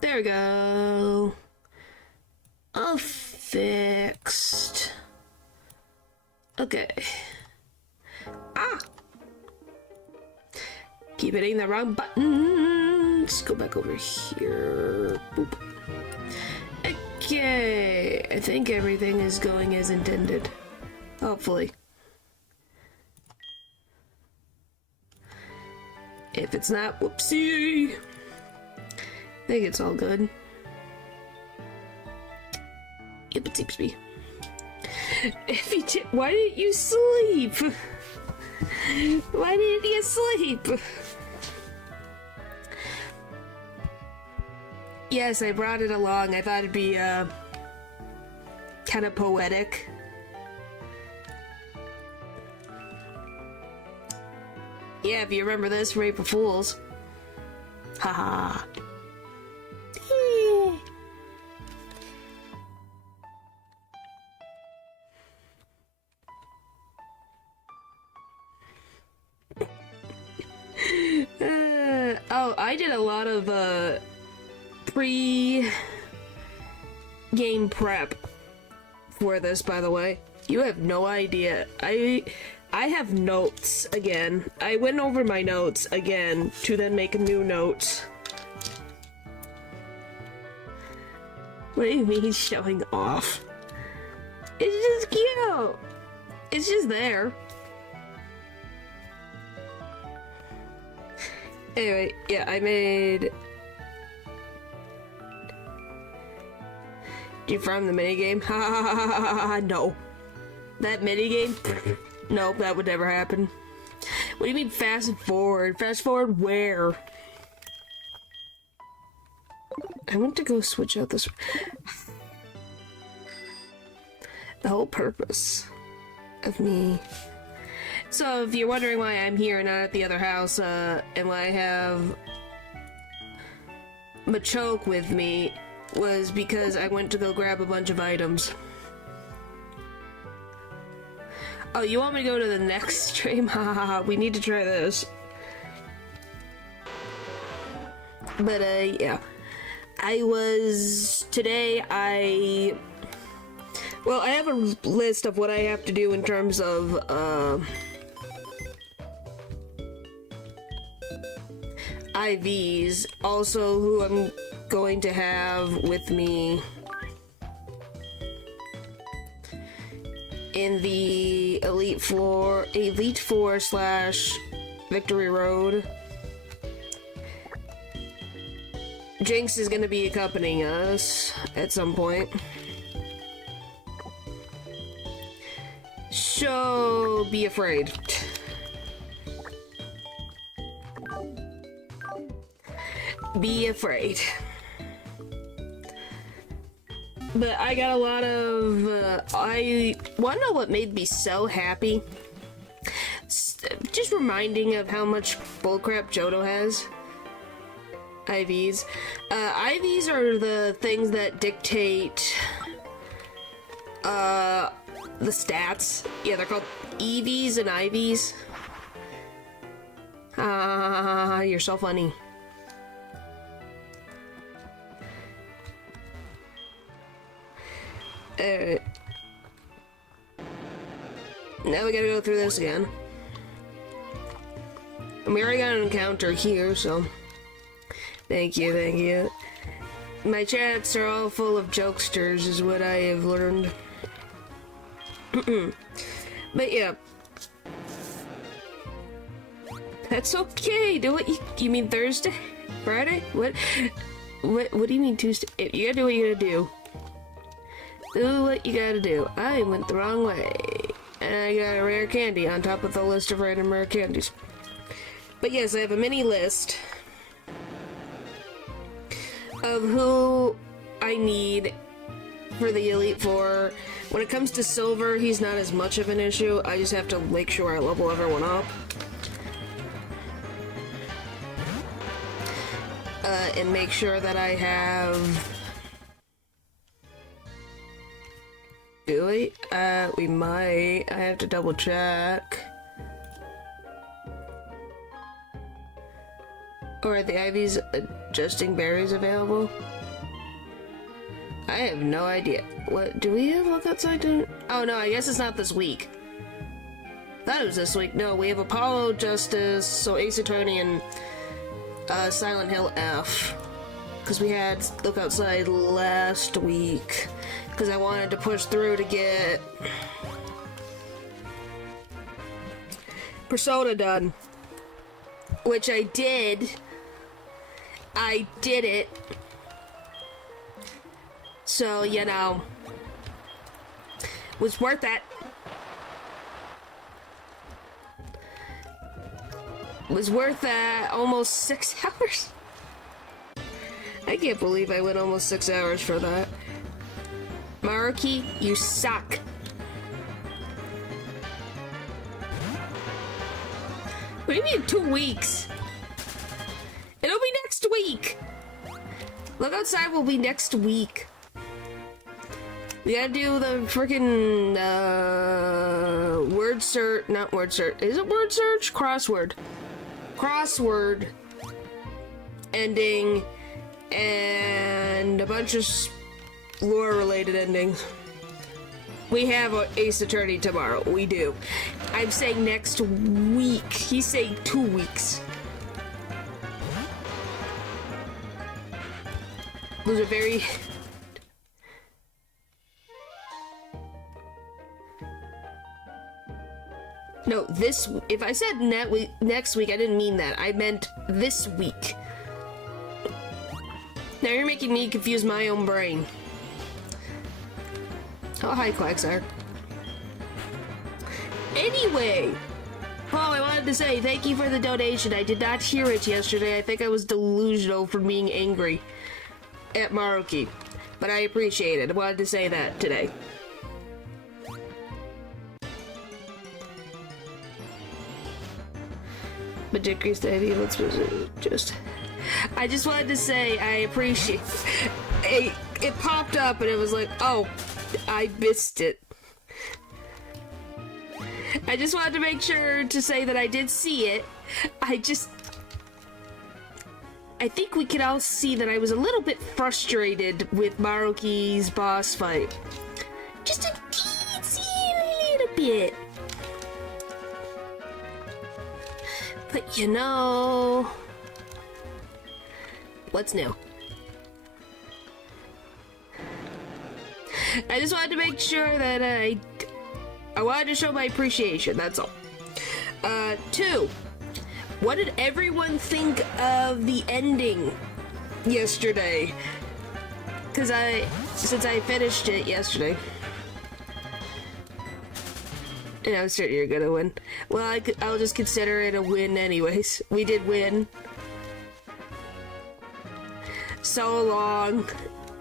There we go. All fixed. Okay. Ah! Keep hitting the wrong button. Let's go back over here. Boop. Okay. I think everything is going as intended. Hopefully. If it's not, whoopsie. I think it's all good. Yep, it seems to be. If you did, why didn't you sleep? Why didn't you sleep? Yes, I brought it along. I thought it'd be, kind of poetic. Yeah, if you remember this from April Fools. Haha. Oh, I did a lot of pre-game prep for this, by the way. You have no idea. I have notes again. I went over my notes again to then make a new note. What do you mean showing off? It's just cute. It's just there. Anyway, yeah, I made... Do you farm the minigame? Ha ha ha ha ha! No. That minigame? No, that would never happen. What do you mean fast forward? Fast forward where? I want to go switch out this... The whole purpose of me... So, if you're wondering why I'm here and not at the other house, and why I have Machoke with me, was because I went to go grab a bunch of items. Oh, you want me to go to the next stream? Haha, we need to try this. But, yeah. Today, well, I have a list of what I have to do in terms of, IVs, also who I'm going to have with me in the Elite Four / Victory Road. Jinx is gonna be accompanying us at some point. So, be afraid. Be afraid. But I got a lot of, I wanna know what made me so happy? Just reminding of how much bullcrap Johto has. IVs. IVs are the things that dictate, the stats. Yeah, they're called EVs and IVs. You're so funny. Alright. Now we gotta go through this again. And we already got an encounter here, so... Thank you, thank you. My chats are all full of jokesters, is what I have learned. But yeah. That's okay, do what you mean Thursday? Friday? What do you mean Tuesday? You gotta do what you gotta do. Do what you gotta do. I went the wrong way. And I got a rare candy on top of the list of random rare candies. But yes, I have a mini list of who I need for the Elite Four. When it comes to Silver, he's not as much of an issue. I just have to make sure I level everyone up. And make sure that I have... Do we? We might. I have to double check. Or are the Ivy's adjusting berries available? I have no idea. What, do we have look outside to... Oh no, I guess it's not this week. Thought it was this week. No, we have Apollo, Justice, so Ace Attorney, and Silent Hill F. Because we had look outside last week. Because I wanted to push through to get Persona done. Which I did. I did it. So, you know, was worth it. Was worth almost 6 hours. I can't believe I went almost 6 hours for that. Maruki, you suck. What do you mean 2 weeks? It'll be next week. Look outside will be next week. We gotta do the freaking word search, not word search. Is it word search? Crossword. Crossword ending and a bunch of lore related endings. We have Ace Attorney tomorrow. We do. I'm saying next week. He's saying 2 weeks. Those are very... No, this... If I said next week, I didn't mean that. I meant this week. Now you're making me confuse my own brain. Oh, hi, Quagsire. Anyway, Paul, I wanted to say thank you for the donation. I did not hear it yesterday. I think I was delusional for being angry at Maruki. But I appreciate it. I wanted to say that today. But decrease the idea. Let's just... I just wanted to say I appreciate it. It popped up and it was like, oh, I missed it. I just wanted to make sure to say that I did see it. I think we could all see that I was a little bit frustrated with Maruki's boss fight. Just a little bit. But you know... What's new? I just wanted to make sure that I wanted to show my appreciation, that's all. 2. What did everyone think of the ending yesterday? Since I finished it yesterday. And I was certain you're gonna win. Well, I'll just consider it a win anyways. We did win. So long.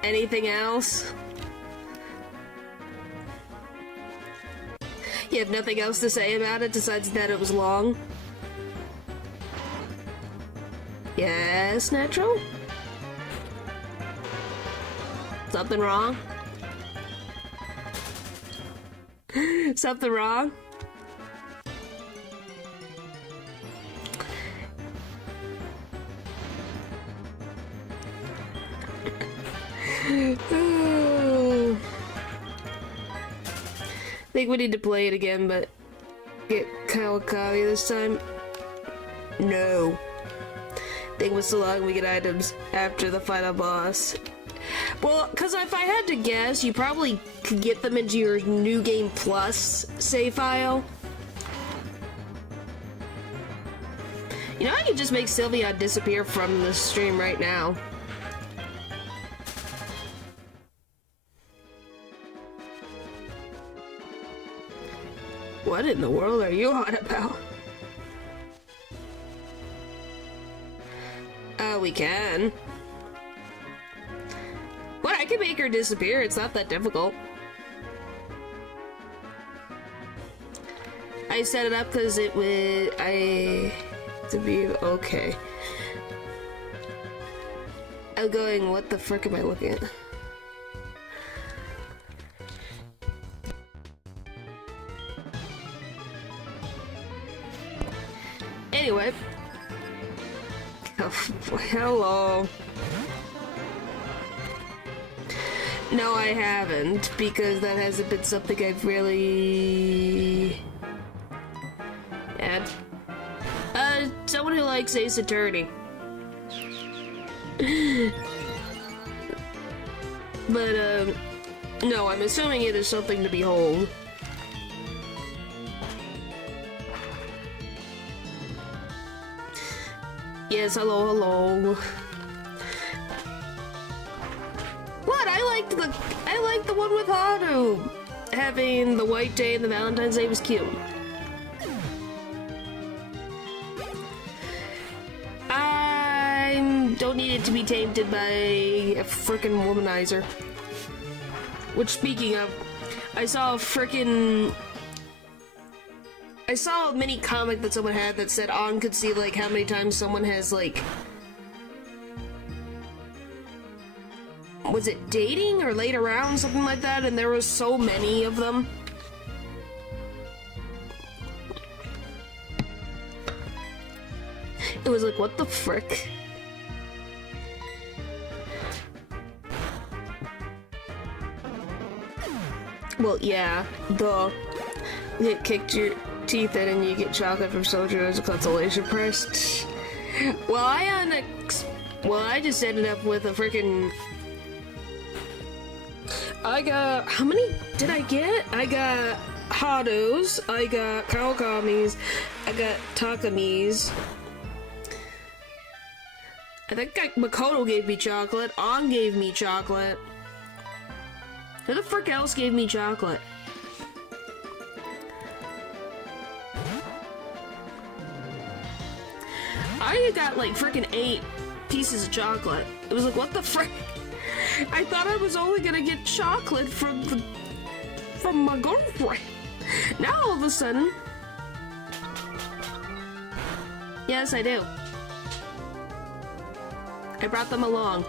Anything else? You have nothing else to say about it besides that it was long? Yes, Natural? Something wrong? Something wrong? I think we need to play it again, but get Kawakabi this time. No. Thing was so long we get items after the final boss. Well, because if I had to guess, you probably could get them into your New Game Plus save file. You know, I could just make Sylveon disappear from the stream right now. What in the world are you on about? We can. What? I can make her disappear. It's not that difficult. I set it up because it would... to be... Okay. I'm going... What the frick am I looking at? Anyway. Hello. No, I haven't, because that hasn't been something I've really had. Someone who likes Ace Attorney. But, no, I'm assuming it is something to behold. Yes, hello, hello. What? I liked the one with Haru. Having the White Day and the Valentine's Day was cute. I don't need it to be tainted by a frickin' womanizer. Which, speaking of, I saw a mini comic that someone had that said On could see, like, how many times someone has, like, was it dating or laid around, something like that, and there was so many of them. It was like, what the frick? Well, yeah, duh. You get kicked your teeth in and you get chocolate from soju as a consolation prize. Well, I just ended up with a freaking. I got, how many did I get? I got Hados, I got Kawakamis, I got Takamis. I think Makoto gave me chocolate, On gave me chocolate. Who the frick else gave me chocolate? I got like freaking 8 pieces of chocolate. It was like, what the frick? I thought I was only gonna get chocolate from my girlfriend. Now all of a sudden, yes, I do. I brought them along.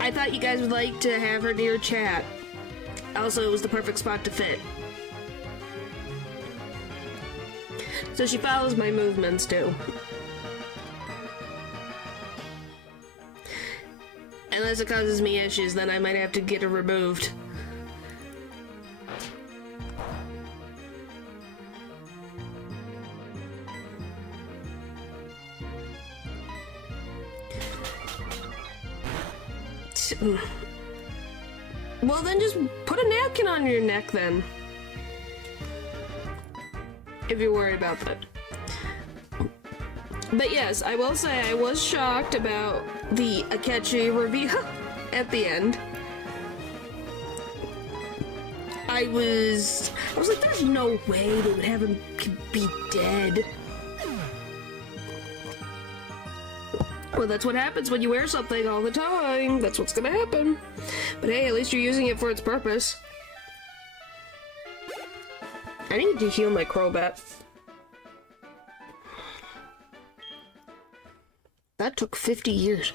I thought you guys would like to have her near chat. Also, it was the perfect spot to fit. So she follows my movements too. Unless it causes me issues, then I might have to get her removed. Well, then just put a napkin on your neck then. If you're worried about that. But yes, I will say I was shocked about the Akechi review at the end. I was like, there's no way they would have him be dead. Well, that's what happens when you wear something all the time. That's what's gonna happen. But hey, at least you're using it for its purpose. I need to heal my Crobat. That took 50 years.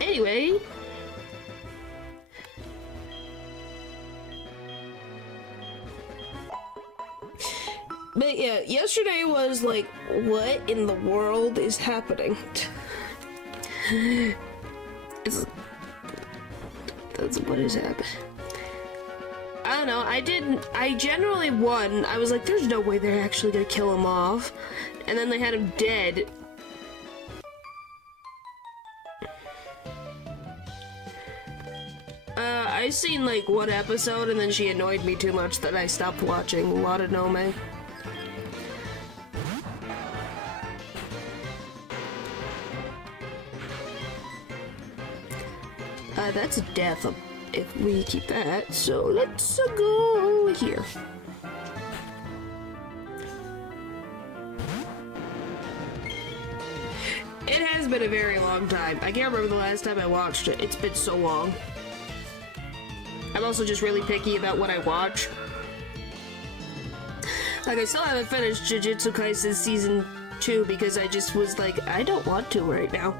Anyway. But yeah, yesterday was like, what in the world is happening? That's what is happening. I don't know, I generally won. I was like, there's no way they're actually gonna kill him off. And then they had him dead. I seen like one episode and then she annoyed me too much that I stopped watching Watanome. That's a death if we keep that, so let's go here. It has been a very long time. I can't remember the last time I watched it. It's been so long. I'm also just really picky about what I watch. Like, I still haven't finished Jujutsu Kaisen Season 2 because I just was like, I don't want to right now.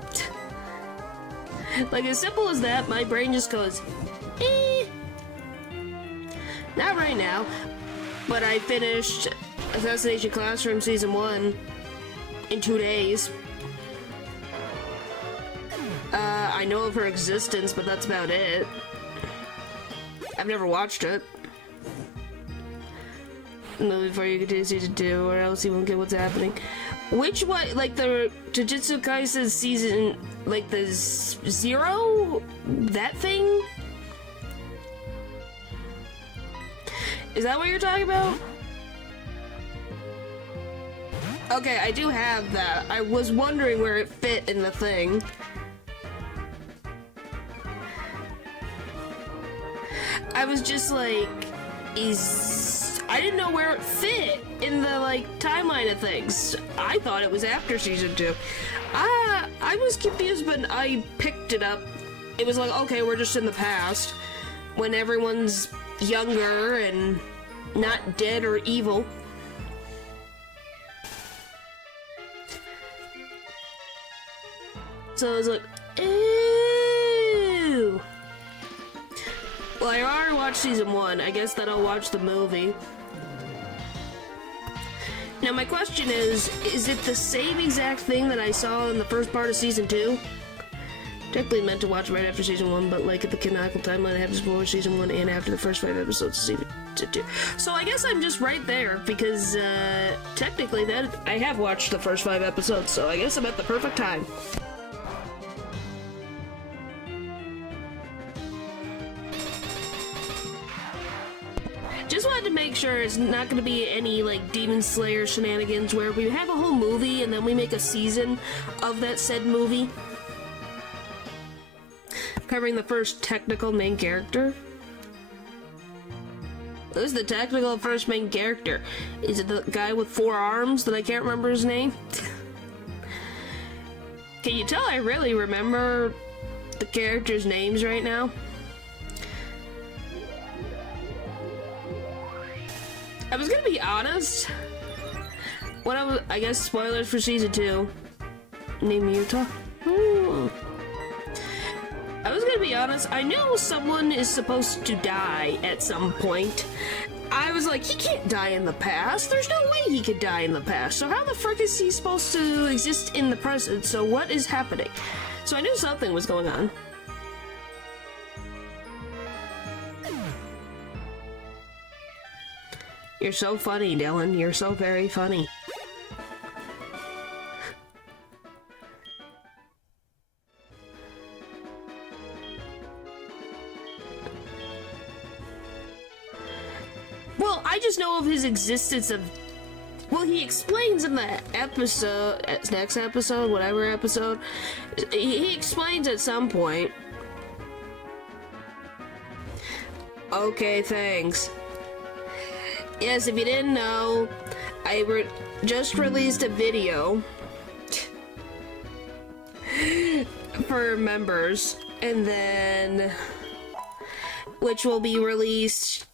Like, as simple as that, my brain just goes, eh. Not right now, but I finished Assassination Classroom Season 1 in 2 days. I know of her existence, but that's about it. I've never watched it. No, before you continue Season 2, or else you won't get what's happening. Which one, like the Jujutsu Kaisen season, like the Zero? That thing? Is that what you're talking about? Okay, I do have that. I was wondering where it fit in the thing. I was just like, I didn't know where it fit in the, like, timeline of things. I thought it was after Season 2. I was confused, but I picked it up. It was like, okay, we're just in the past, when everyone's younger and not dead or evil. So I was like, ew. Well, I already watched Season 1. I guess that I'll watch the movie. Now my question is it the same exact thing that I saw in the first part of Season 2? Technically meant to watch right after Season 1, but like at the canonical timeline, I have to watch Season 1 and after the first 5 episodes of Season 2. So I guess I'm just right there, because technically that I have watched the first 5 episodes, so I guess I'm at the perfect time. Just wanted to make sure it's not going to be any, like, Demon Slayer shenanigans where we have a whole movie and then we make a season of that said movie. Covering the first technical main character. Who's the technical first main character? Is it the guy with 4 arms that I can't remember his name? Can you tell I really remember the characters' names right now? I was gonna be honest. When I guess spoilers for Season 2. Name Utah. I was gonna be honest. I knew someone is supposed to die at some point. I was like, he can't die in the past. There's no way he could die in the past. So how the frick is he supposed to exist in the present? So what is happening? So I knew something was going on. You're so funny, Dylan. You're so very funny. Well, I just know of his existence of... Well, he explains in the episode... Next episode, whatever episode. He explains at some point. Okay, thanks. Yes, if you didn't know, I just released a video for members, and then which will be released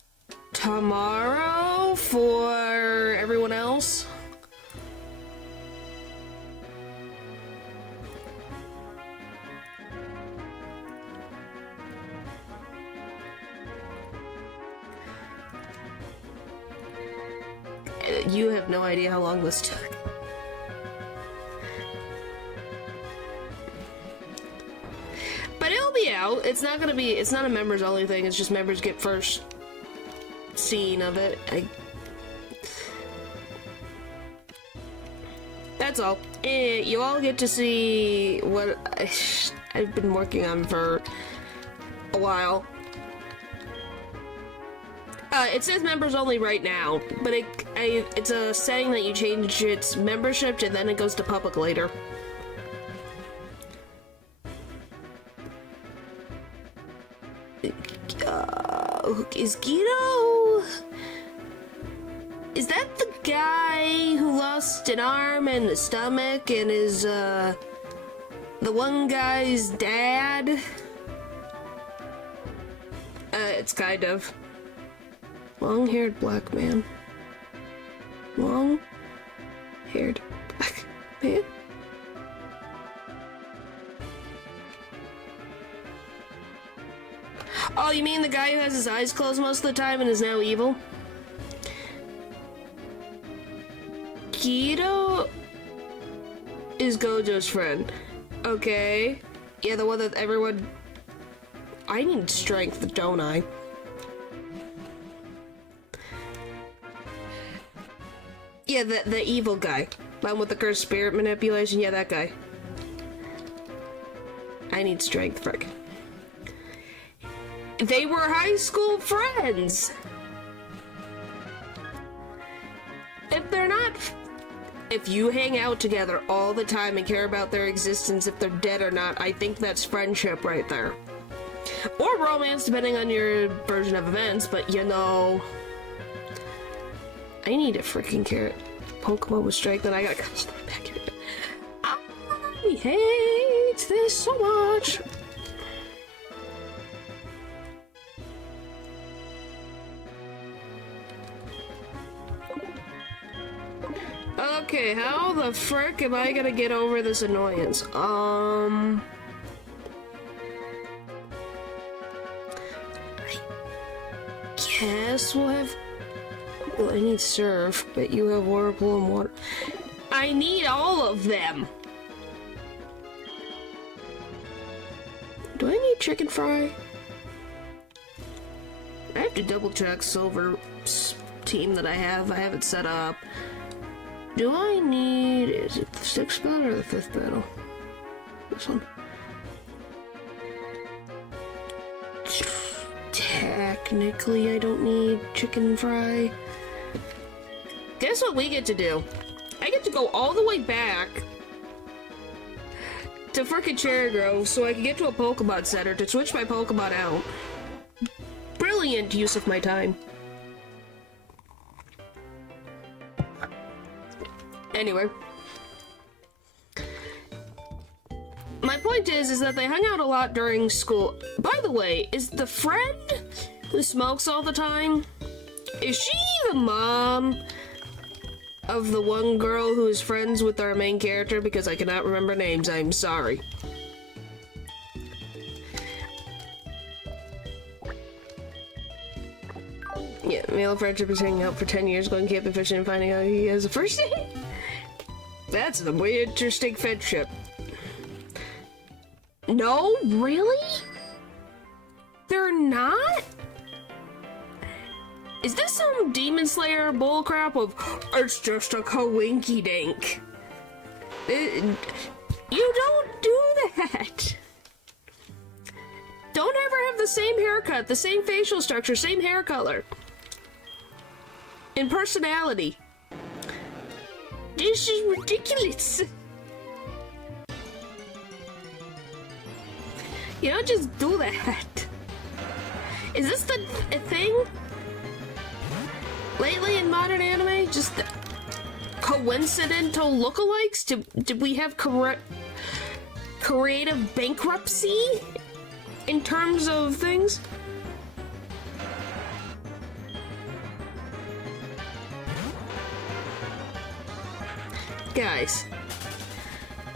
tomorrow for everyone else. You have no idea how long this took. But it'll be out. It's not a members only thing, it's just members get first scene of it. That's all. You all get to see what I've been working on for a while. It says members only right now, but it's a setting that you change its membership and then it goes to public later. Is Guido... Is that the guy who lost an arm and a stomach and is, the one guy's dad? It's kind of... Long-haired black man. Long-haired black man? Oh, you mean the guy who has his eyes closed most of the time and is now evil? Kido is Gojo's friend. Okay. Yeah, the one that everyone... I need strength, don't I? Yeah, the evil guy. One with the cursed spirit manipulation. Yeah, that guy. I need strength, frick. They were high school friends! If they're not... If you hang out together all the time and care about their existence, if they're dead or not, I think that's friendship right there. Or romance, depending on your version of events, but you know... I need a freaking carrot. Pokemon with strength, and I gotta come back here. I hate this so much. Okay, how the frick am I gonna get over this annoyance? I guess we'll have... Well, I need surf, but you have whirlpool and water. I need all of them! Do I need chicken fry? I have to double check Silver's team that I have it set up. Do I need... Is it the 6th battle or the 5th battle? This one. Technically, I don't need chicken fry. Guess what we get to do? I get to go all the way back to frickin' Cherry Grove so I can get to a Pokemon Center to switch my Pokemon out. Brilliant use of my time. Anyway. My point is that they hung out a lot during school. By the way, is the friend who smokes all the time, is she the mom of the one girl who is friends with our main character? Because I cannot remember names, I'm sorry. Yeah, male friendship is hanging out for 10 years, going camping, fishing, and finding out he has a first date. That's a way interesting friendship. No? Really? They're not? Is this some Demon Slayer bullcrap of, it's just a coinky-dink? You don't do that. Don't ever have the same haircut, the same facial structure, same hair color. And personality. This is ridiculous. You don't just do that. Is this a thing? Lately in modern anime? Just the coincidental lookalikes? Did we have creative bankruptcy in terms of things? Guys,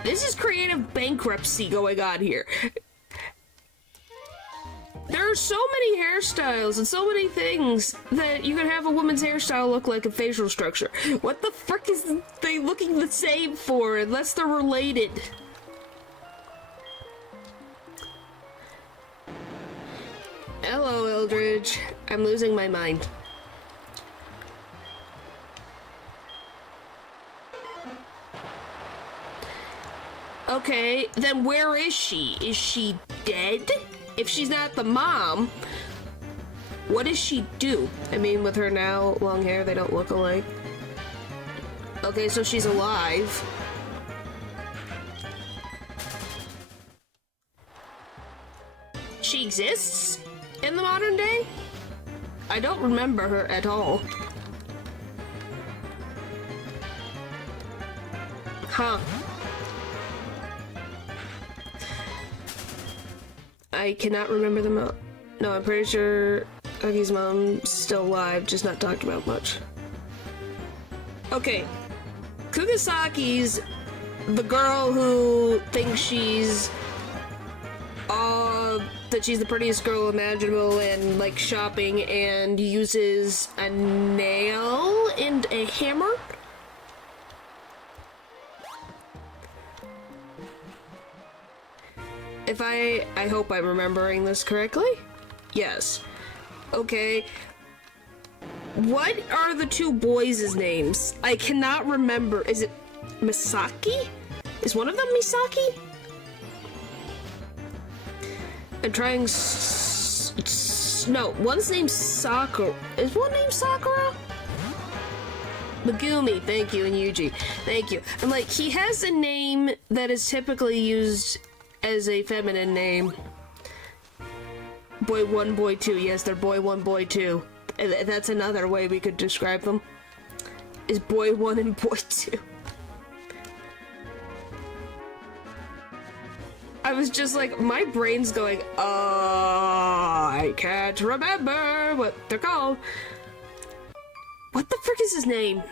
this is creative bankruptcy going on here. There are so many hairstyles and so many things that you can have a woman's hairstyle look like a facial structure. What the frick is they looking the same for unless they're related? Hello, Eldridge. I'm losing my mind. Okay, then where is she? Is she dead? If she's not the mom, what does she do? I mean, with her now long hair, they don't look alike. Okay, so she's alive. She exists in the modern day? I don't remember her at all. Huh. I cannot remember the mom. No, I'm pretty sure Agi's mom's still alive, just not talked about much. Okay. Kugasaki's the girl who thinks she's that she's the prettiest girl imaginable and like shopping and uses a nail and a hammer. If I hope I'm remembering this correctly. Yes. Okay. What are the two boys' names? I cannot remember. Is it Misaki? Is one of them Misaki? I'm trying. No, one's named Sakura. Is one named Sakura? Megumi, thank you, and Yuji, thank you. And like, he has a name that is typically used as a feminine name. Boy 1, Boy 2. Yes, they're Boy 1, Boy 2. That's another way we could describe them. Is Boy 1 and Boy 2. I was just like, my brain's going, I can't remember what they're called. What the frick is his name?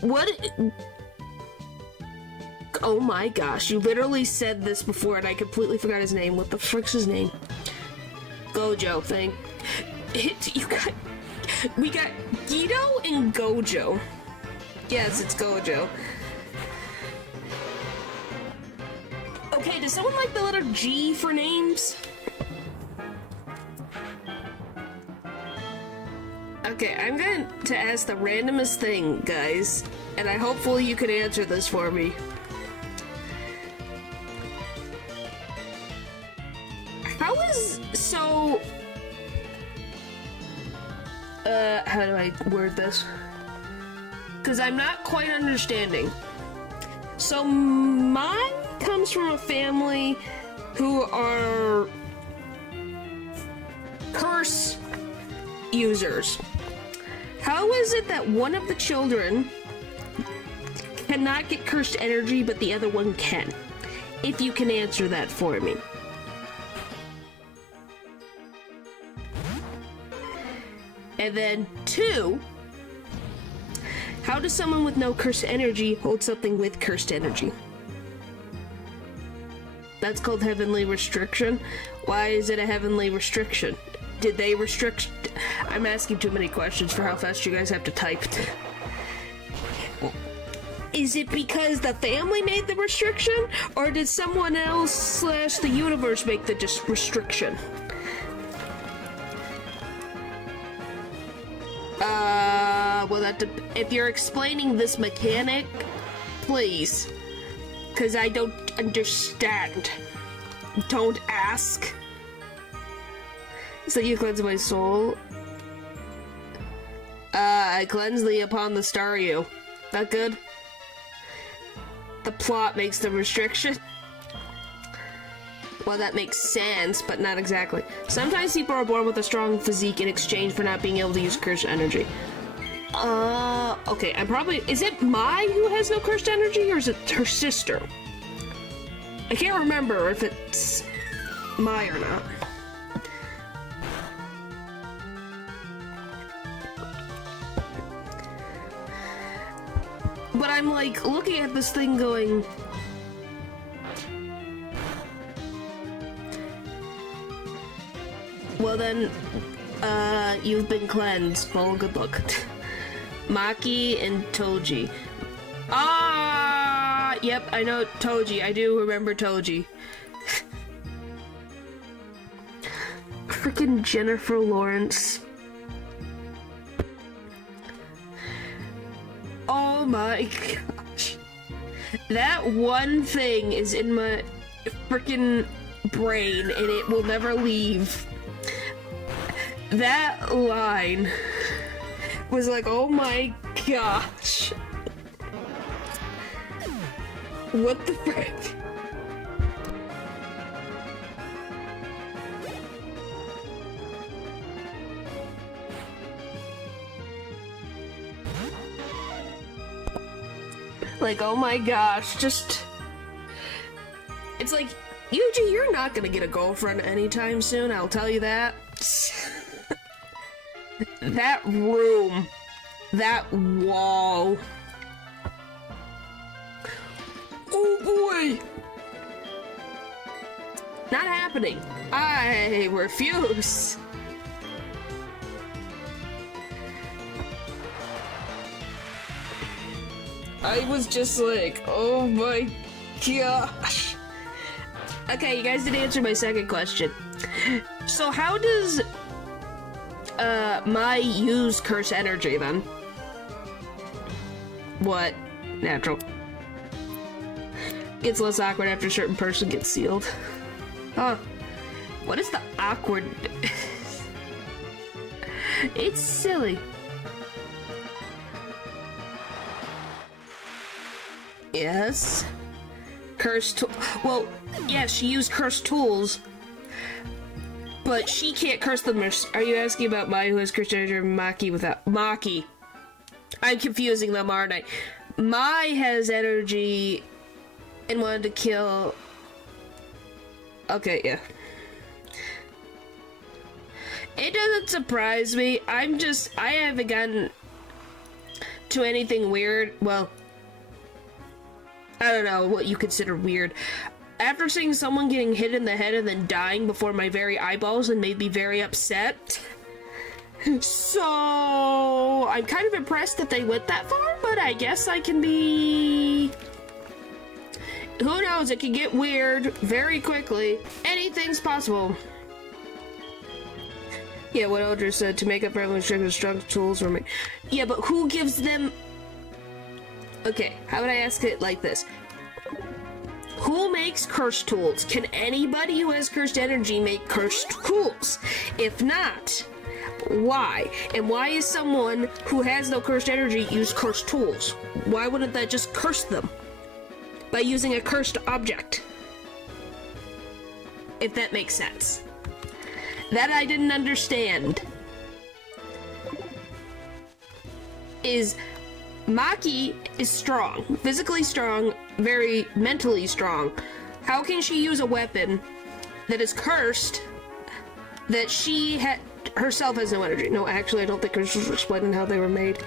What? Oh my gosh, you literally said this before and I completely forgot his name. What the frick's his name? Gojo thing. We got Guido and Gojo. Yes, it's Gojo. Okay, does someone like the letter G for names? Okay, I'm going to ask the randomest thing, guys, and hopefully you can answer this for me. How is, so, how do I word this? Because I'm not quite understanding. So, mine comes from a family who are curse users. How is it that one of the children cannot get cursed energy, but the other one can? If you can answer that for me. And then 2, how does someone with no cursed energy hold something with cursed energy? That's called heavenly restriction. Why is it a heavenly restriction? Did they restrict? I'm asking too many questions for how fast you guys have to type. Is it because the family made the restriction? Or did someone else / the universe make the restriction? Well, if you're explaining this mechanic, please. Because I don't understand. Don't ask. So you cleanse my soul. I cleanse thee upon the star you. That good? The plot makes the restriction. Well, that makes sense, but not exactly. Sometimes people are born with a strong physique in exchange for not being able to use cursed energy. Okay, I'm probably... Is it Mai who has no cursed energy, or is it her sister? I can't remember if it's Mai or not. But I'm like looking at this thing going, well then, you've been cleansed. Well, good luck. Maki and Toji. Ah, yep, I know Toji. I do remember Toji. Freaking Jennifer Lawrence. Oh my gosh. That one thing is in my freaking brain and it will never leave. That line was like, oh my gosh. What the frick? Like, oh my gosh, just... It's like, Yuji, you're not gonna get a girlfriend anytime soon, I'll tell you that. That room. That wall. Oh boy! Not happening. I refuse. I was just like, oh my gosh. Okay, you guys didn't answer my second question. So how does my use curse energy then? What? Natural. Gets less awkward after a certain person gets sealed. Huh. What is the awkward? It's silly. Yes. Cursed well, yeah, she used cursed tools. But she can't curse them. Are you asking about Mai who has cursed energy or Maki without Maki? I'm confusing them, aren't I? Mai has energy and wanted to kill. Okay, yeah. It doesn't surprise me. I haven't gotten to anything weird. Well, I don't know what you consider weird. After seeing someone getting hit in the head and then dying before my very eyeballs and made me very upset. So, I'm kind of impressed that they went that far, but I guess I can be... Who knows, it can get weird very quickly. Anything's possible. Yeah, what Eldra said, to make up everyone's strong tools were made. Yeah, but who gives them... Okay, how would I ask it like this? Who makes cursed tools? Can anybody who has cursed energy make cursed tools? If not, why? And why is someone who has no cursed energy use cursed tools? Why wouldn't that just curse them? By using a cursed object. If that makes sense. That I didn't understand. Is Maki is strong, physically strong, very mentally strong. How can she use a weapon that is cursed that she herself has no energy? No, actually, I don't think Chris was explaining how they were made.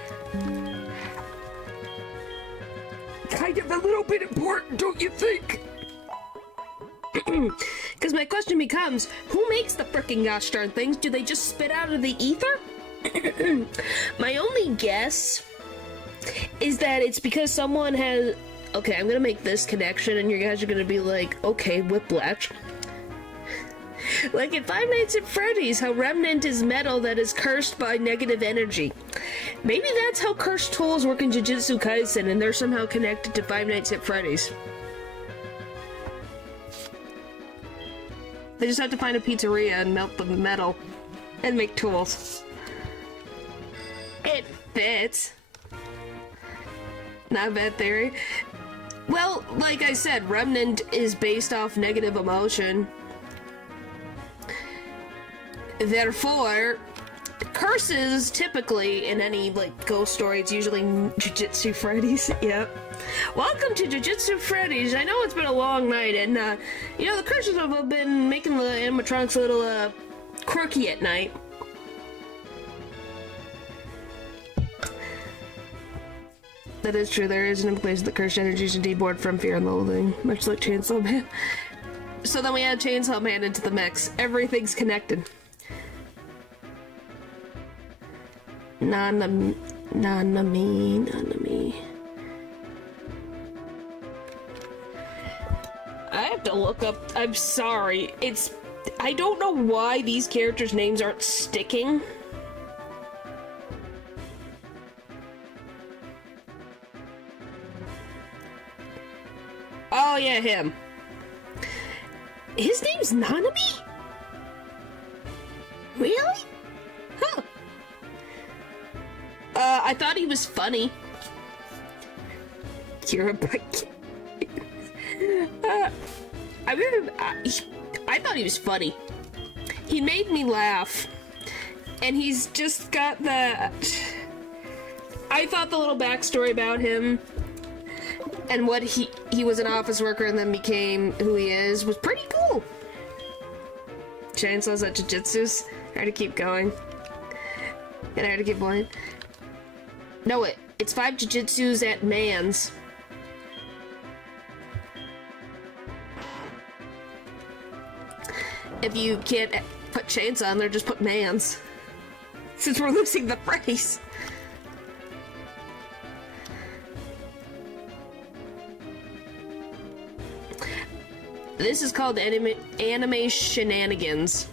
Kind of a little bit important, don't you think? Because my question becomes, who makes the frickin' gosh darn things? Do they just spit out of the ether? My only guess is that it's because someone has... Okay, I'm gonna make this connection and you guys are gonna be like, okay, whiplash. Like in Five Nights at Freddy's, how Remnant is metal that is cursed by negative energy. Maybe that's how cursed tools work in Jujutsu Kaisen and they're somehow connected to Five Nights at Freddy's. They just have to find a pizzeria and melt the metal and make tools. It fits. Not a bad theory. Well, like I said, Remnant is based off negative emotion. Therefore, curses typically in any like ghost story, it's usually Jujutsu Freddy's. Yep. Welcome to Jujutsu Freddy's. I know it's been a long night, and you know the curses have been making the animatronics a little quirky at night. That is true. There is an implication that cursed energies indeed born from fear and loathing, much like Chainsaw Man. So then we add Chainsaw Man into the mix. Everything's connected. Nanami. I have to look up. I'm sorry. I don't know why these characters' names aren't sticking. Oh yeah, him. His name's Nanami? Really? Huh. I thought he was funny. You're a bike. I thought he was funny. He made me laugh. And he's just got that... I thought the little backstory about him and what he was an office worker and then became who he is was pretty cool. Chainsaws at Jujutsus. I had to keep going. And I had to keep going. No, it's 5 Jujutsus at Man's. If you can't put chains on there, just put mans. Since we're losing the phrase. This is called anime shenanigans.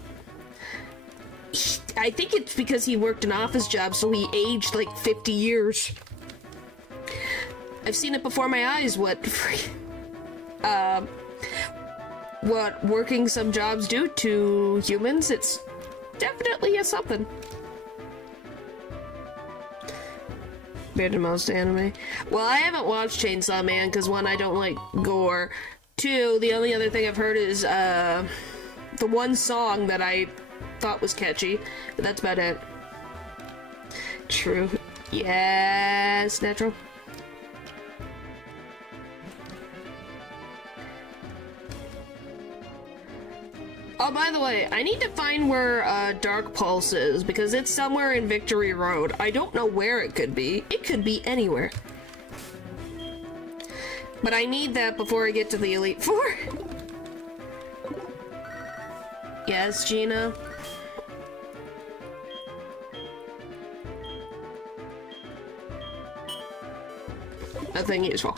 I think it's because he worked an office job, so he aged like 50 years. I've seen it before my eyes, what working some jobs do to humans. It's definitely a something. Compared to most anime. Well, I haven't watched Chainsaw Man, because one, I don't like gore. Two, the only other thing I've heard is, the one song that I thought was catchy, but that's about it. True. Yes, natural. Oh, by the way, I need to find where, Dark Pulse is, because it's somewhere in Victory Road. I don't know where it could be. It could be anywhere. But I need that before I get to the Elite Four. Yes, Gina? Nothing useful.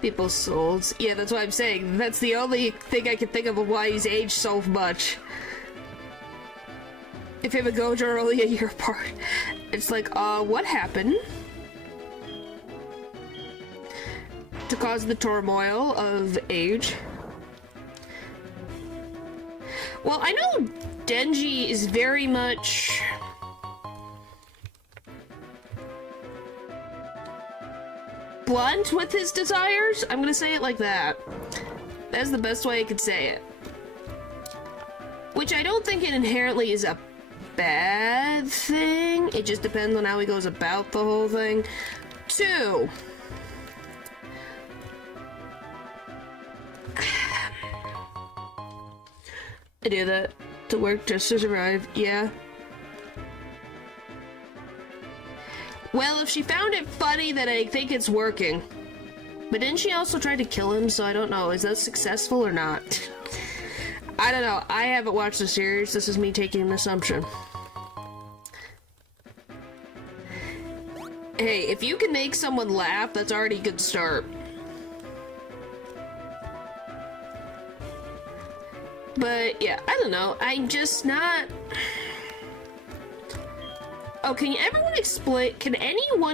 People's souls. Yeah, that's what I'm saying. That's the only thing I can think of why he's aged so much. If him and Gojo are only a year apart. It's like, what happened? To cause the turmoil of age. Well, I know Denji is very much... blunt with his desires? I'm gonna say it like that. That's the best way I could say it. Which I don't think it inherently is a bad thing. It just depends on how he goes about the whole thing. Two. I do that to work just to survive. Yeah. Well, if she found it funny, then I think it's working. But didn't she also try to kill him? So I don't know. Is that successful or not? I don't know. I haven't watched the series. This is me taking an assumption. Hey, if you can make someone laugh, that's already a good start. But yeah, I don't know. I'm just not... Oh, can anyone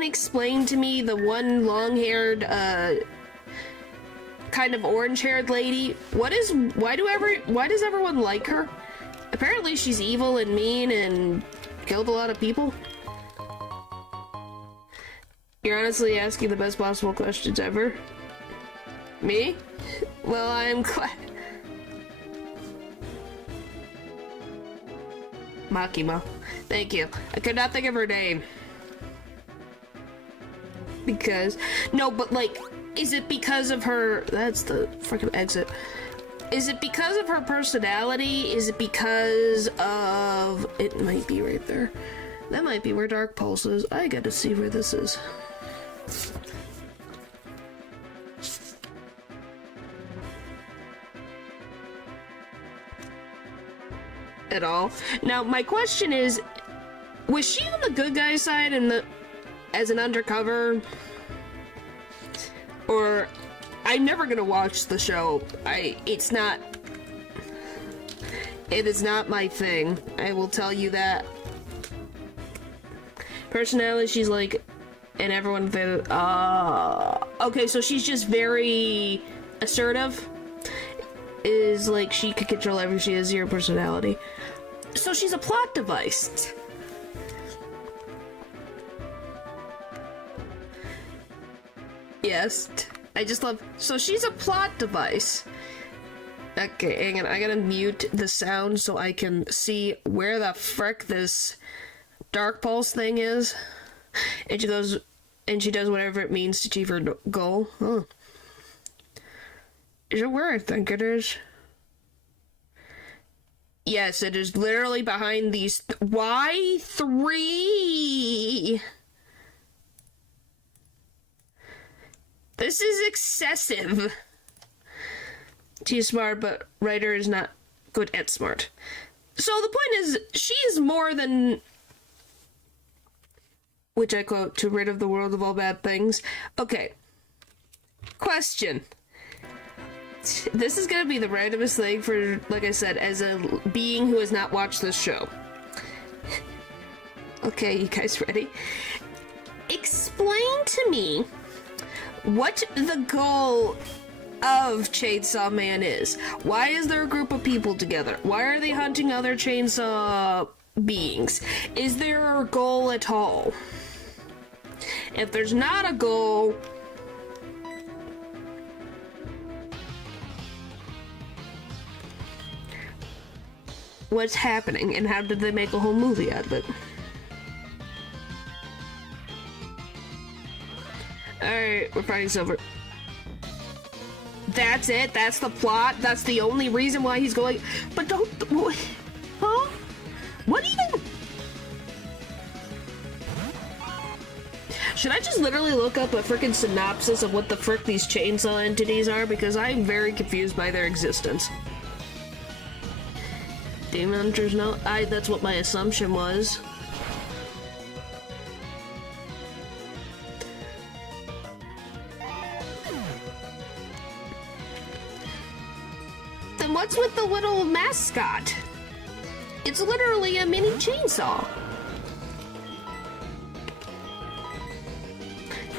explain to me the one long-haired, kind of orange-haired lady? Why does everyone like her? Apparently she's evil and mean and killed a lot of people. You're honestly asking the best possible questions ever. Me? Well, I'm glad. Makima. Thank you. I could not think of her name. Because... No, but like, is it because of her... That's the freaking exit. Is it because of her personality? Is it because of... It might be right there. That might be where Dark Pulse is. I gotta see where this is. At all. Now, my question is... Was she on the good guy side as an undercover? Or I'm never gonna watch the show. It is not my thing. I will tell you that. Personality, she's like, and everyone okay, so she's just very assertive. Is like she could control everything. She has zero personality. So she's a plot device. Yes, I just love... So she's a plot device. Okay, hang on, I gotta mute the sound so I can see where the frick this Dark Pulse thing is. And she goes... And she does whatever it means to achieve her goal. Huh. Is it where I think it is? Yes, it is literally behind these... Why 3? This is excessive. She's smart, but writer is not good at smart. So the point is, she is more than, which I quote, to rid of the world of all bad things. Okay. Question. This is gonna be the randomest thing for, like I said, as a being who has not watched this show. Okay, you guys ready? Explain to me what the goal of Chainsaw Man is. Why is there a group of people together? Why are they hunting other chainsaw beings? Is there a goal at all? If there's not a goal, what's happening, and how did they make a whole movie out of it? Alright, we're fighting Silver. That's it? That's the plot? That's the only reason why he's going... But don't... Huh? What even... Should I just literally look up a freaking synopsis of what the frick these chainsaw entities are? Because I'm very confused by their existence. Demon Hunters, no? That's what my assumption was. Then what's with the little mascot? It's literally a mini chainsaw.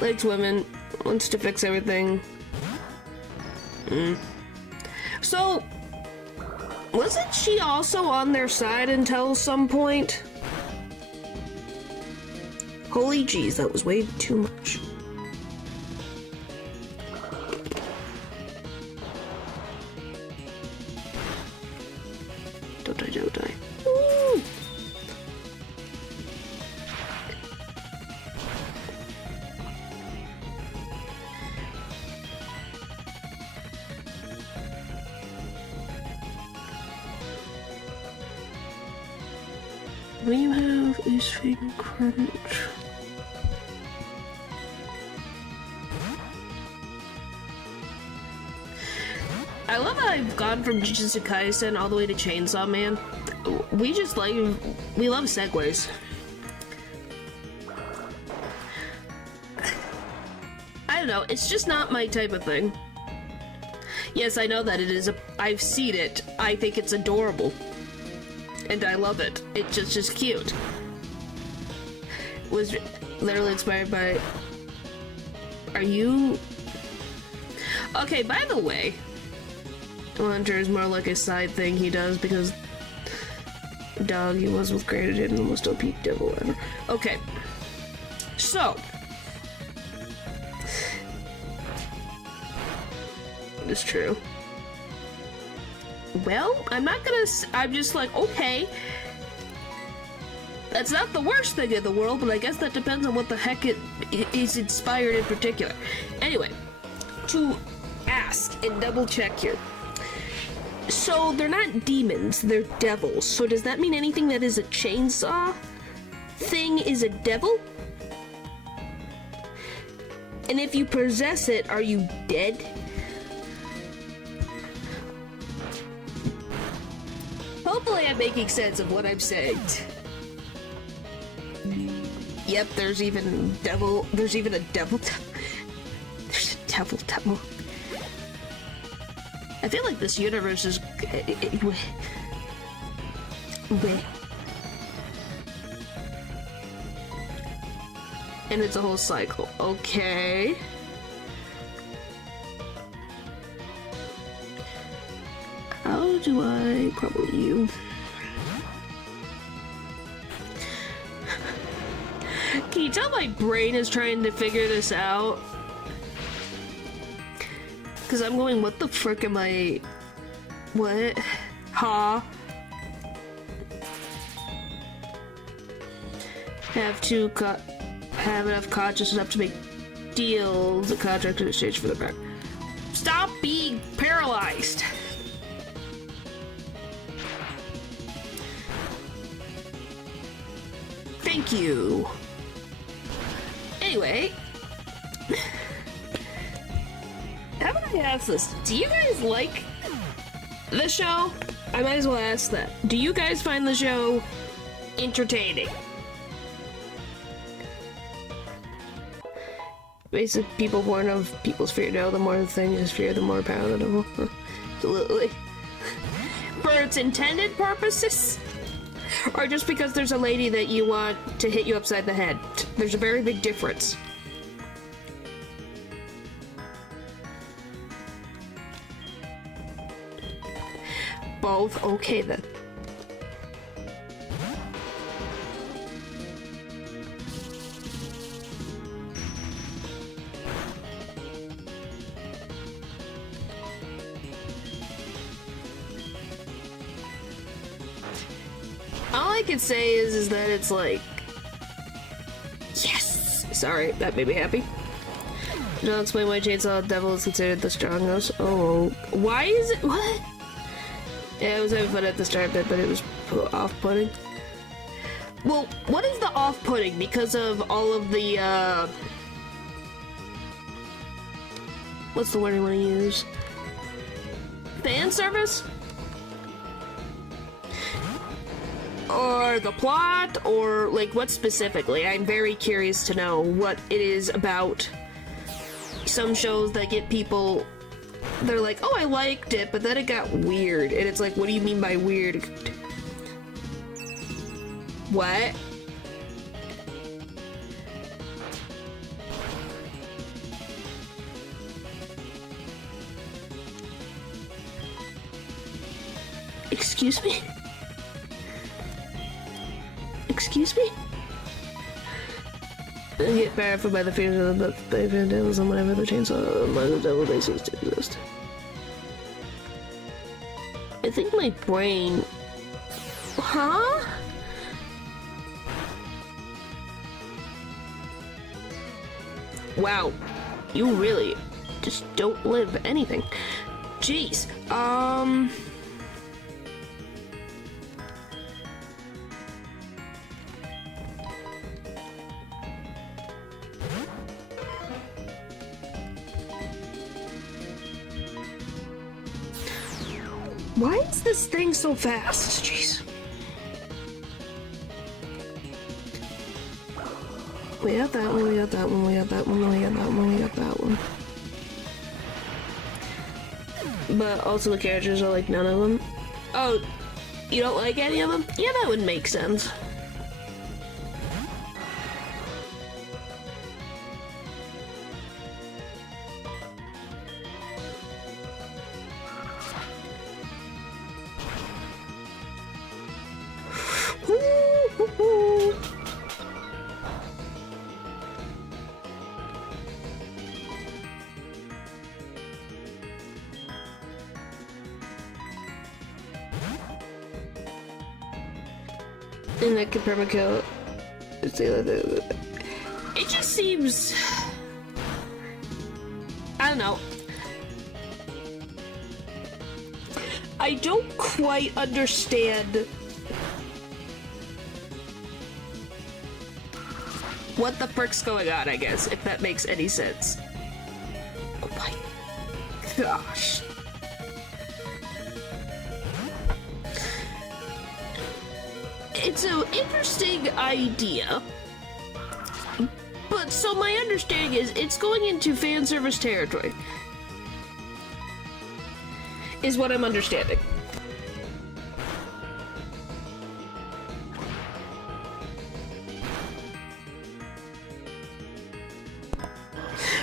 Likes women, wants to fix everything. So, wasn't she also on their side until some point? Holy jeez, that was way too much. Don't die, don't die. Woo! What you have is fake crunch. I love how I've gone from Jujutsu Kaisen all the way to Chainsaw Man. We love segues. I don't know, it's just not my type of thing. Yes, I know that it is I've seen it. I think it's adorable. And I love it. It's just cute. Was literally inspired by... Are you... Okay, by the way, Hunter is more like a side thing he does because dog he was with graded and almost OP devil ever. Okay. So. It's true. Well, I'm just like, okay. That's not the worst thing in the world, but I guess that depends on what the heck it is inspired in particular. Anyway, to ask and double check here. So, they're not demons, they're devils. So does that mean anything that is a chainsaw thing is a devil? And if you possess it, are you dead? Hopefully I'm making sense of what I'm saying. Yep, there's even a devil. There's a devil. I feel like this universe is... And it's a whole cycle. Okay. How do I... Probably you. Can you tell my brain is trying to figure this out? Because I'm going, what the frick am I... What? Huh? Have enough consciousness enough to make deals, a contract in exchange for the back. Stop being paralyzed! Thank you. Anyway, I ask this? Do you guys like the show? I might as well ask that. Do you guys find the show entertaining? Basic people born of people's fear. No, the more the thing is fear, the more palatable. Absolutely. For its intended purposes? Or just because there's a lady that you want to hit you upside the head? There's a very big difference. Both? Okay then. All I can say is that it's like, yes! Sorry, that made me happy. Don't explain why Chainsaw Devil is considered the strongest. Oh, why is it? What? Yeah, I was having fun at the start bit, but it was off-putting. Well, what is the off-putting? Because of all of the, what's the word I want to use? Fan service? Or the plot? Or, like, what specifically? I'm very curious to know what it is about some shows that get people... They're like, oh, I liked it, but then it got weird. And it's like, what do you mean by weird? What? Excuse me? Excuse me? I get baffled by the fears of the vandalism whenever the chainsaw among the devil they cease to exist. I think my brain... Huh? Wow. You really just don't live anything. Jeez. Why is this thing so fast? Jeez. We got that one, we got that one, we got that one, we got that one, we got that one. But also the characters are like none of them. Oh, you don't like any of them? Yeah, that would make sense. And that could permakill. It just seems... I don't know. I don't quite understand what the frick's going on, I guess, if that makes any sense. Oh my gosh. It's an interesting idea, but so my understanding is it's going into fan service territory, is what I'm understanding.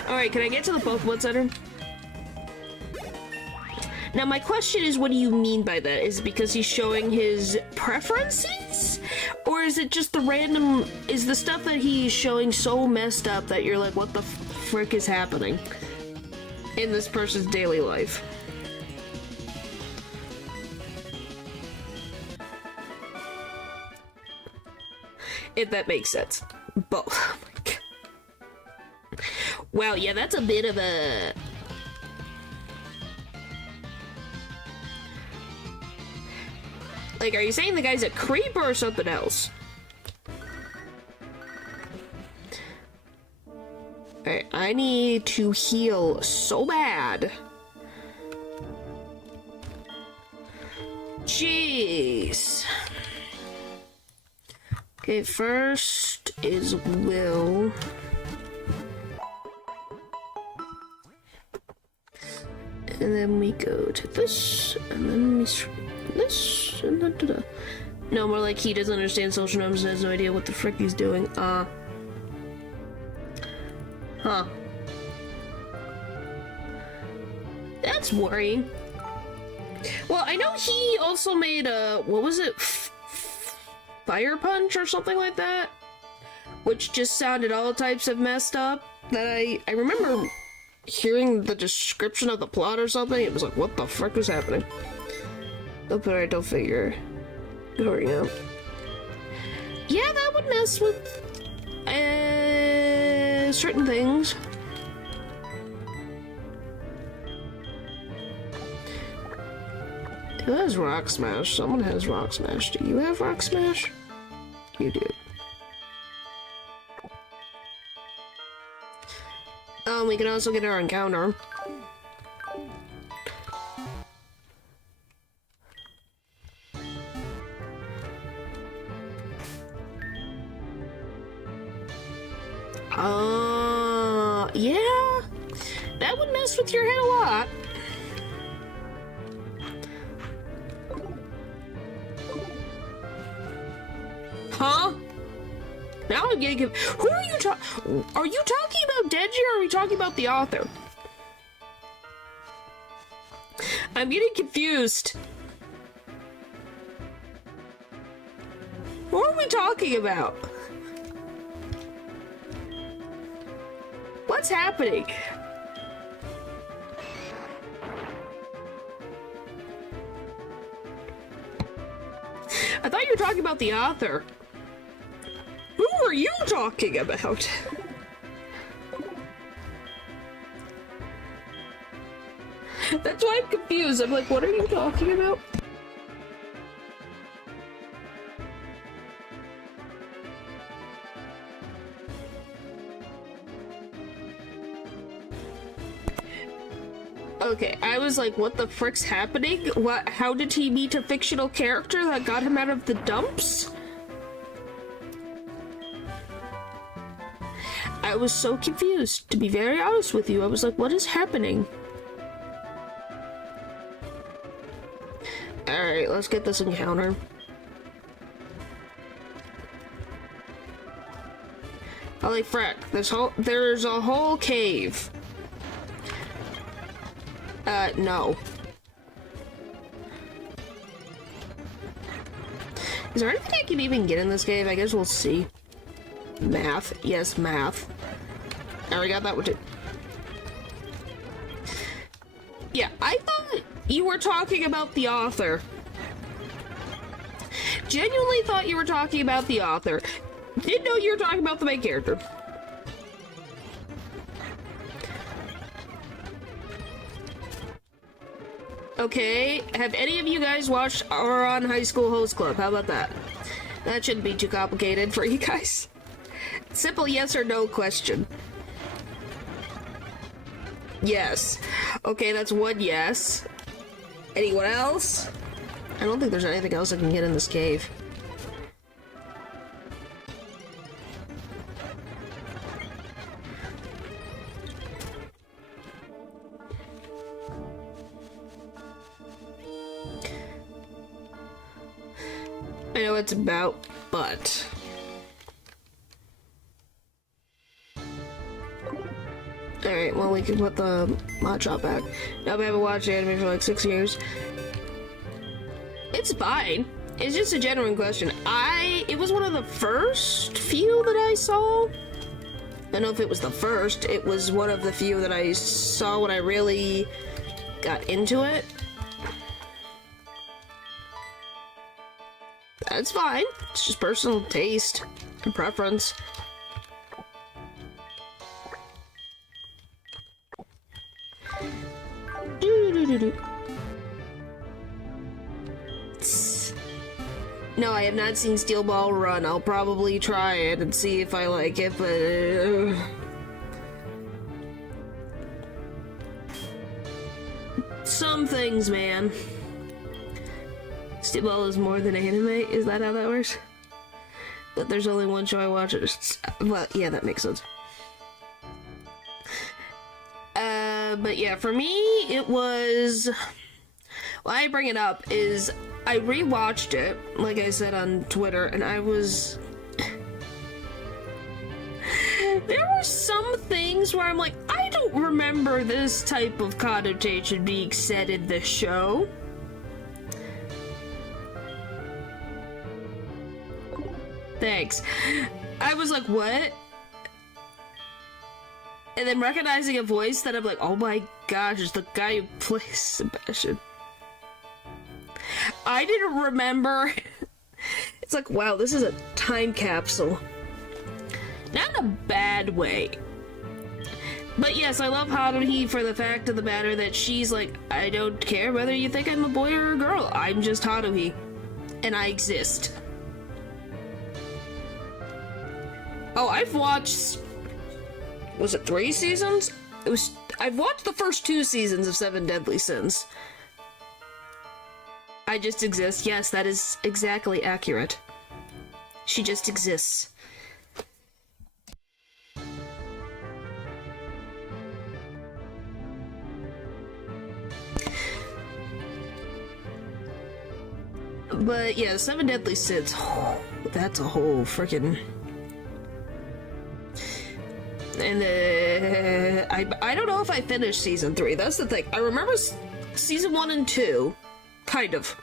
Alright, can I get to the Pokemon Center? Now my question is, what do you mean by that? Is it because he's showing his preferences? Or is it just the random... Is the stuff that he's showing so messed up that you're like, what the frick is happening in this person's daily life? If that makes sense. Both. Oh my God. Wow, yeah, that's a bit of a... Like, are you saying the guy's a creep or something else? Alright, I need to heal so bad. Jeez. Okay, first is Will. And then we go to this, and then we this, and then da-da. No, more like he doesn't understand social norms and has no idea what the frick he's doing. Huh. That's worrying. Well, I know he also made a, what was it? Fire Punch or something like that? Which just sounded all types of messed up. That I remember hearing the description of the plot or something. It was like, what the frick is happening? Nope, alright, don't figure. Hurry up. Yeah, that would mess with certain things. Who has Rock Smash? Someone has Rock Smash. Do you have Rock Smash? You do. We can also get our encounter. Yeah. That would mess with your head a lot. Huh? Now I'm getting Who are you talking? Are you talking about Denji or are we talking about the author? I'm getting confused. What are we talking about? What's happening? I thought you were talking about the author. Who are you talking about? That's why I'm confused. I'm like, what are you talking about? Okay, I was like, what the frick's happening? What? How did he meet a fictional character that got him out of the dumps? I was so confused, to be very honest with you. I was like, what is happening? Alright, let's get this encounter. Holy frick, there's a whole cave. No. Is there anything I can even get in this cave? I guess we'll see. Math. Yes, math. I already got that one too. Yeah, I thought you were talking about the author. Genuinely thought you were talking about the author. Didn't know you were talking about the main character. Okay, have any of you guys watched Ouran High School Host Club? How about that? That shouldn't be too complicated for you guys. Simple yes or no question. Yes. Okay, that's one yes. Anyone else? I don't think there's anything else I can get in this cave. I know it's about, but... Alright, well, we can put the mod shop back. Now I haven't watched anime for like 6 years. It's fine. It's just a genuine question. It was one of the first few that I saw. I don't know if it was the first. It was one of the few that I saw when I really got into it. That's fine. It's just personal taste and preference. No, I have not seen Steel Ball Run. I'll probably try it and see if I like it, but... Some things, man. basketball is more than anime? Is that how that works? But there's only one show I watch. Well, yeah, that makes sense. But yeah, for me, it was... Why I bring it up is I rewatched it, like I said on Twitter, and I was... There were some things where I'm like, I don't remember this type of connotation being said in this show. Thanks. I was like, what? And then recognizing a voice that I'm like, oh my gosh, it's the guy who plays Sebastian. I didn't remember. It's like, wow, this is a time capsule. Not in a bad way. But yes, I love Haruhi for the fact of the matter that she's like, I don't care whether you think I'm a boy or a girl. I'm just Haruhi. And I exist. Oh, I've watched... Was it 3 seasons? I've watched the first 2 seasons of 7 Deadly Sins. I just exist. Yes, that is exactly accurate. She just exists. But yeah, 7 Deadly Sins. Oh, that's a whole freaking... And I don't know if I finished season 3. That's the thing. I remember season 1 and 2, kind of.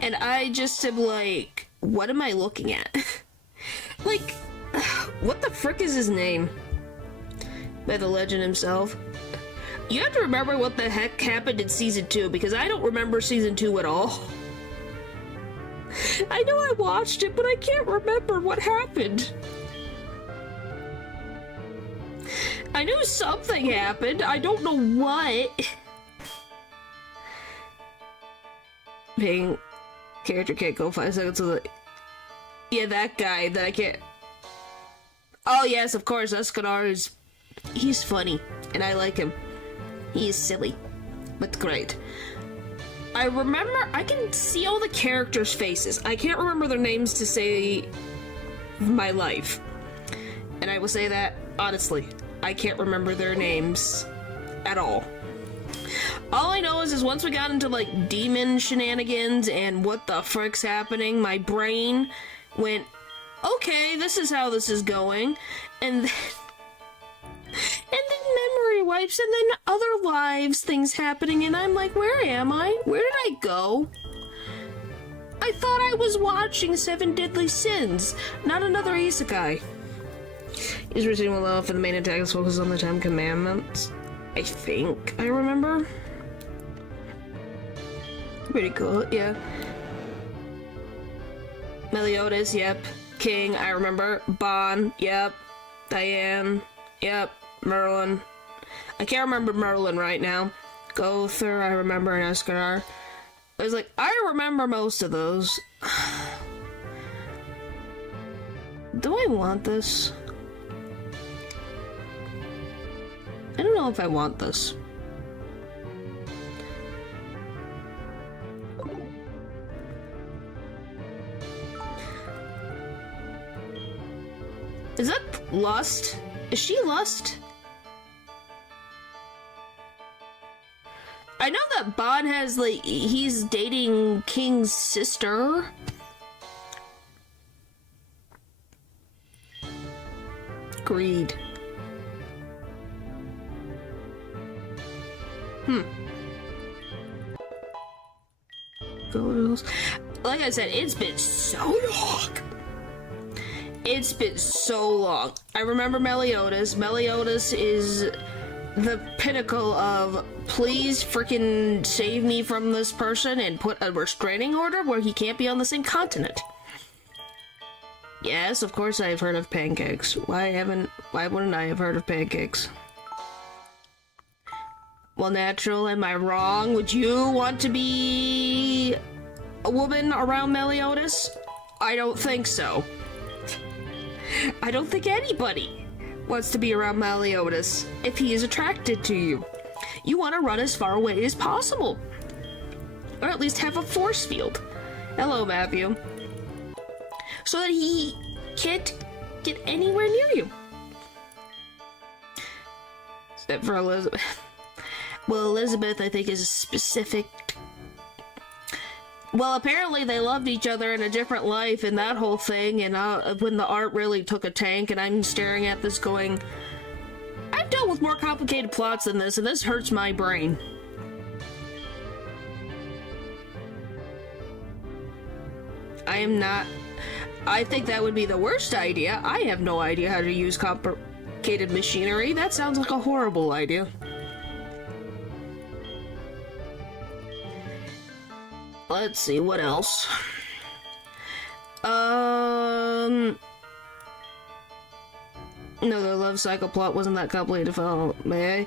And I just am like, what am I looking at? Like, what the frick is his name? By the legend himself. You have to remember what the heck happened in season 2, because I don't remember season 2 at all. I know I watched it, but I can't remember what happened. I knew something happened. I don't know what. Ping. Character can't go 5 seconds with it. Yeah, that guy that I can't... Oh yes, of course, Escanar is... He's funny, and I like him. He is silly, but great. I remember, I can see all the characters' faces. I can't remember their names to save my life. And I will say that, honestly, I can't remember their names at all. All I know is once we got into, like, demon shenanigans and what the frick's happening, my brain went, okay, this is how this is going. And then memory wipes, and then other lives, things happening, and I'm like, where am I? Where did I go? I thought I was watching 7 Deadly Sins, not another isekai. He's receiving a love for the main attack is focused on the 10 commandments. I think I remember. Pretty cool, yeah. Meliodas, yep. King, I remember. Bon, yep. Diane, yep. Merlin. I can't remember Merlin right now. Gother, I remember, and Escanar. I was like, I remember most of those. Do I want this? I don't know if I want this. Is that Lust? Is she Lust? I know that Bon has, like, he's dating King's sister. Greed. Like I said, it's been so long. It's been so long. I remember Meliodas. Meliodas is the pinnacle of please freaking save me from this person and put a restraining order where he can't be on the same continent. Yes, of course I've heard of pancakes. Why wouldn't I have heard of pancakes? Well, natural, am I wrong? Would you want to be a woman around Meliodas? I don't think so. I don't think anybody wants to be around Meliodas if he is attracted to you. You want to run as far away as possible. Or at least have a force field. Hello, Matthew. So that he can't get anywhere near you. Except for Elizabeth. Well, Elizabeth, I think, is a specific... Well, apparently they loved each other in a different life and that whole thing, and when the art really took a tank, and I'm staring at this going, I've dealt with more complicated plots than this, and this hurts my brain. I think that would be the worst idea. I have no idea how to use complicated machinery. That sounds like a horrible idea. Let's see, what else? No, the love cycle plot wasn't that complicated. May I?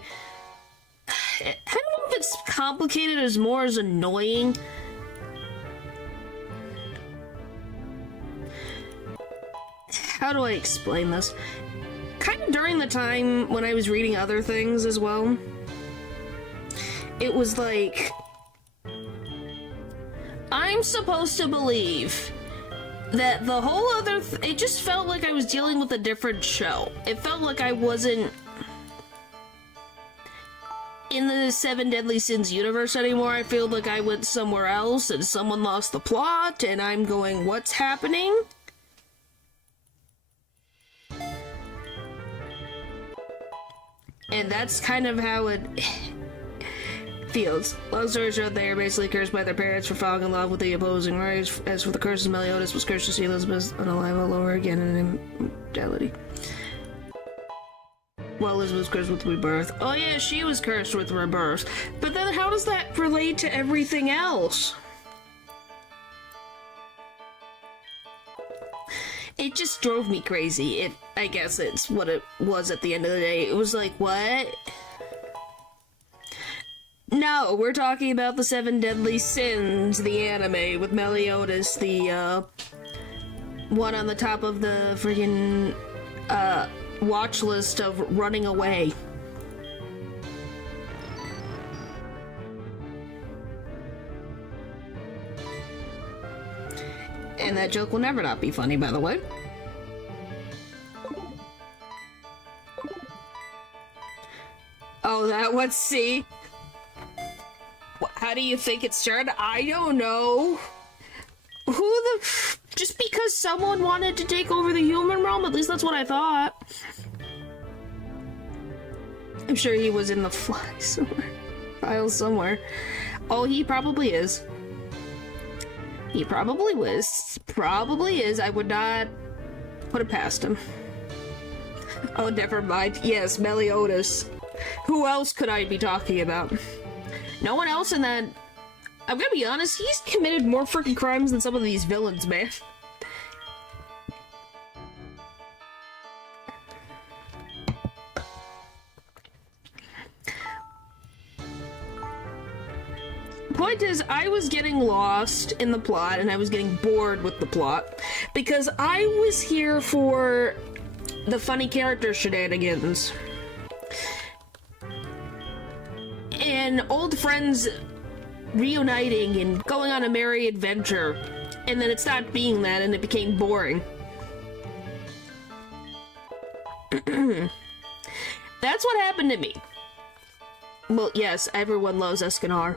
I don't know if it's complicated as more as annoying. How do I explain this? Kind of during the time when I was reading other things as well. It was like... I'm supposed to believe that the whole other... it just felt like I was dealing with a different show. It felt like I wasn't in the Seven Deadly Sins universe anymore. I feel like I went somewhere else and someone lost the plot and I'm going, what's happening? And that's kind of how it feels. Long story short, they are basically cursed by their parents for falling in love with the opposing race. As for the curses, Meliodas was cursed to see Elizabeth unalive all over again in immortality. Well, Elizabeth was cursed with rebirth. Oh yeah, she was cursed with rebirth. But then how does that relate to everything else? It just drove me crazy. I guess it's what it was at the end of the day. It was like, what? No, we're talking about the Seven Deadly Sins, the anime, with Meliodas, the, one on the top of the friggin', watch list of running away. And that joke will never not be funny, by the way. Oh, that one, see? How do you think it started? I don't know. Just because someone wanted to take over the human realm? At least that's what I thought. I'm sure he was in the file somewhere. Oh, he probably is. He probably was. Probably is. I would not put it past him. Oh, never mind. Yes, Meliodas. Who else could I be talking about? No one else in that... I'm gonna be honest, he's committed more freaking crimes than some of these villains, man. Point is, I was getting lost in the plot, and I was getting bored with the plot, because I was here for the funny character shenanigans. And old friends reuniting and going on a merry adventure, and then it stopped being that, and it became boring. That's what happened to me. Well, yes, everyone loves Escanar.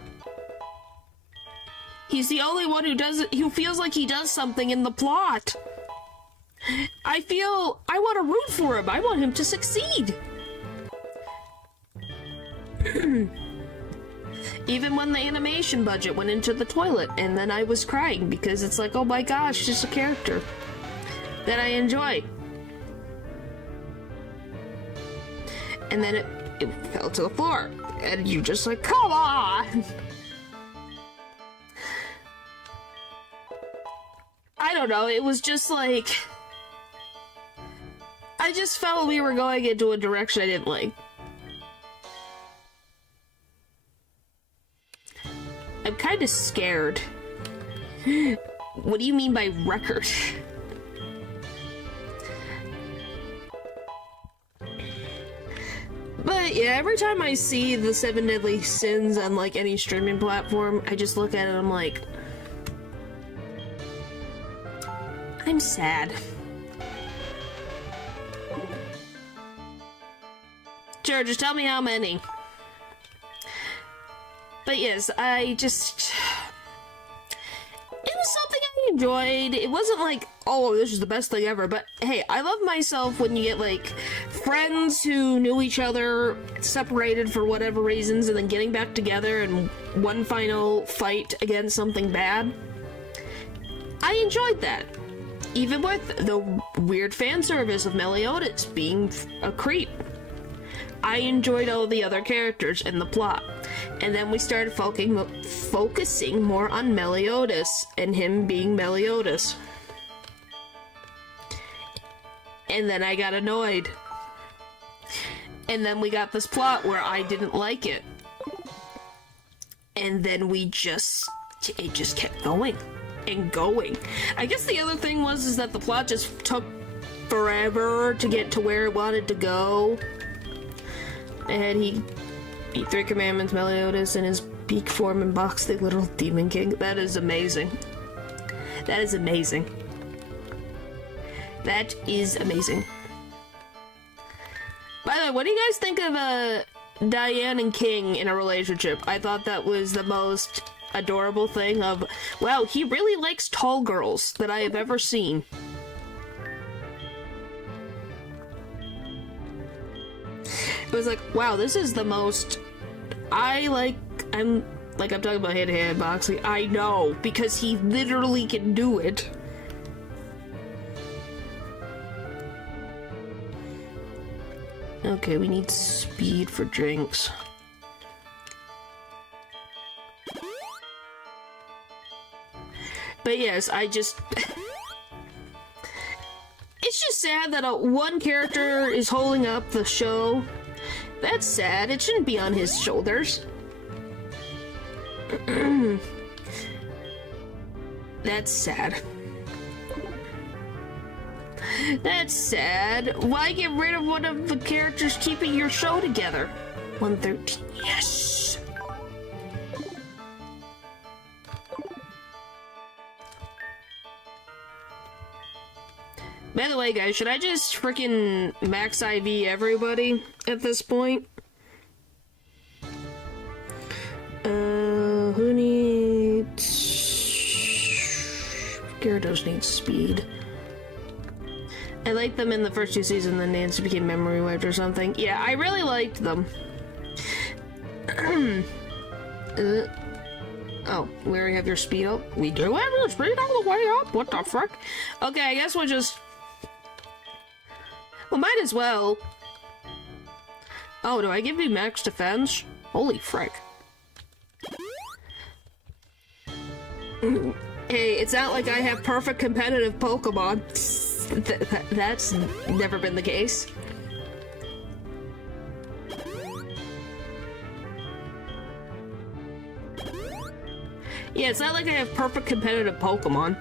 He's the only one who feels like he does something in the plot. I want to root for him. I want him to succeed. Even when the animation budget went into the toilet, and then I was crying because it's like, oh my gosh, just a character that I enjoy. And then it fell to the floor, and you just like, come on! I don't know, it was just like... I just felt we were going into a direction I didn't like. I'm kind of scared. What do you mean by record? But yeah, every time I see the 7 Deadly Sins on like any streaming platform, I just look at it and I'm like, I'm sad. Sure, just tell me how many. But yes, it was something I enjoyed. It wasn't like, oh, this is the best thing ever, but hey, I love myself when you get like friends who knew each other, separated for whatever reasons, and then getting back together in one final fight against something bad. I enjoyed that. Even with the weird fan service of Meliodas being a creep. I enjoyed all the other characters in the plot. And then we started focusing more on Meliodas and him being Meliodas. And then I got annoyed. And then we got this plot where I didn't like it. And then it just kept going and going. I guess the other thing is that the plot just took forever to get to where it wanted to go. And he beat 3 commandments, Meliodas, in his peak form and boxed the little demon king. That is amazing. That is amazing. That is amazing. By the way, what do you guys think of Diane and King in a relationship? I thought that was the most adorable thing of, wow, he really likes tall girls that I have ever seen. It was like, wow, this is the most I'm talking about hand-to-hand boxing. I know, because he literally can do it. Okay, we need speed for drinks. But yes, it's just sad that one character is holding up the show. That's sad. It shouldn't be on his shoulders. That's sad. That's sad. Why get rid of one of the characters keeping your show together? 113. Yes! By the way, guys, should I just freaking max IV everybody at this point? Who needs... Gyarados needs speed. I liked them in the first 2 seasons, then Nancy became memory wiped or something. Yeah, I really liked them. Oh, we already have your speed up? We do have your speed all the way up? What the frick? Okay, I guess we'll just... Well, might as well. Oh, do I give you max defense? Holy frick. Hey, it's not like I have perfect competitive Pokemon. That's never been the case. Yeah, it's not like I have perfect competitive Pokemon.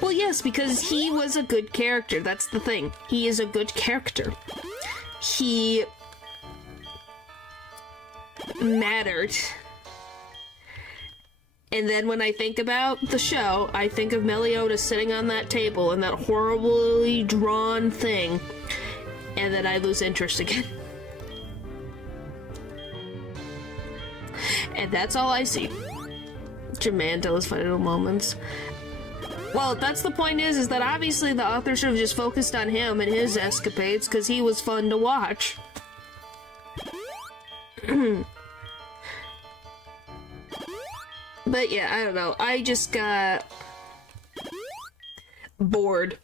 Well, yes, because he was a good character. That's the thing. He is a good character. He mattered. And then when I think about the show, I think of Meliodas sitting on that table and that horribly drawn thing. And then I lose interest again. And that's all I see. Jamantela's final moments. Well, that's the point is that obviously the author should have just focused on him and his escapades, because he was fun to watch. But yeah, I don't know. I just got bored.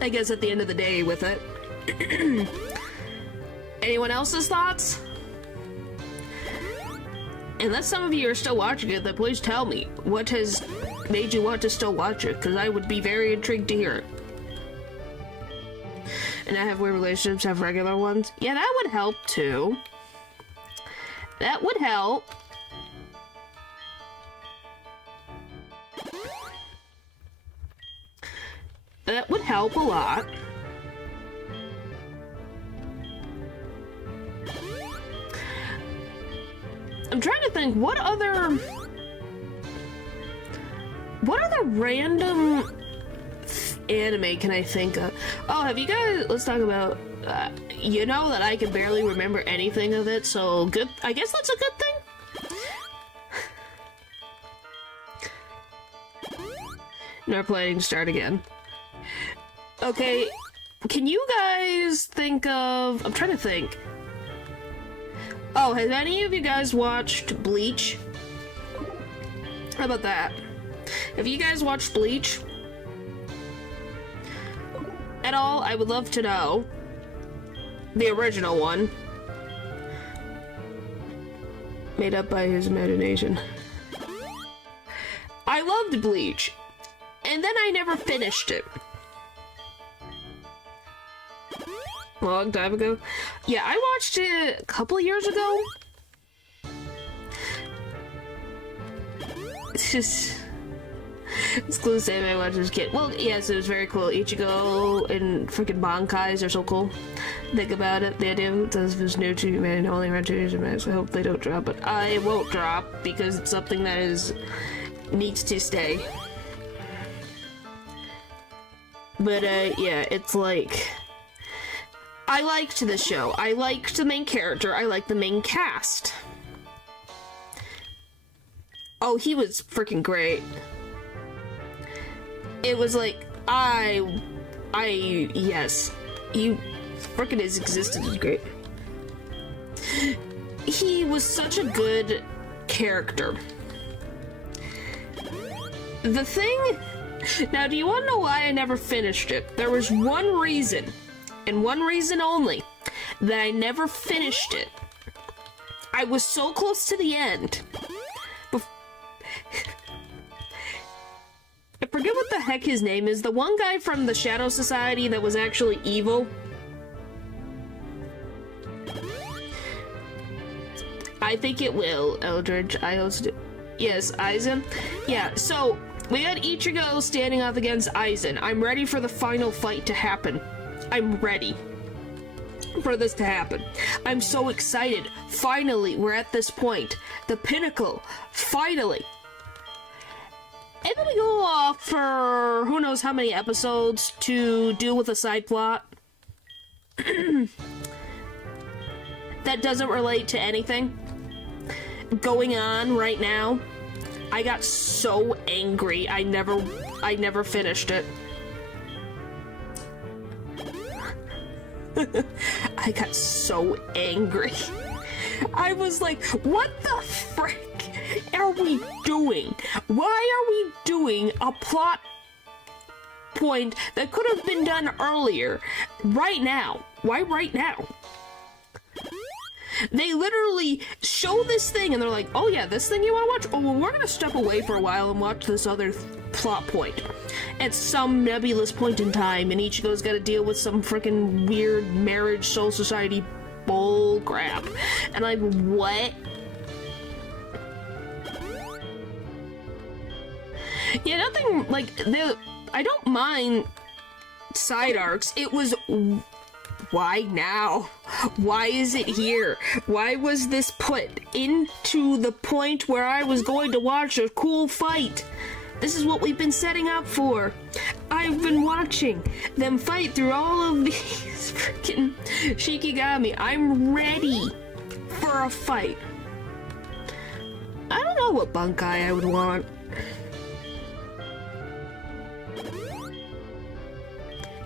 I guess at the end of the day with it. Anyone else's thoughts? Unless some of you are still watching it, then please tell me what has made you want to still watch it, because I would be very intrigued to hear it. And I have weird relationships, have regular ones. Yeah, that would help too. That would help. That would help a lot. I'm trying to think, what other random anime can I think of? Oh, have you guys, let's talk about, you know that I can barely remember anything of it, so good, I guess that's a good thing? Never planning to start again. Okay, can you guys think of, I'm trying to think. Oh, has any of you guys watched Bleach? How about that? Have you guys watched Bleach at all? I would love to know. The original one. Made up by his imagination. I loved Bleach. And then I never finished it. A long time ago. Yeah, I watched it a couple years ago. It's just... It's cool to say I watched as a kid. Well, yes, it was very cool. Ichigo and freaking Bankais are so cool. Think about it. The idea does is new to man only around 2 years of man, so I hope they don't drop, but I won't drop because it's something that is needs to stay. But yeah, it's like I liked the show. I liked the main character. I liked the main cast. Oh, he was freaking great. It was like, yes. He freaking his existence was great. He was such a good character. The thing, now do you want to know why I never finished it? There was one reason, and one reason only, that I never finished it. I was so close to the end. I forget what the heck his name is. The one guy from the Shadow Society that was actually evil. I think it will, Eldridge. I hosted. Yes, Aizen. Yeah, so we got Ichigo standing off against Aizen. I'm ready for the final fight to happen. I'm ready for this to happen. I'm so excited. Finally, we're at this point. The pinnacle. Finally. And then we go off for who knows how many episodes to deal with a side plot that doesn't relate to anything going on right now. I got so angry. I never finished it. I got so angry. I was like, what the frick are we doing? Why are we doing a plot point that could have been done earlier? Right now. Why right now? They literally show this thing and they're like, oh yeah, this thing you want to watch? Oh, well, we're gonna step away for a while and watch this other plot point at some nebulous point in time, and Ichigo's gotta deal with some freaking weird marriage soul society bull crap. And I'm like, what? Yeah, nothing like I don't mind side arcs. It was why now? Why is it here? Why was this put into the point where I was going to watch a cool fight? This is what we've been setting up for. I've been watching them fight through all of these freaking Shikigami. I'm ready for a fight. I don't know what Bankai I would want.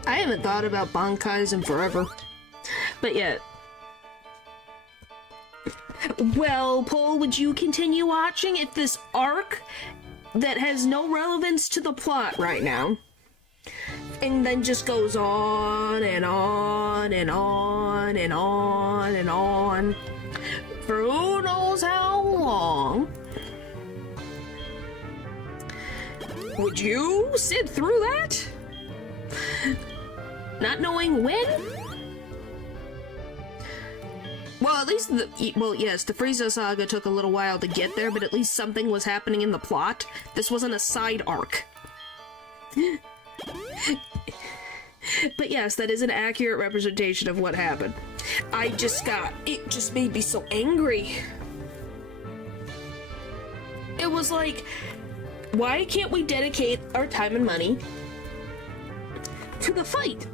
I haven't thought about Bankais in forever. But yet. Well, Paul, would you continue watching if this arc that has no relevance to the plot right now, and then just goes on and on and on and on and on for who knows how long? Would you sit through that? Not knowing when? Well, at least yes, the Frieza saga took a little while to get there, but at least something was happening in the plot. This wasn't a side arc. But yes, that is an accurate representation of what happened. It just made me so angry. It was like, why can't we dedicate our time and money to the fight?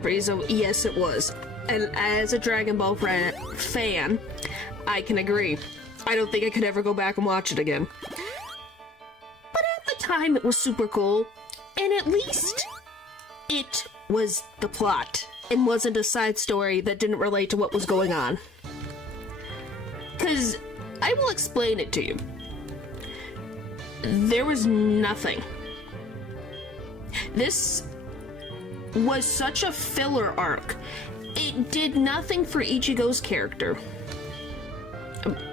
Frieza, yes it was. And as a Dragon Ball fan, I can agree. I don't think I could ever go back and watch it again. But at the time, it was super cool. And at least it was the plot and wasn't a side story that didn't relate to what was going on. Because I will explain it to you. There was nothing. This was such a filler arc. It did nothing for Ichigo's character.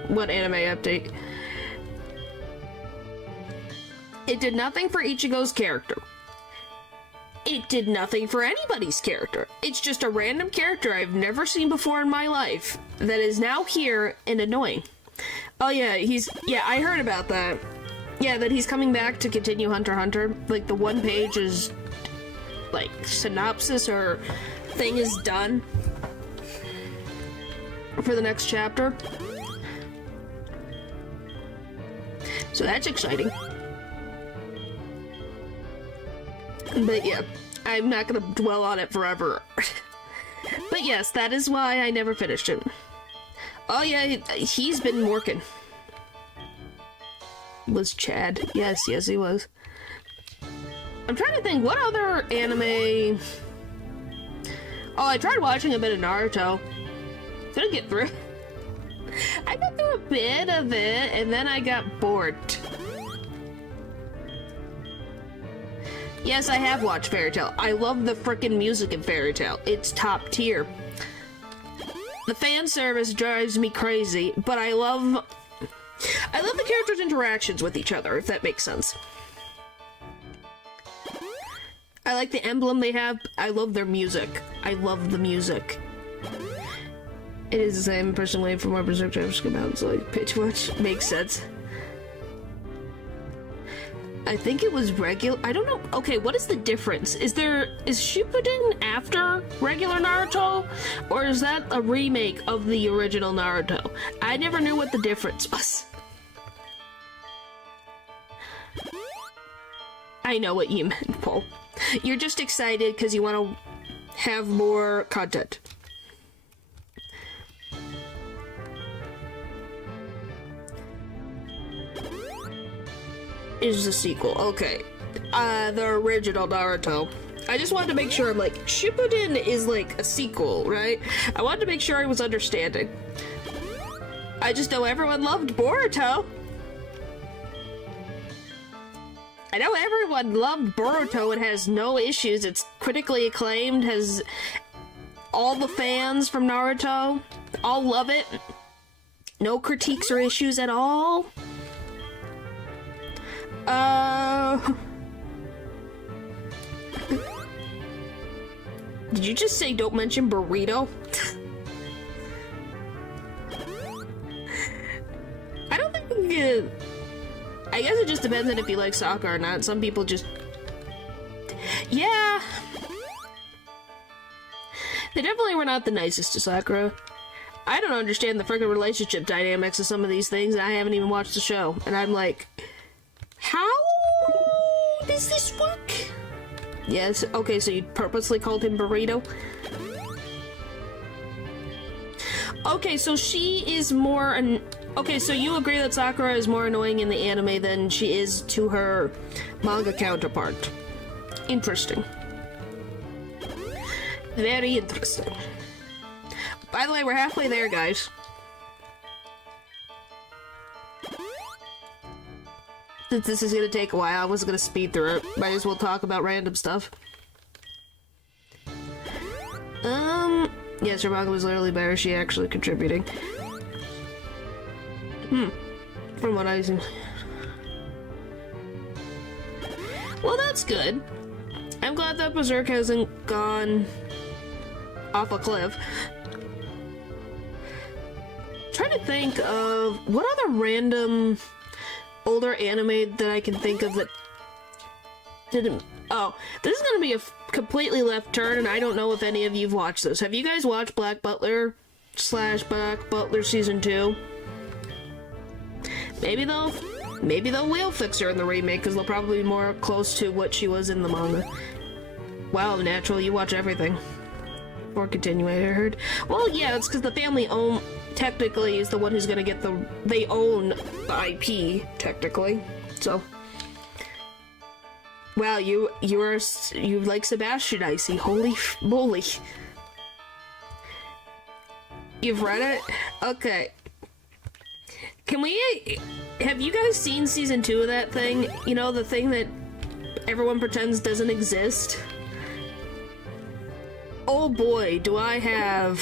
What anime update? It did nothing for Ichigo's character. It did nothing for anybody's character. It's just a random character I've never seen before in my life that is now here and annoying. Oh yeah, I heard about that. Yeah, that he's coming back to continue Hunter x Hunter. Like, the one page is, like, synopsis or thing is done for the next chapter. So that's exciting. But yeah, I'm not gonna dwell on it forever. But yes, that is why I never finished it. Oh yeah, he's been working. Was Chad? Yes, he was. I'm trying to think, what other anime... Oh, I tried watching a bit of Naruto. Couldn't get through. I got through a bit of it, and then I got bored. Yes, I have watched Fairy Tail. I love the frickin' music in Fairy Tail. It's top tier. The fan service drives me crazy, but I love the characters' interactions with each other, if that makes sense. I like the emblem they have. I love their music. I love the music. It is the same personally from our Berserk Chapters come out, so like pitch watch makes sense. I think it was regular. I don't know. Okay, what is the difference? Is Shippuden after regular Naruto, or is that a remake of the original Naruto? I never knew what the difference was. I know what you meant, Paul. You're just excited because you want to have more content. Is the sequel. Okay. The original Naruto. I just wanted to make sure I'm like, Shippuden is like a sequel, right? I wanted to make sure I was understanding. I just know everyone loved Boruto. I know everyone loved Boruto and has no issues. It's critically acclaimed, has all the fans from Naruto. All love it. No critiques or issues at all. Did you just say don't mention burrito? I don't think I guess it just depends on if you like soccer or not. Some people just... Yeah. They definitely were not the nicest to Sakura. I don't understand the freaking relationship dynamics of some of these things, and I haven't even watched the show. And I'm like... How does this work? Yes, okay, so you purposely called him Burrito? Okay, so she is more... Okay, so you agree that Sakura is more annoying in the anime than she is to her manga counterpart. Interesting. Very interesting. By the way, we're halfway there, guys. Since this is gonna take a while, I wasn't gonna speed through it. Might as well talk about random stuff. Yes, her manga was literally better. She actually contributing. From what I see. Well, that's good. I'm glad that Berserk hasn't gone off a cliff. Trying to think of what other random older anime that I can think of that Oh, this is gonna be a completely left turn, and I don't know if any of you've watched this. Have you guys watched Black Butler / Black Butler Season 2? Maybe they'll will fix her in the remake, because they'll probably be more close to what she was in the manga. Wow, Natural, you watch everything. Or continuing, I heard. Well, yeah, it's because the family technically is the one who's gonna get they own the IP, technically. So, wow, you like Sebastian, I see. Holy moly. You've read it? Okay. Have you guys seen season 2 of that thing? You know, the thing that everyone pretends doesn't exist? Oh boy, do I have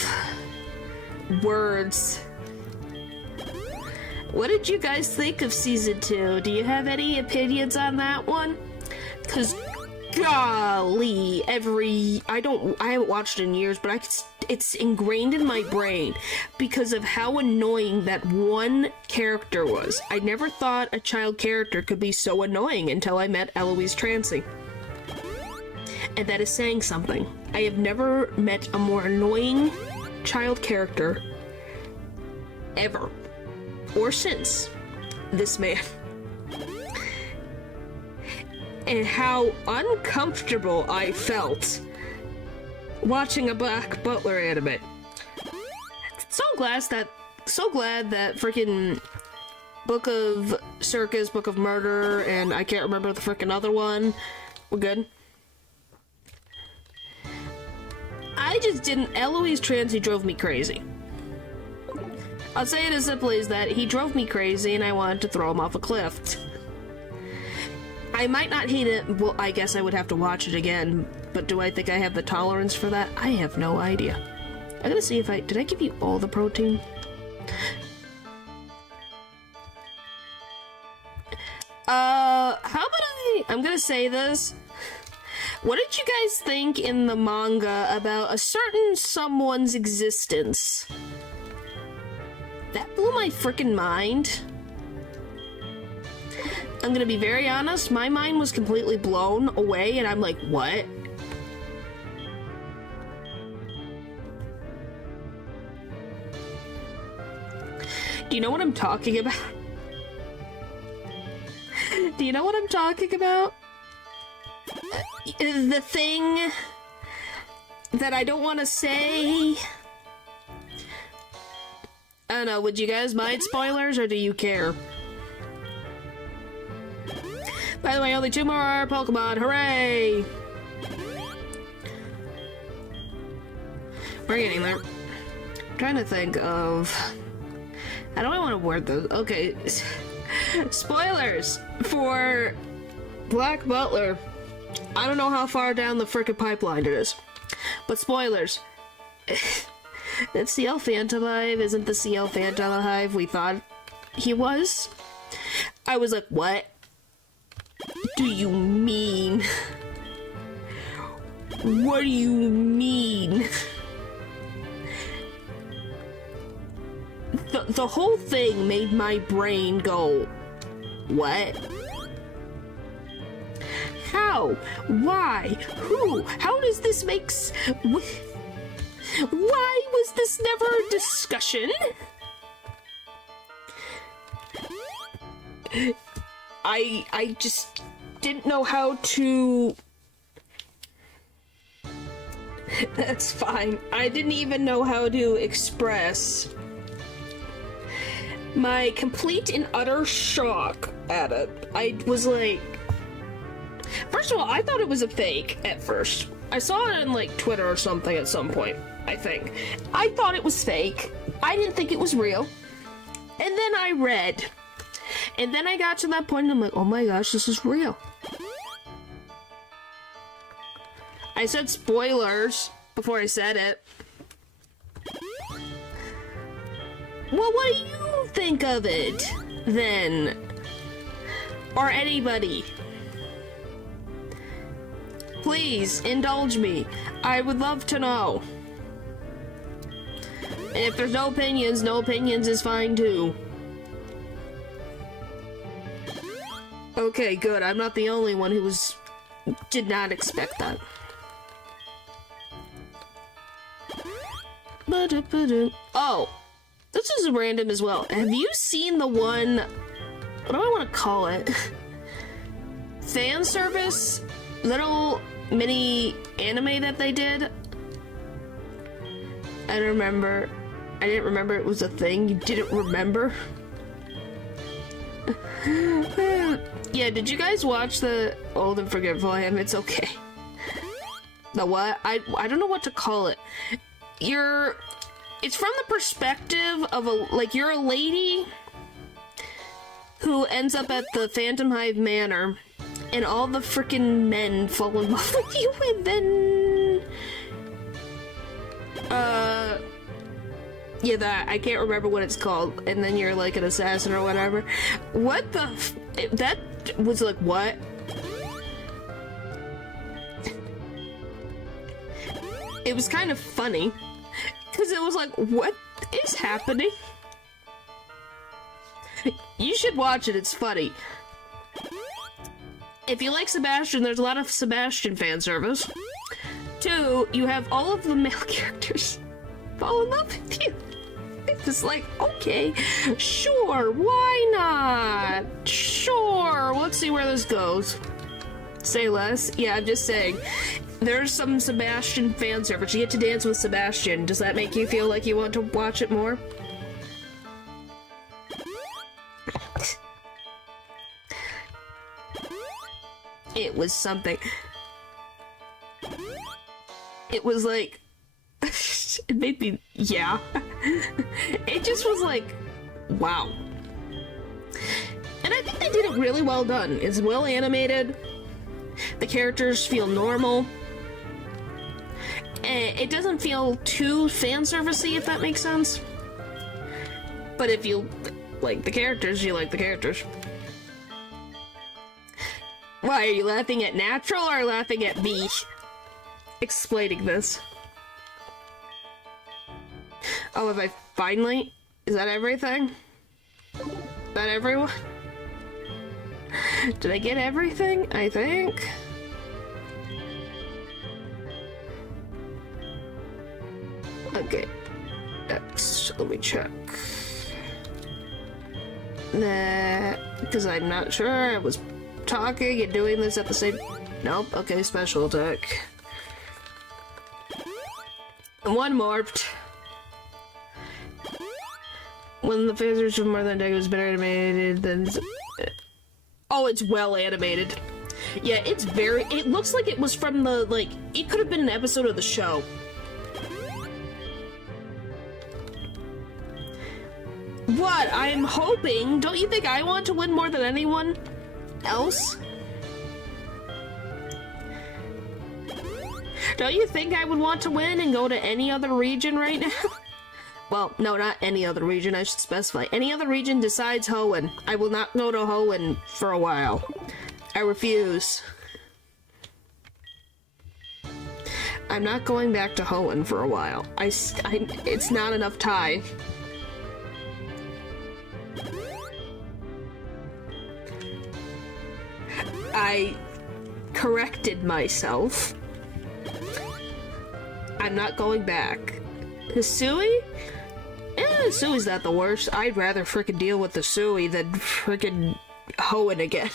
words. What did you guys think of season 2? Do you have any opinions on that one? Cause golly, I haven't watched it in years, but it's ingrained in my brain because of how annoying that one character was. I never thought a child character could be so annoying until I met Eloise Transy. And that is saying something. I have never met a more annoying child character ever. Or since this man. And how uncomfortable I felt watching a Black Butler anime. So glad that freaking Book of Circus, Book of Murder, and I can't remember the freaking other one. We're good. I just didn't. Eloise Transy drove me crazy. I'll say it as simply as that. He drove me crazy and I wanted to throw him off a cliff. I might not hate it. Well, I guess I would have to watch it again. But do I think I have the tolerance for that? I have no idea. I'm gonna see if did I give you all the protein? How about I'm gonna say this. What did you guys think in the manga about a certain someone's existence? That blew my freaking mind. I'm gonna be very honest, my mind was completely blown away, and I'm like, what? Do you know what I'm talking about? Do you know what I'm talking about? The thing that I don't want to say. I don't know, would you guys mind spoilers, or do you care? By the way, only 2 more Pokemon, hooray! We're getting there. I'm trying to think of... How do I want to word those? Okay. Spoilers for Black Butler. I don't know how far down the frickin' pipeline it is. But spoilers. That CL Phantom Hive isn't the CL Phantom Hive we thought he was. I was like, what do you mean? What do you mean? The whole thing made my brain go, what? How? Why? Who? How does this make Why was this never a discussion? I just didn't know how to... That's fine. I didn't even know how to express my complete and utter shock at it. I was like... First of all, I thought it was a fake at first. I saw it on, like, Twitter or something at some point, I think. I thought it was fake. I didn't think it was real. And then I read. And then I got to that point and I'm like, oh my gosh, this is real. I said spoilers before I said it. Well, what do you think of it, then? Or anybody? Please, indulge me. I would love to know. And if there's no opinions is fine too. Okay, good. I'm not the only one who was did not expect that. Oh, this is random as well. Have you seen the one, what do I want to call it? Fan service little mini anime that they did? I didn't remember it was a thing. You didn't remember? Yeah, did you guys watch the Old and Forgetful I Am? It's okay. The what? I don't know what to call it. It's from the perspective of you're a lady who ends up at the Phantom Hive Manor and all the freaking men fall in love with you, and then yeah, that I can't remember what it's called, and then you're like an assassin or whatever. What the that was like what? It was kind of funny because it was like, what is happening? You should watch it, it's funny. If you like Sebastian, there's a lot of Sebastian fan service. 2, you have all of the male characters fall in love with you. It's just like, okay, sure, why not? Sure, let's see where this goes. Say less? Yeah, I'm just saying. There's some Sebastian fan service. You get to dance with Sebastian. Does that make you feel like you want to watch it more? It was something. It was like... it made me... yeah. It just was like... wow. And I think they did it really well done. It's well animated. The characters feel normal. It doesn't feel too fan servicey, if that makes sense. But if you like the characters, you like the characters. Why, are you laughing at Natural or laughing at me explaining this? Oh, have I finally? Is that everything? Is that everyone? Did I get everything? I think. Okay. Next, let me check. Because I'm not sure. I was talking and doing this at the same... nope. Okay, special attack. And one morphed. When the phasers from more than a decade was better animated than... oh, it's well animated. Yeah, it's very... it looks like it was from the, like... it could have been an episode of the show. What? I'm hoping... don't you think I want to win more than anyone else? Don't you think I would want to win and go to any other region right now? Well, no, not any other region, I should specify. Any other region besides Hoenn. I will not go to Hoenn for a while. I refuse. I'm not going back to Hoenn for a while. It's not enough time. I corrected myself. I'm not going back. Hisui? Hisui's not the worst. I'd rather frickin' deal with the Hisui than frickin' Hoenn again.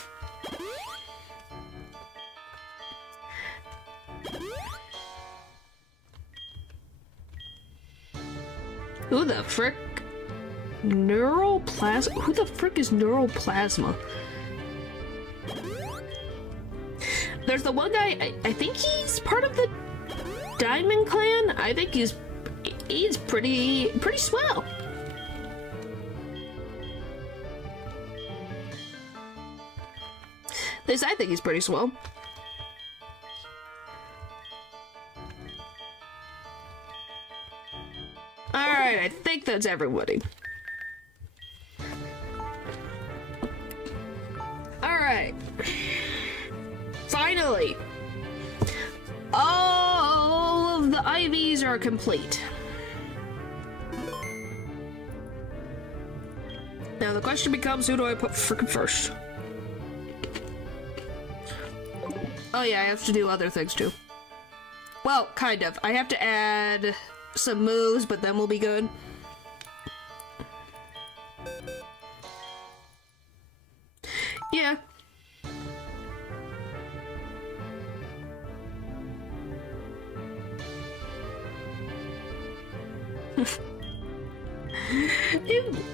Who the frick? Neuroplasma? Who the frick is Neuroplasma? There's the one guy, I think he's part of the Diamond Clan? I think he's pretty swell. At least I think he's pretty swell. Alright, I think that's everybody. Alright. Finally! All of the IVs are complete. Now the question becomes, who do I put frickin' first? Oh yeah, I have to do other things too. Well, kind of. I have to add some moves, but then we'll be good. Yeah.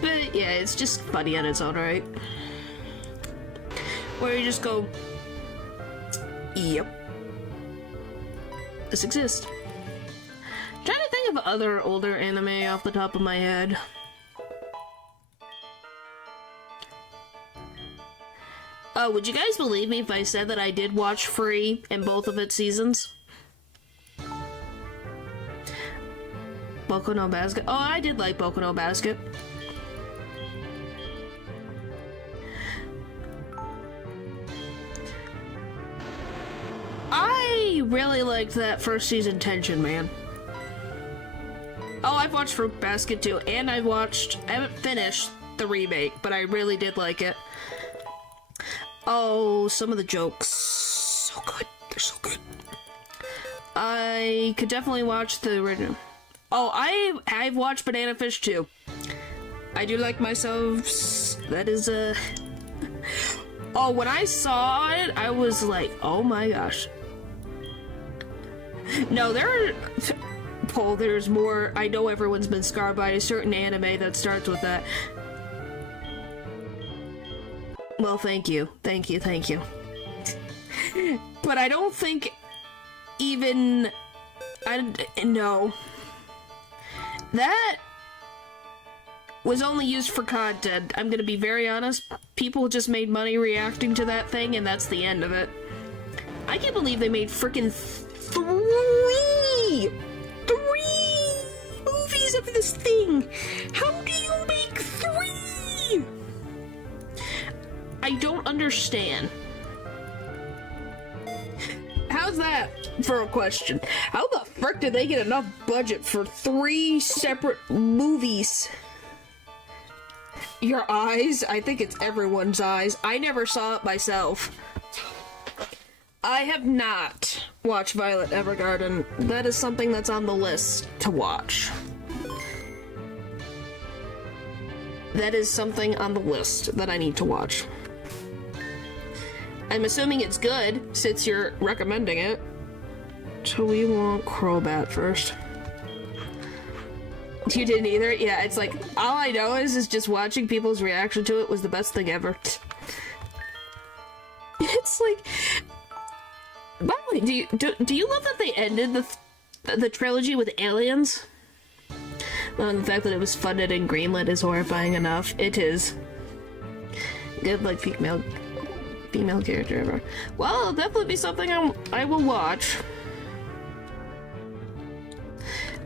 But yeah, it's just funny on its own, right? Where you just go, yep, this exists. I'm trying to think of other older anime off the top of my head. Oh, would you guys believe me if I said that I did watch Free in both of its seasons? Boku no Basket. Oh, I did like Boku no Basket. I really liked that first season tension, man. Oh, I've watched Fruit Basket too, and I haven't finished the remake, but I really did like it. Oh, some of the jokes, so good. They're so good. I could definitely watch the original. Oh, I've watched Banana Fish too. I do like myself. That is a. Oh, when I saw it, I was like, oh my gosh. No, there's more. I know everyone's been scarred by a certain anime that starts with that. Well, thank you. Thank you, thank you. But I don't think even... No. That was only used for content. I'm gonna be very honest. People just made money reacting to that thing, and that's the end of it. I can't believe they made freaking three movies of this thing. How do you make 3? I don't understand. How's that for a question? How the frick did they get enough budget for 3 separate movies? Your eyes? I think it's everyone's eyes. I never saw it myself. I have not watched Violet Evergarden. That is something that's on the list to watch. That is something on the list that I need to watch. I'm assuming it's good, since you're recommending it. So we want Crobat first. You didn't either? Yeah, it's like, all I know is just watching people's reaction to it was the best thing ever. It's like... By the way, do you love that they ended the trilogy with aliens? Well, the fact that it was funded and greenlit is horrifying enough. It is. Good, like, female character ever. Well, it'll definitely be something I will watch.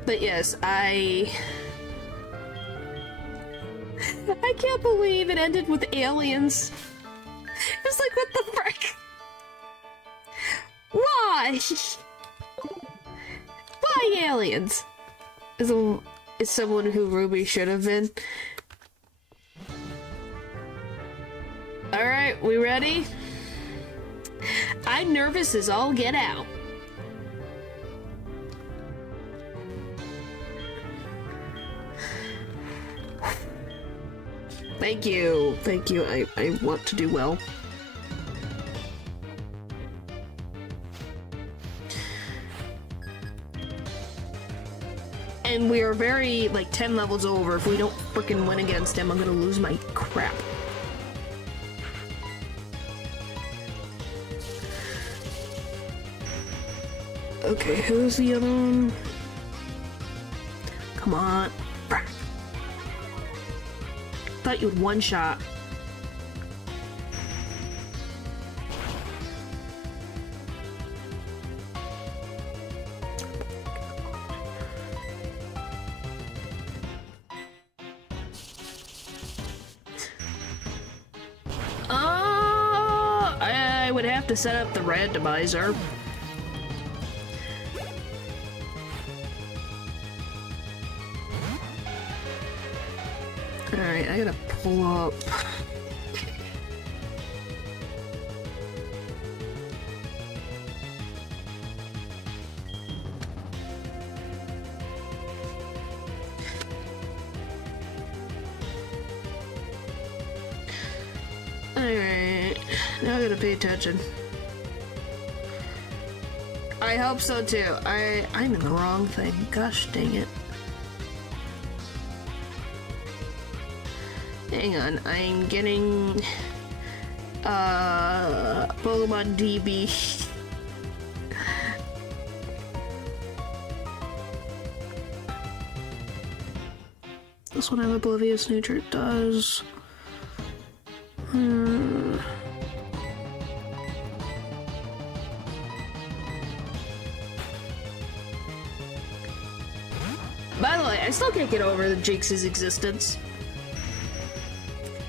But yes, I can't believe it ended with aliens. It's like, what the frick? Why? Why aliens? Is someone who Ruby should have been. Alright, we ready? I'm nervous as all get out. Thank you. Thank you. I want to do well. And we are very, like, 10 levels over. If we don't frickin' win against him, I'm gonna lose my crap. Okay, who's the other one? Come on. Thought you would one-shot. I would have to set up the randomizer. Alright, I gotta pull up. Alright, now I gotta pay attention. I hope so too. I'm in the wrong thing. Gosh dang it. Hang on, I'm getting Pokemon DB. This one I have Oblivious Nature, it does. By the way, I still can't get over the Jinx's existence.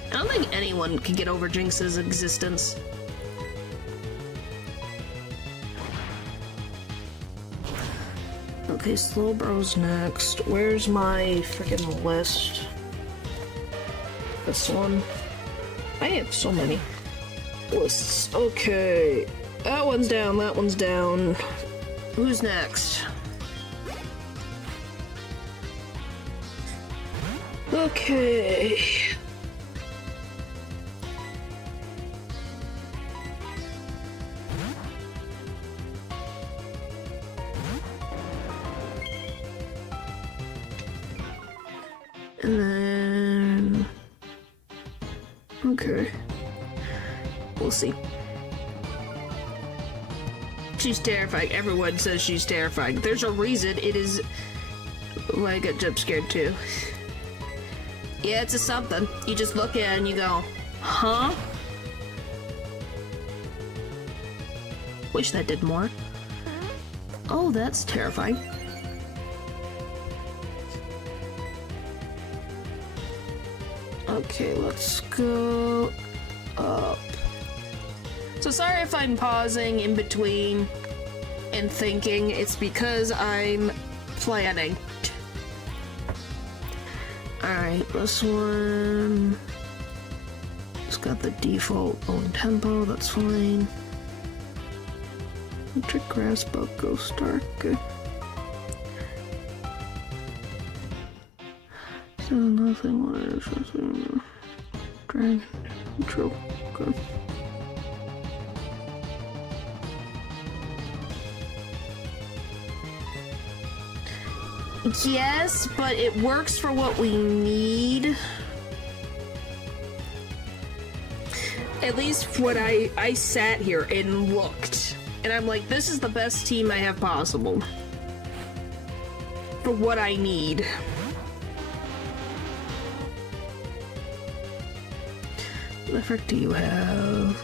I don't think anyone can get over Jinx's existence. Okay, Slowbro's next. Where's my freaking list? This one. I have so many lists. Okay. That one's down, that one's down. Who's next? Okay. And then... okay. We'll see. She's terrifying. Everyone says she's terrifying. There's a reason it is... well, I got jump scared too. Yeah, it's a something. You just look at it and you go, huh? Wish that did more. Oh, that's terrifying. Okay, let's go up. So sorry if I'm pausing in between and thinking. It's because I'm planning. Alright, this one... it's got the default own tempo, that's fine. Electric Grass Bug Ghost Dark, good. So nothing, what is this? Dragon, neutral, good. Yes, but it works for what we need. At least when I sat here and looked. And I'm like, this is the best team I have possible. For what I need. What the frick do you have?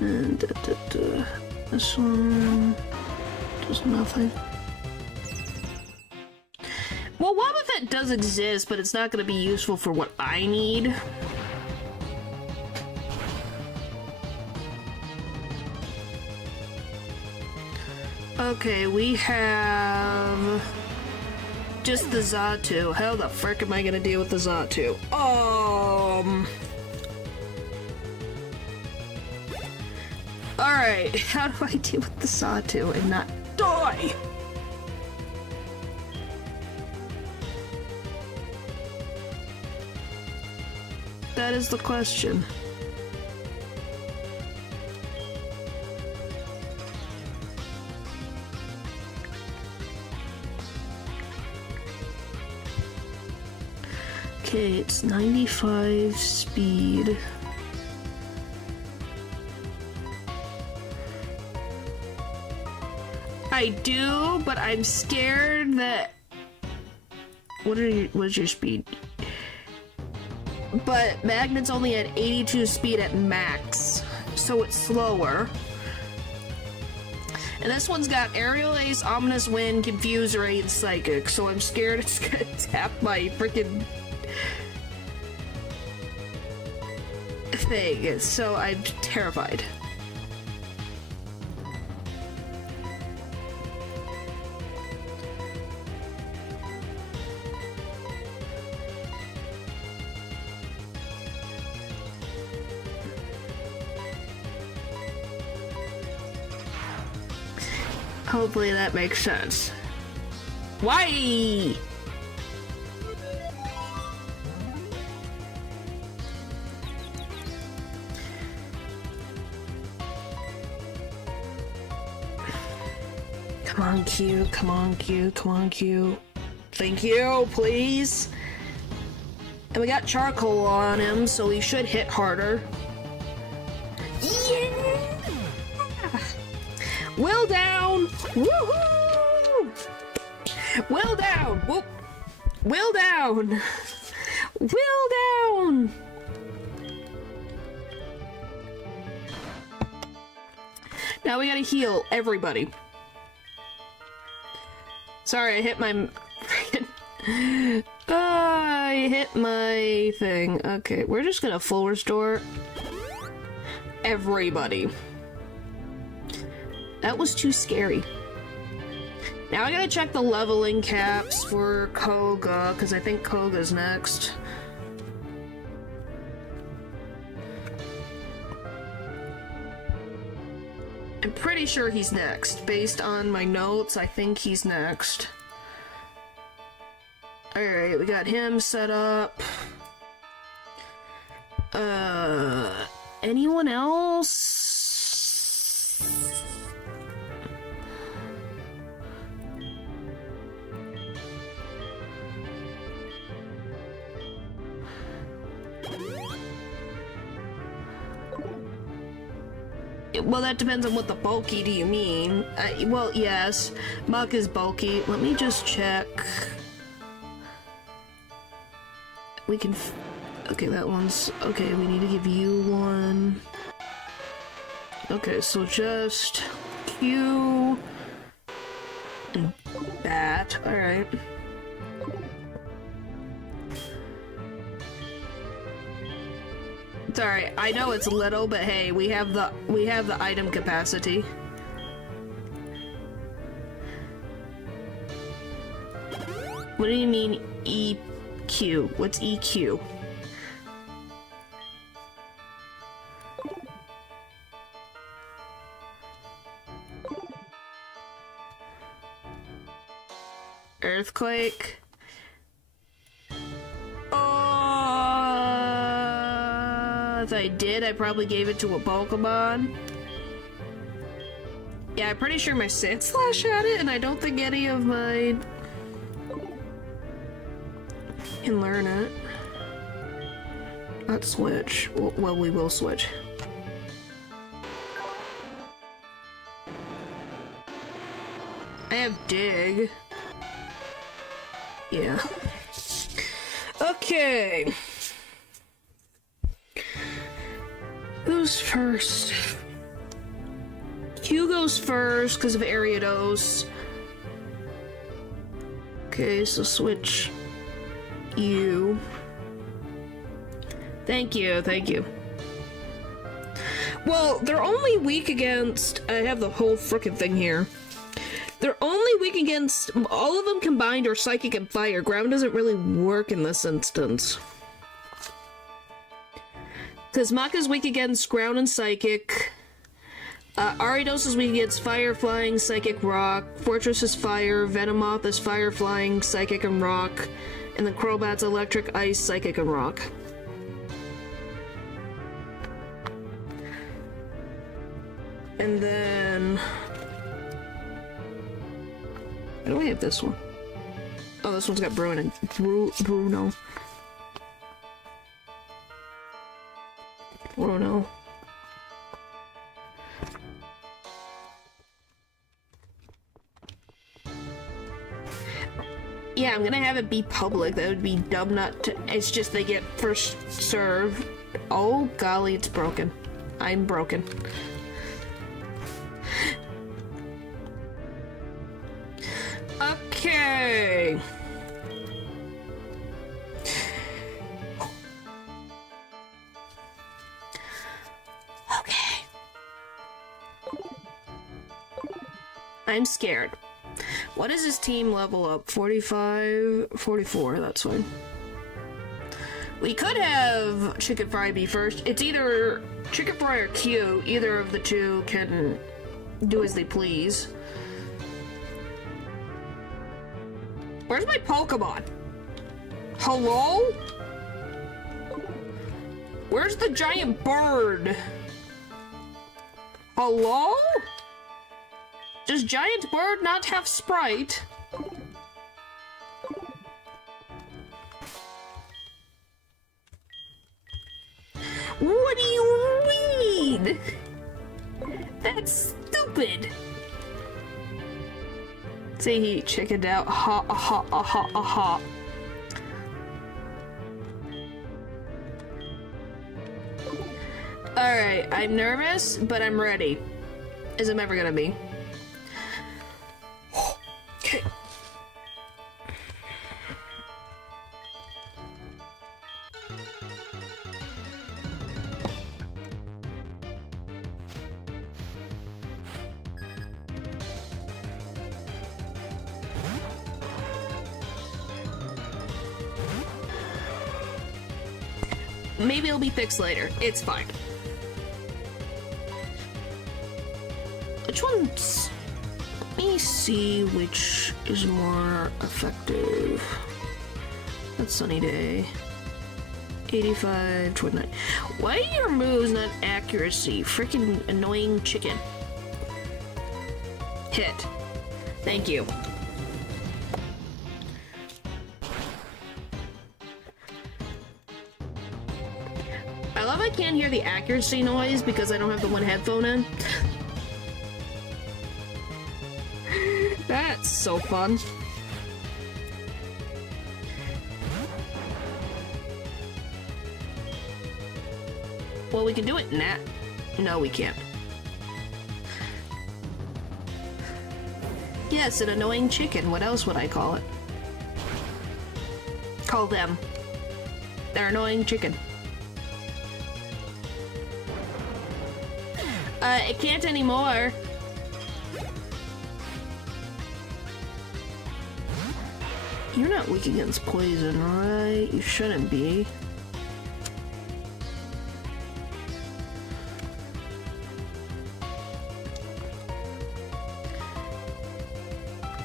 And this one does nothing. Well, what if it does exist, but it's not going to be useful for what I need? Okay, we have just the Xatu. How the frick am I going to deal with the Xatu? Alright, how do I deal with the Xatu and not die? That is the question. Okay, it's 95 speed. I do, but I'm scared that... What's your speed? But Magnet's only at 82 speed at max, so it's slower. And this one's got Aerial Ace, Ominous Wind, Confuse Ray, and Psychic, so I'm scared it's gonna tap my freaking thing, so I'm terrified. Hopefully that makes sense. Why? Come on, Q. Come on, Q. Come on, Q. Thank you, please. And we got charcoal on him, so he should hit harder. Yeah! Will down! Woohoo! Will down! Whoop! Will down! Will down! Now we gotta heal everybody. Sorry, I hit my I hit my thing. Okay, we're just gonna full restore everybody. That was too scary. Now I gotta check the leveling caps for Koga, because I think Koga's next. I'm pretty sure he's next. Based on my notes, I think he's next. Alright, we got him set up. Anyone else? Well, that depends on what the bulky do you mean. Well, yes. Muck is bulky. Let me just check. We can... Okay, that one's... Okay, we need to give you one. Okay, so just... Q... and Bat. Alright. It's alright. I know it's little, but hey, we have the item capacity. What do you mean EQ? What's EQ? Earthquake. If I did, I probably gave it to a Pokemon. Yeah, I'm pretty sure my Sandslash had it, and I don't think any of mine can learn it. Let's switch. Well, we will switch. I have Dig. Yeah. Okay. Who's first? Q goes first because of Ariados. Okay, so switch you. Thank you, thank you. Well, they're only weak against... I have the whole frickin' thing here. They're only weak against... All of them combined are Psychic and Fire. Ground doesn't really work in this instance. Because Mach is weak against Ground and Psychic. Ariados is weak against Fire, Flying, Psychic, Rock. Fortress is Fire. Venomoth is Fire, Flying, Psychic, and Rock. And the Crobat's Electric, Ice, Psychic, and Rock. And then... Why do we have this one? Oh, this one's got Bruno. Bruno. Yeah, I'm gonna have it be public. That would be dumb not to... It's just they get first serve. Oh, golly, it's broken. I'm broken. Okay. Okay. I'm scared. What is his team level up? 45, 44, that's fine. We could have Chicken Fry be first. It's either Chicken Fry or Q. Either of the two can do as they please. Where's my Pokemon? Hello? Where's the giant bird? Hello? Does giant bird not have Sprite? What do you mean? That's stupid. Say he chickened out. Ha ha ha ha ha. Alright, I'm nervous, but I'm ready. As I'm ever gonna be. Okay. Maybe it'll be fixed later. It's fine. Which one's... Let me see which is more effective. That's Sunny Day. 85, 29. Why are your moves not accuracy? Freaking annoying chicken. Hit. Thank you. I love I can't hear the accuracy noise because I don't have the one headphone in. That's so fun. Well, we can do it in that. No, we can't. Yes, an annoying chicken. What else would I call it? Call them. They're annoying chicken. It can't anymore. You're not weak against poison, right? You shouldn't be.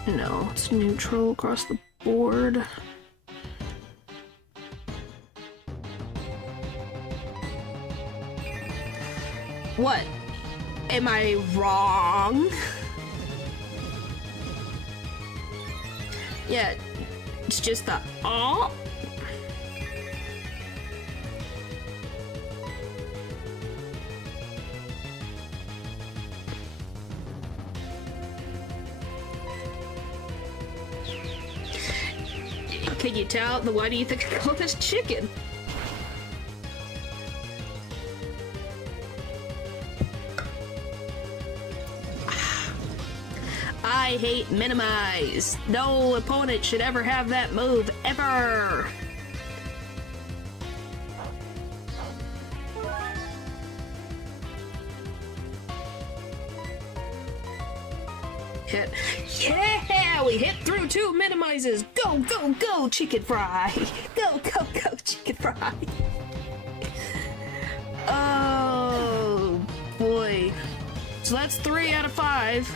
No, it's neutral across the board. What? Am I wrong? Yeah, it's just the oh. Can you tell? Why do you think I call this chicken? I hate minimize. No opponent should ever have that move, ever. Hit. Yeah, we hit through 2 minimizes. Go, go, go, chicken fry. Go, go, go, chicken fry. Oh, boy. So that's 3 out of 5.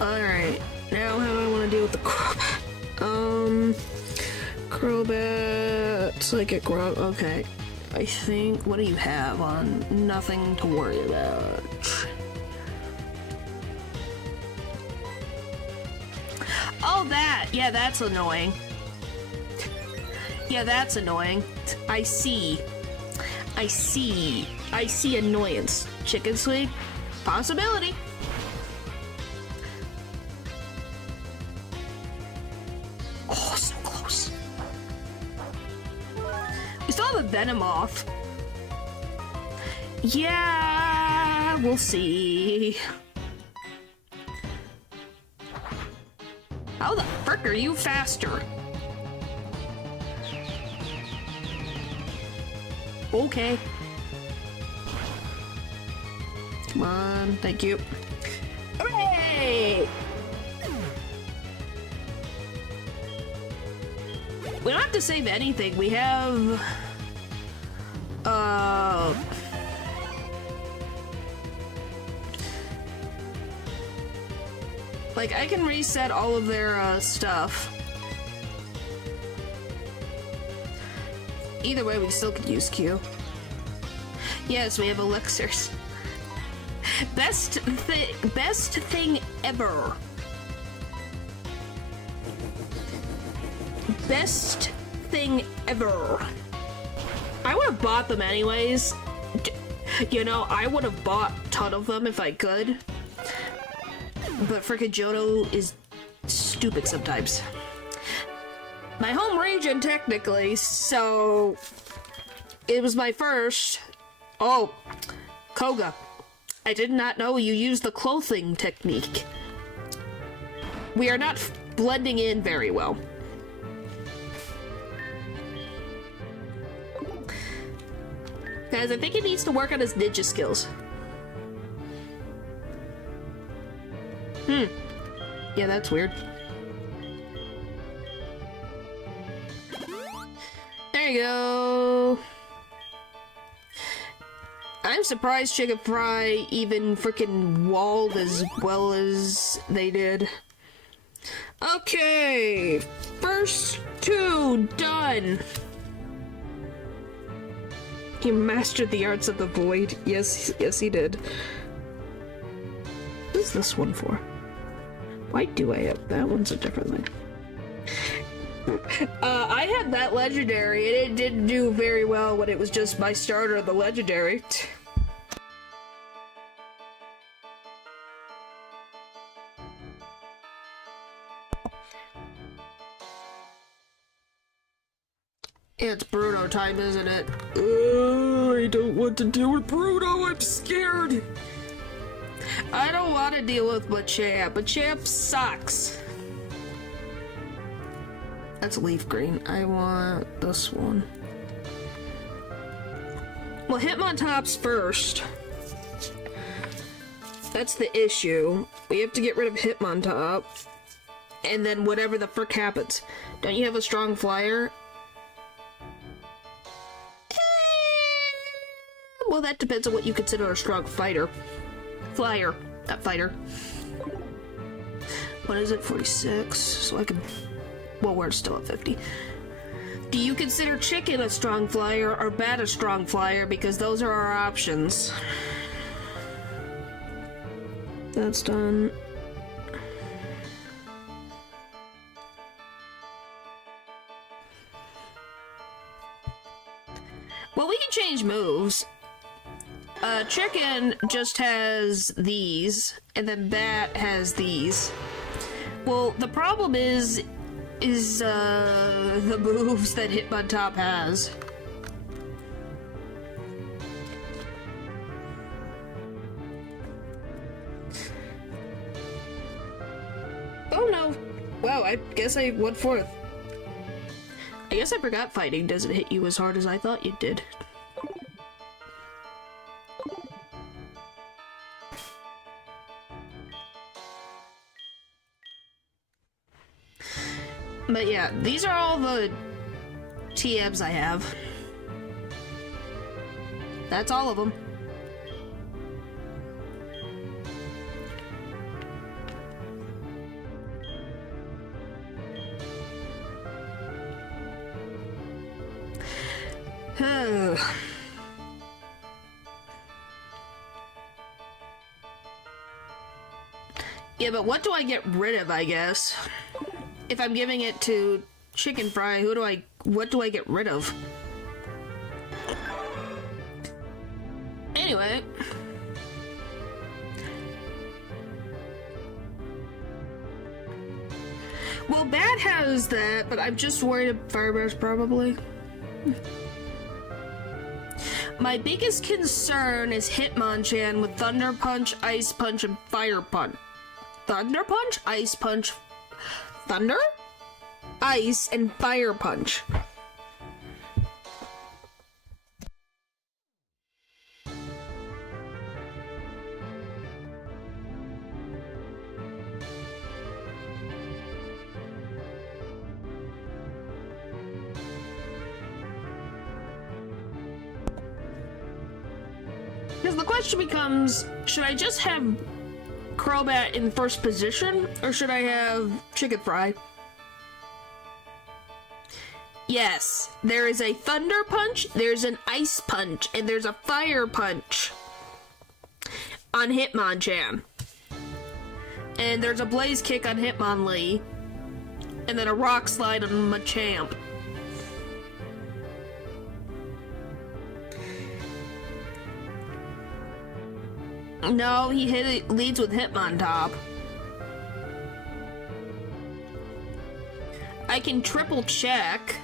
Alright, now how do I want to deal with the Crobat? Crobat, Psychic Rock, okay. I think, what do you have on? Nothing to worry about. Oh, that! Yeah, that's annoying. Yeah, that's annoying. I see. I see. I see annoyance. Chicken sweep? Possibility. Oh, so close. We still have a Venomoth. Yeah, we'll see. How the frick are you faster? Okay. Come on, thank you. Hooray! We don't have to save anything. We have... Like, I can reset all of their, stuff. Either way, we still could use Q. Yes, we have elixirs. Best thing ever. Best thing ever. I would have bought them anyways. You know, I would have bought a ton of them if I could. But frickin' Johto is stupid sometimes. My home region, technically, so... It was my first... Oh, Koga. I did not know you used the clothing technique. We are not blending in very well. Guys, I think he needs to work on his ninja skills. Yeah, that's weird. There you go. I'm surprised Chicken Fry even freaking walled as well as they did. Okay, first two done. He mastered the arts of the void. Yes, yes he did. What's this one for? Why do I have that one's a different thing? I had that legendary, and it didn't do very well when it was just my starter of the legendary. It's Bruno time, isn't it? I don't want to deal with Bruno, I'm scared! I don't want to deal with Machamp. Machamp sucks. That's leaf green. I want this one. Well, Hitmontop's first. That's the issue. We have to get rid of Hitmontop. And then whatever the frick happens. Don't you have a strong flyer? Well, that depends on what you consider a strong fighter. Flyer, not fighter. What is it? 46? So I can... Well, we're still at 50. Do you consider Chicken a strong flyer or Bat a strong flyer? Because those are our options. That's done. Well, we can change moves. Chicken just has these, and then Bat has these. Well, the problem is the moves that Hitmontop has. Oh no! Wow, I guess I went fourth. I guess I forgot fighting doesn't hit you as hard as I thought it did. But yeah, these are all the TMs I have. That's all of them. Yeah, but what do I get rid of, I guess? If I'm giving it to Chicken Fry, what do I get rid of? Anyway. Well, Bat has that, but I'm just worried about Fire Bears probably. My biggest concern is Hitmonchan with Thunder Punch, Ice Punch, and Fire Punch. Thunder Punch, Ice Punch, Thunder, Ice, and Fire Punch. Because the question becomes, should I just have Crobat in first position, or should I have Chicken Fry? Yes, there is a Thunder Punch, there's an Ice Punch, and there's a Fire Punch on Hitmonchan. And there's a Blaze Kick on Hitmonlee, and then a Rock Slide on Machamp. No, he leads with Hitmontop. I can triple check,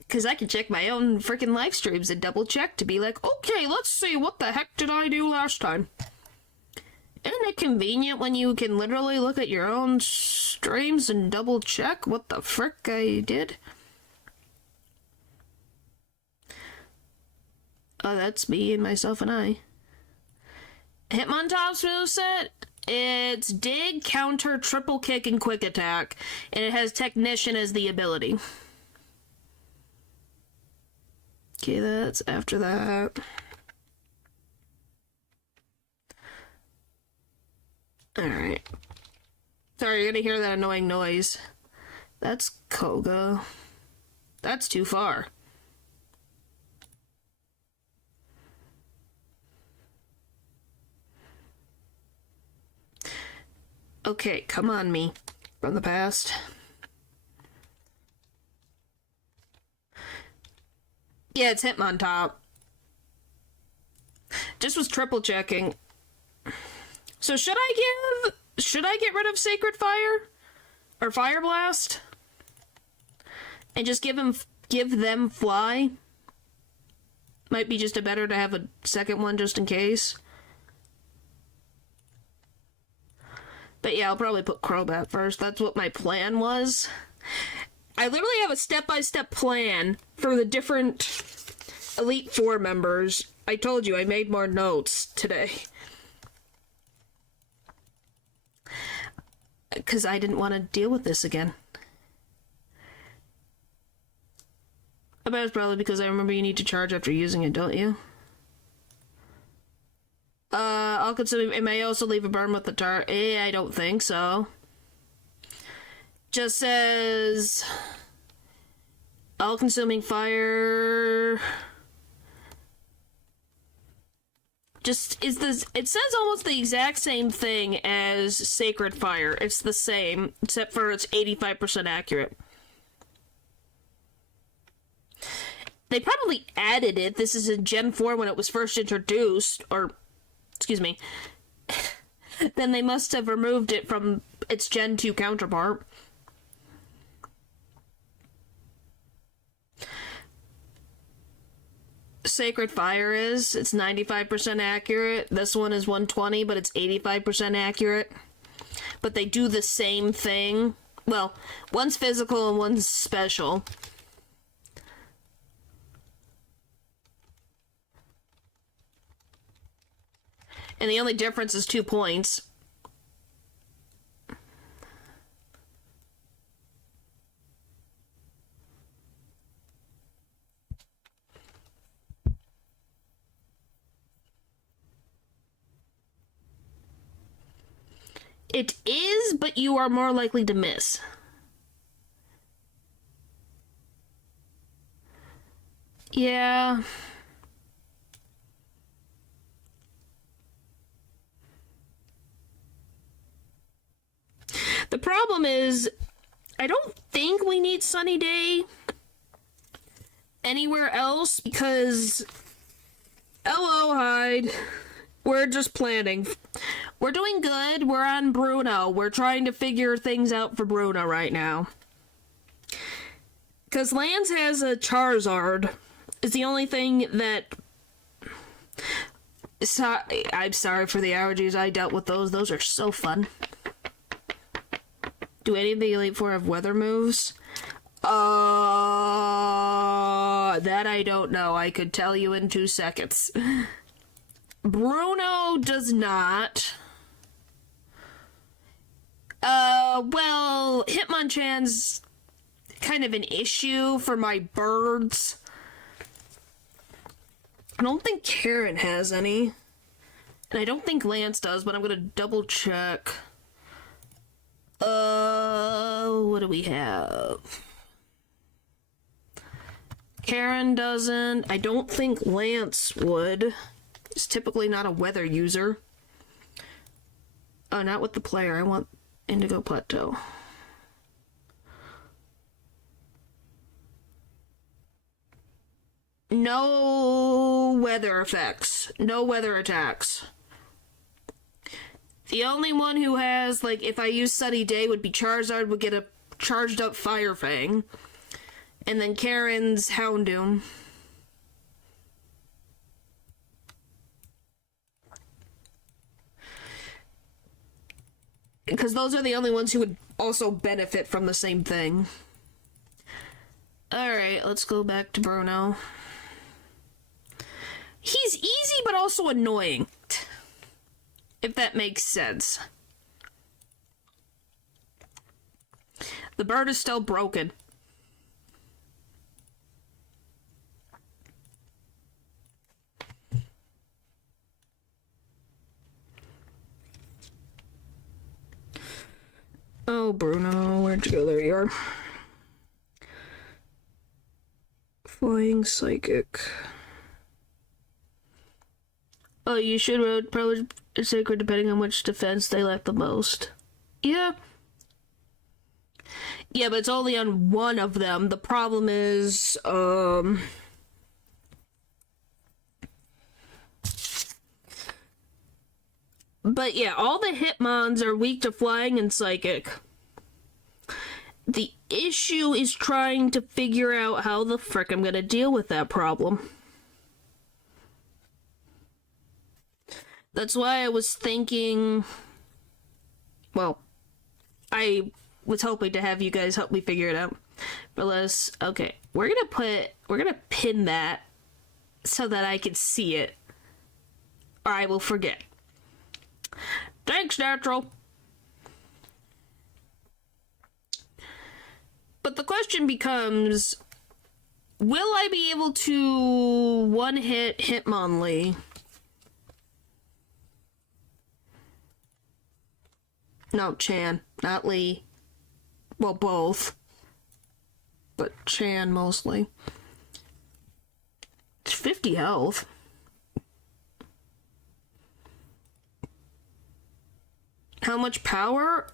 because I can check my own freaking live streams and double check to be like, okay, let's see, what the heck did I do last time? Isn't it convenient when you can literally look at your own streams and double check what the frick I did? Oh, that's me and myself and I. Hitmontop's moveset, it's Dig, Counter, Triple Kick, and Quick Attack, and it has Technician as the ability. Okay, that's after that. Alright. Sorry, you're gonna hear that annoying noise. That's Koga. That's too far. Okay, come on, me. From the past. Yeah, it's Hitmontop. Just was triple checking. So should I get rid of Sacred Fire? Or Fire Blast? And just give them Fly? Might be just better to have a second one just in case. But yeah, I'll probably put Crobat first. That's what my plan was. I literally have a step-by-step plan for the different Elite Four members. I told you, I made more notes today. Because I didn't want to deal with this again. I bet it's probably because I remember you need to charge after using it, don't you? I'll consider. It may also leave a burn with the tar. I don't think so. Just says all-consuming fire. Just is this? It says almost the exact same thing as Sacred Fire. It's the same, except for it's 85% accurate. They probably added it. This is in Gen 4 when it was first introduced, or excuse me. Then they must have removed it from its Gen 2 counterpart. Sacred Fire it's 95% accurate. This one is 120, but it's 85% accurate. But they do the same thing. Well, one's physical and one's special. And the only difference is 2 points. It is, but you are more likely to miss. Yeah. The problem is, I don't think we need Sunny Day anywhere else because, hello, Hyde. We're just planning. We're doing good. We're on Bruno. We're trying to figure things out for Bruno right now. Because Lance has a Charizard. Is the only thing that... I'm sorry for the allergies. I dealt with those. Those are so fun. Do any of the Elite Four have weather moves? That I don't know. I could tell you in 2 seconds. Bruno does not. Well, Hitmonchan's kind of an issue for my birds. I don't think Karen has any. And I don't think Lance does, but I'm gonna double check. What do we have? Karen doesn't. I don't think Lance would. He's typically not a weather user. Oh, not with the player. I want Indigo Plateau. No weather effects. No weather attacks. The only one who has, like, if I use Sunny Day would be Charizard, would get a charged up Fire Fang. And then Karen's Houndoom. Because those are the only ones who would also benefit from the same thing. Alright, let's go back to Bruno. He's easy but also annoying. If that makes sense. The bird is still broken. Oh, Bruno, where'd you go? There you are. Flying Psychic. Oh, you should road probably sacred depending on which defense they lack the most. Yeah. Yeah, but it's only on one of them. The problem is, but yeah, all the Hitmons are weak to flying and psychic. The issue is trying to figure out how the frick I'm gonna deal with that problem. That's why I was thinking, well, I was hoping to have you guys help me figure it out. But okay, we're gonna pin that so that I can see it, or I will forget. Thanks, Natural. But the question becomes, will I be able to one-hit Hitmonlee? No, Chan, not Lee. Well, both. But Chan mostly. It's 50 health. How much power?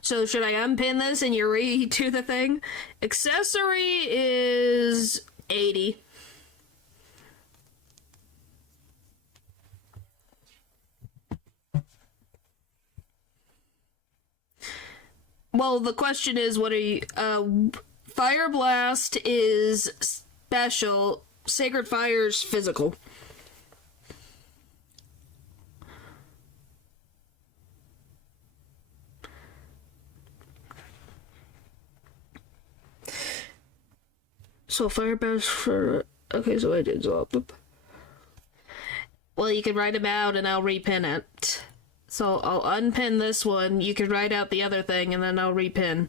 So should I unpin this and you redo the thing? Accessory is 80. Well, the question is, what are you... Fire Blast is special. Sacred Fire's physical. So Fire Blast for... Okay, so I did swap them. Well, you can write them out and I'll repin it. So I'll unpin this one, you can write out the other thing, and then I'll repin.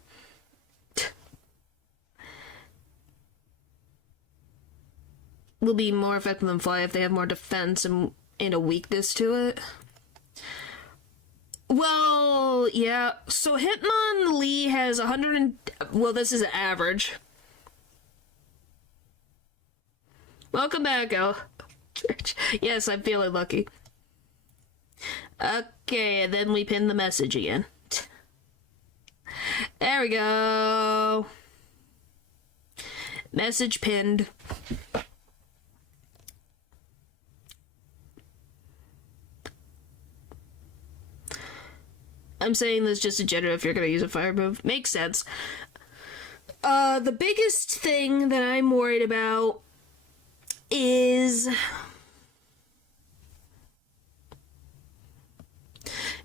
Will be more effective than Fly if they have more defense and a weakness to it. Well, yeah. So Hitmonlee has 100 and... Well, this is average. Welcome back, El. Yes, I'm feeling lucky. Okay, and then we pin the message again. There we go. Message pinned. I'm saying this just in general if you're gonna use a fire move. Makes sense. The biggest thing that I'm worried about is...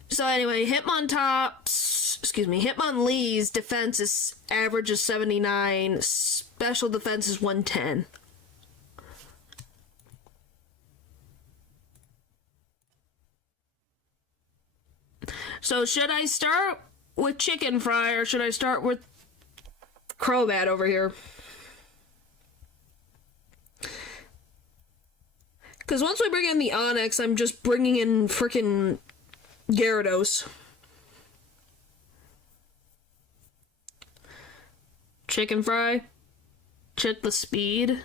So anyway, Hitmonlee's defense is average is 79, special defense is 110. So should I start with Chicken Fry or should I start with Crobat over here? Because once we bring in the Onyx, I'm just bringing in frickin' Gyarados. Chicken fry. Check the speed.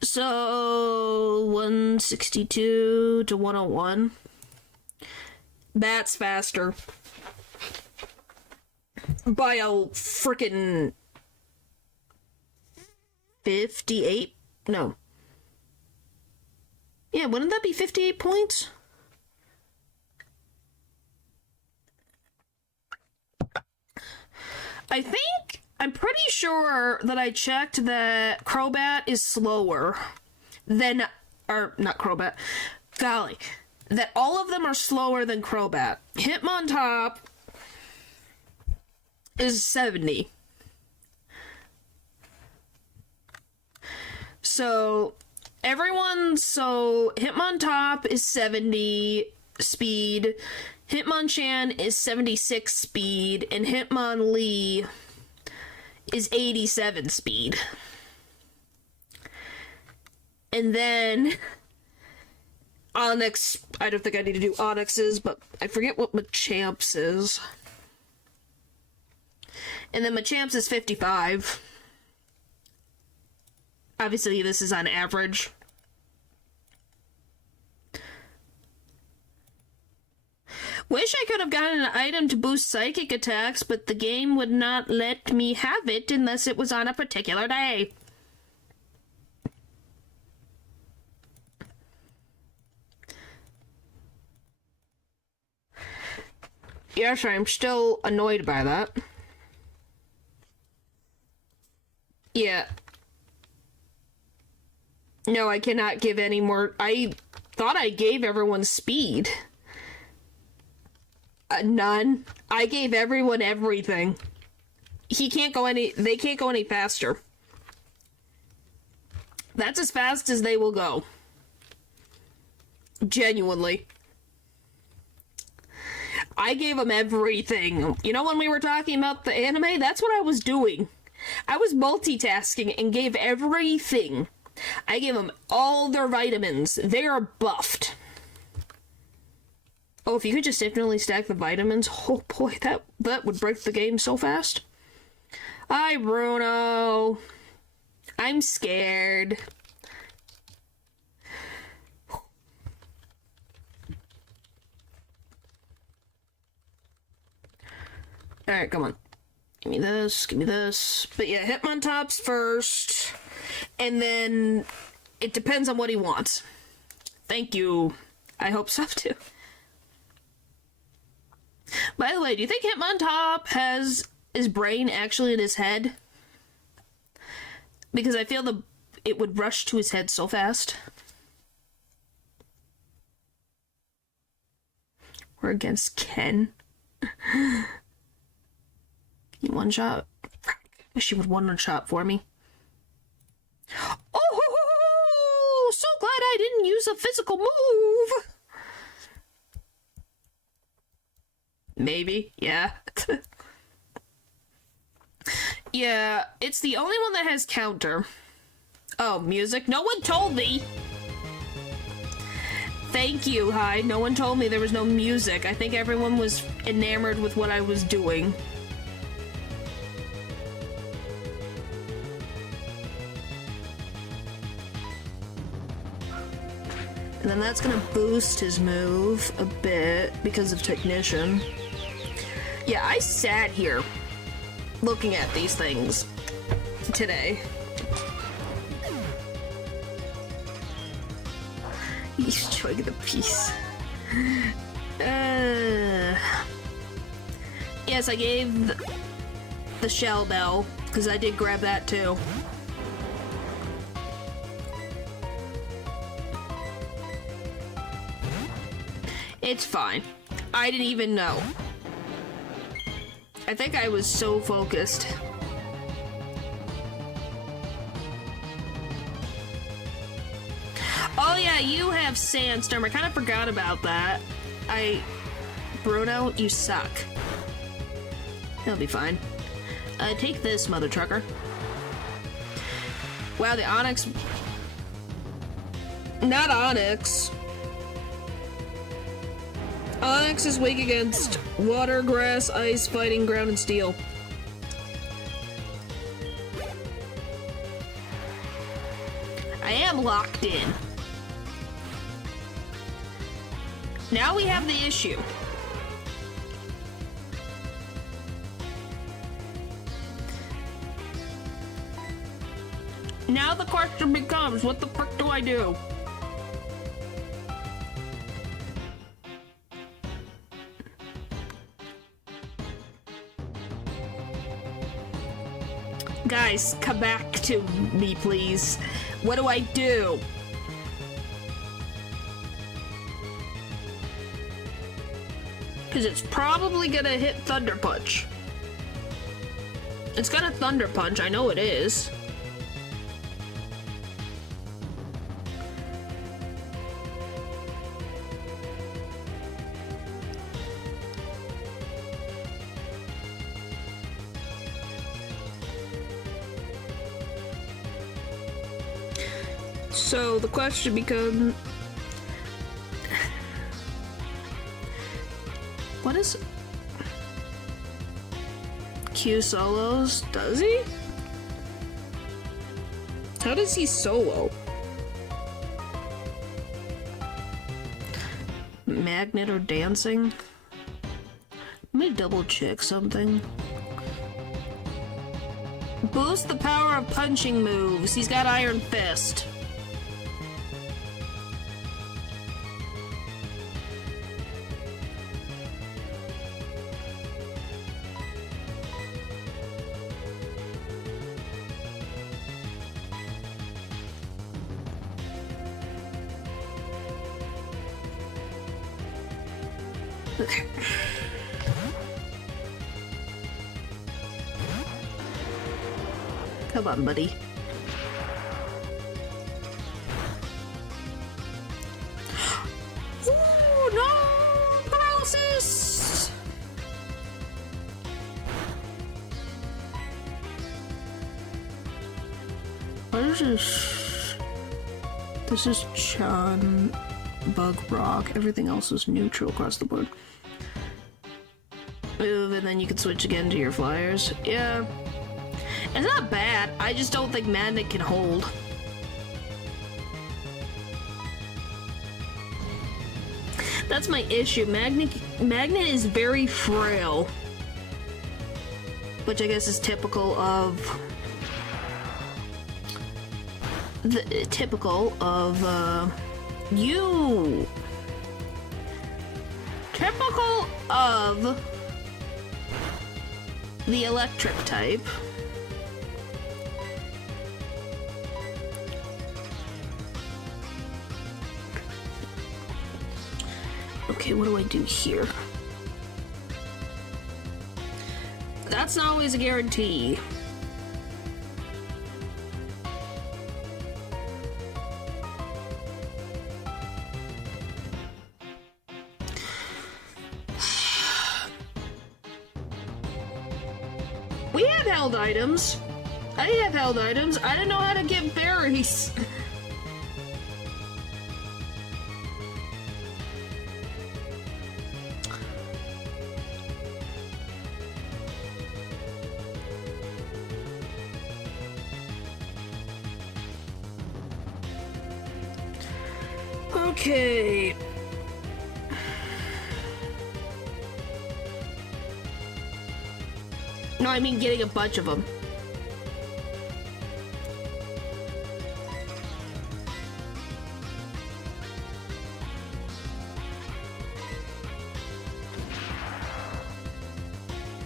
So, 162 to 101. That's faster. By a frickin' 58? No. Yeah, wouldn't that be 58 points? I'm pretty sure that I checked that Crobat is slower than, or not Crobat, golly, that all of them are slower than Crobat. Hitmontop is 70. So Hitmontop is 70 speed, Hitmonchan is 76 speed, and Hitmonlee is 87 speed. And then Onyx, I don't think I need to do Onyx's, but I forget what Machamp's is. And then Machamp's is 55. Obviously, this is on average. Wish I could have gotten an item to boost psychic attacks, but the game would not let me have it unless it was on a particular day. Yes, I'm still annoyed by that. Yeah. No, I cannot give any more. I thought I gave everyone speed. None. I gave everyone everything. They can't go any faster. That's as fast as they will go. Genuinely. I gave them everything. You know, when we were talking about the anime, that's what I was doing. I was multitasking and gave everything. I gave them all their vitamins. They are buffed. Oh, if you could just infinitely stack the vitamins, oh boy, that would break the game so fast. Hi, Bruno. I'm scared. Alright, come on. Give me this. But yeah, Hitmontop's first. And then it depends on what he wants. Thank you. I hope so too. By the way, do you think Hitmontop has his brain actually in his head? Because I feel it would rush to his head so fast. We're against Ken. You one shot? Wish you would one shot for me. Oh, so glad I didn't use a physical move. Maybe, yeah. Yeah, it's the only one that has counter. Oh, music? No one told me! Thank you, hi. No one told me there was no music. I think everyone was enamored with what I was doing. And then that's gonna boost his move a bit because of Technician. Yeah, I sat here looking at these things today. He's chugging the piece. Yes, I gave the Shell Bell, because I did grab that too. It's fine. I didn't even know. I think I was so focused. Oh yeah, you have Sandstorm. I kind of forgot about that. Bruno, you suck. He'll be fine. Take this, mother trucker. Wow, the Onyx Not Onyx. Onyx is weak against water, grass, ice, fighting, ground, and steel. I am locked in. Now we have the issue. Now the question becomes, what the frick do I do? Guys, come back to me, please. What do I do? Because it's probably gonna hit Thunder Punch. It's gonna Thunder Punch, I know it is. So the question becomes, what is Q solos? Does he? How does he solo? Magnet or dancing? Let me double check something. Boost the power of punching moves. He's got Iron Fist. Okay. Come on, buddy. Ooh, no! Paralysis! What is this? This is Chan, Bug, Rock. Everything else is neutral across the board. Move, and then you can switch again to your flyers. Yeah. It's not bad, I just don't think Magnet can hold. That's my issue. Magnet is very frail. Which I guess is typical of... you! Typical of... the electric type. Okay, what do I do here? That's not always a guarantee. We have held items. I have held items. I didn't know how to get berries. Okay. No, I mean getting a bunch of them.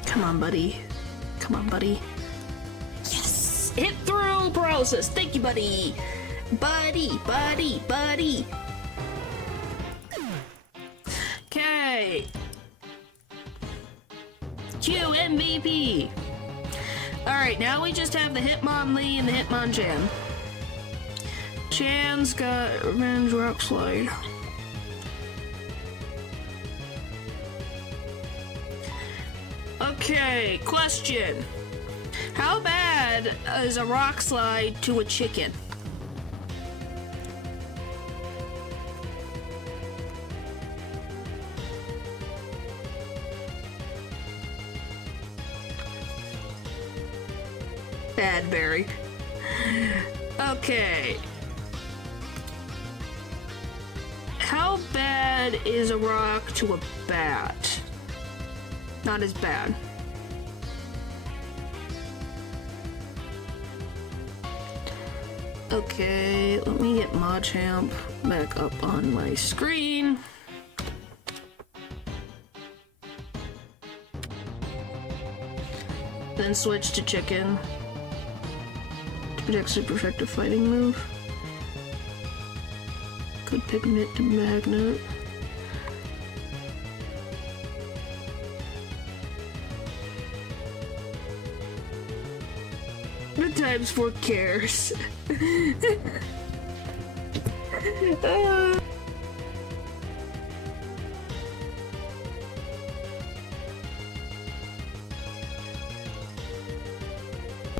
Come on, buddy. Come on, buddy. Yes! Hit through paralysis. Thank you, buddy. Buddy, buddy, buddy. Okay. Q MVP. Alright, now we just have the Hitmonlee and the Hitmonchan. Chan's got Revenge Rock Slide. Okay, question. How bad is a Rock Slide to a chicken? Bad berry. Okay. How bad is a rock to a bat? Not as bad. Okay, let me get Machamp back up on my screen. Then switch to chicken. To protect super effective fighting move. Could pigment to magnet. The times 4 cares.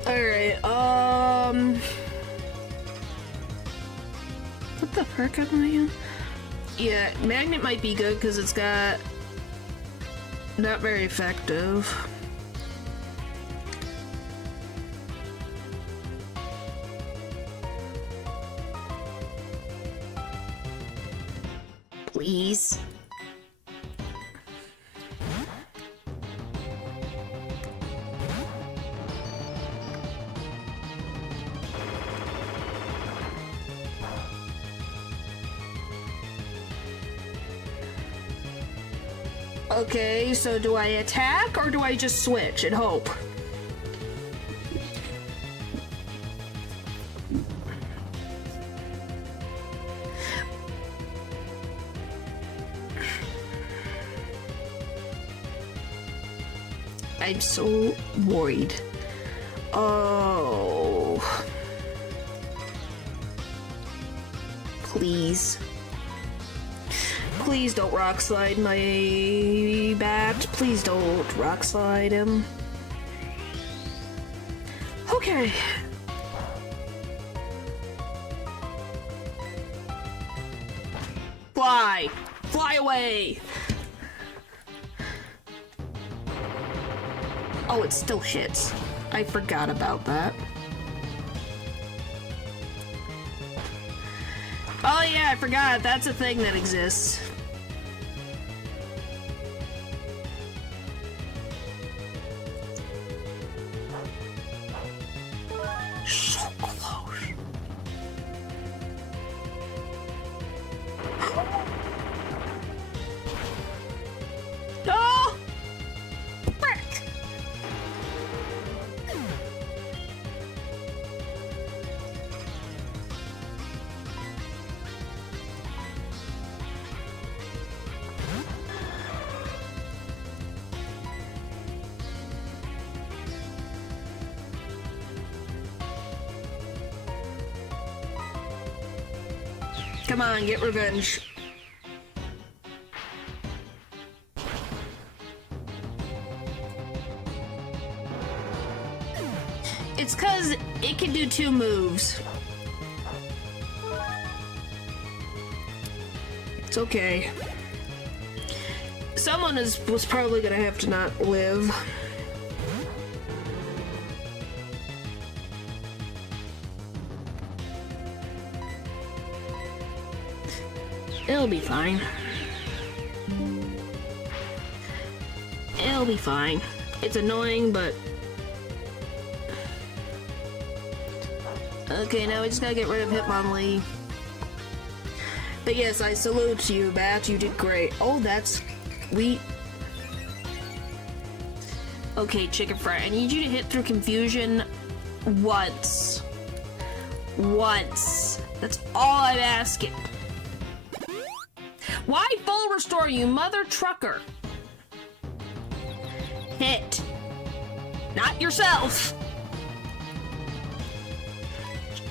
Alright, what the heck am I in? Yeah, magnet might be good because it's got not very effective. Please. Okay, so do I attack or do I just switch and hope? I'm so worried. Oh. Please. Please don't rock slide my bat. Please don't rock slide him. Okay. Fly! Fly away! Oh, it still hits. I forgot about that. Oh yeah, I forgot. That's a thing that exists. So close. No! Frick! Come on, get revenge. It's 'cause it can do 2 moves. It's okay. Someone was probably gonna have to not live. It'll be fine. It'll be fine. It's annoying, but... Okay, now we just gotta get rid of Hitmonlee. But yes, I salute you, Bat. You did great. Oh, that's... Okay, Chicken Fry, I need you to hit through confusion once. Once. That's all I'm asking. Why full restore, you mother trucker? Hit. Not yourself.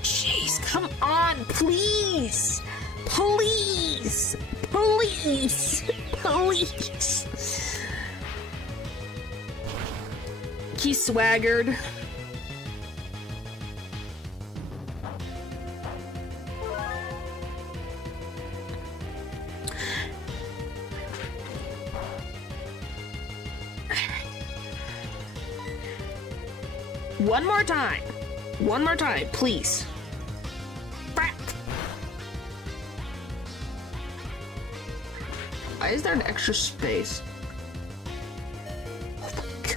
Jeez, come on, please. Please. Please. Please. He swaggered. One more time. One more time, please. Frack. Why is there an extra space? Oh my God.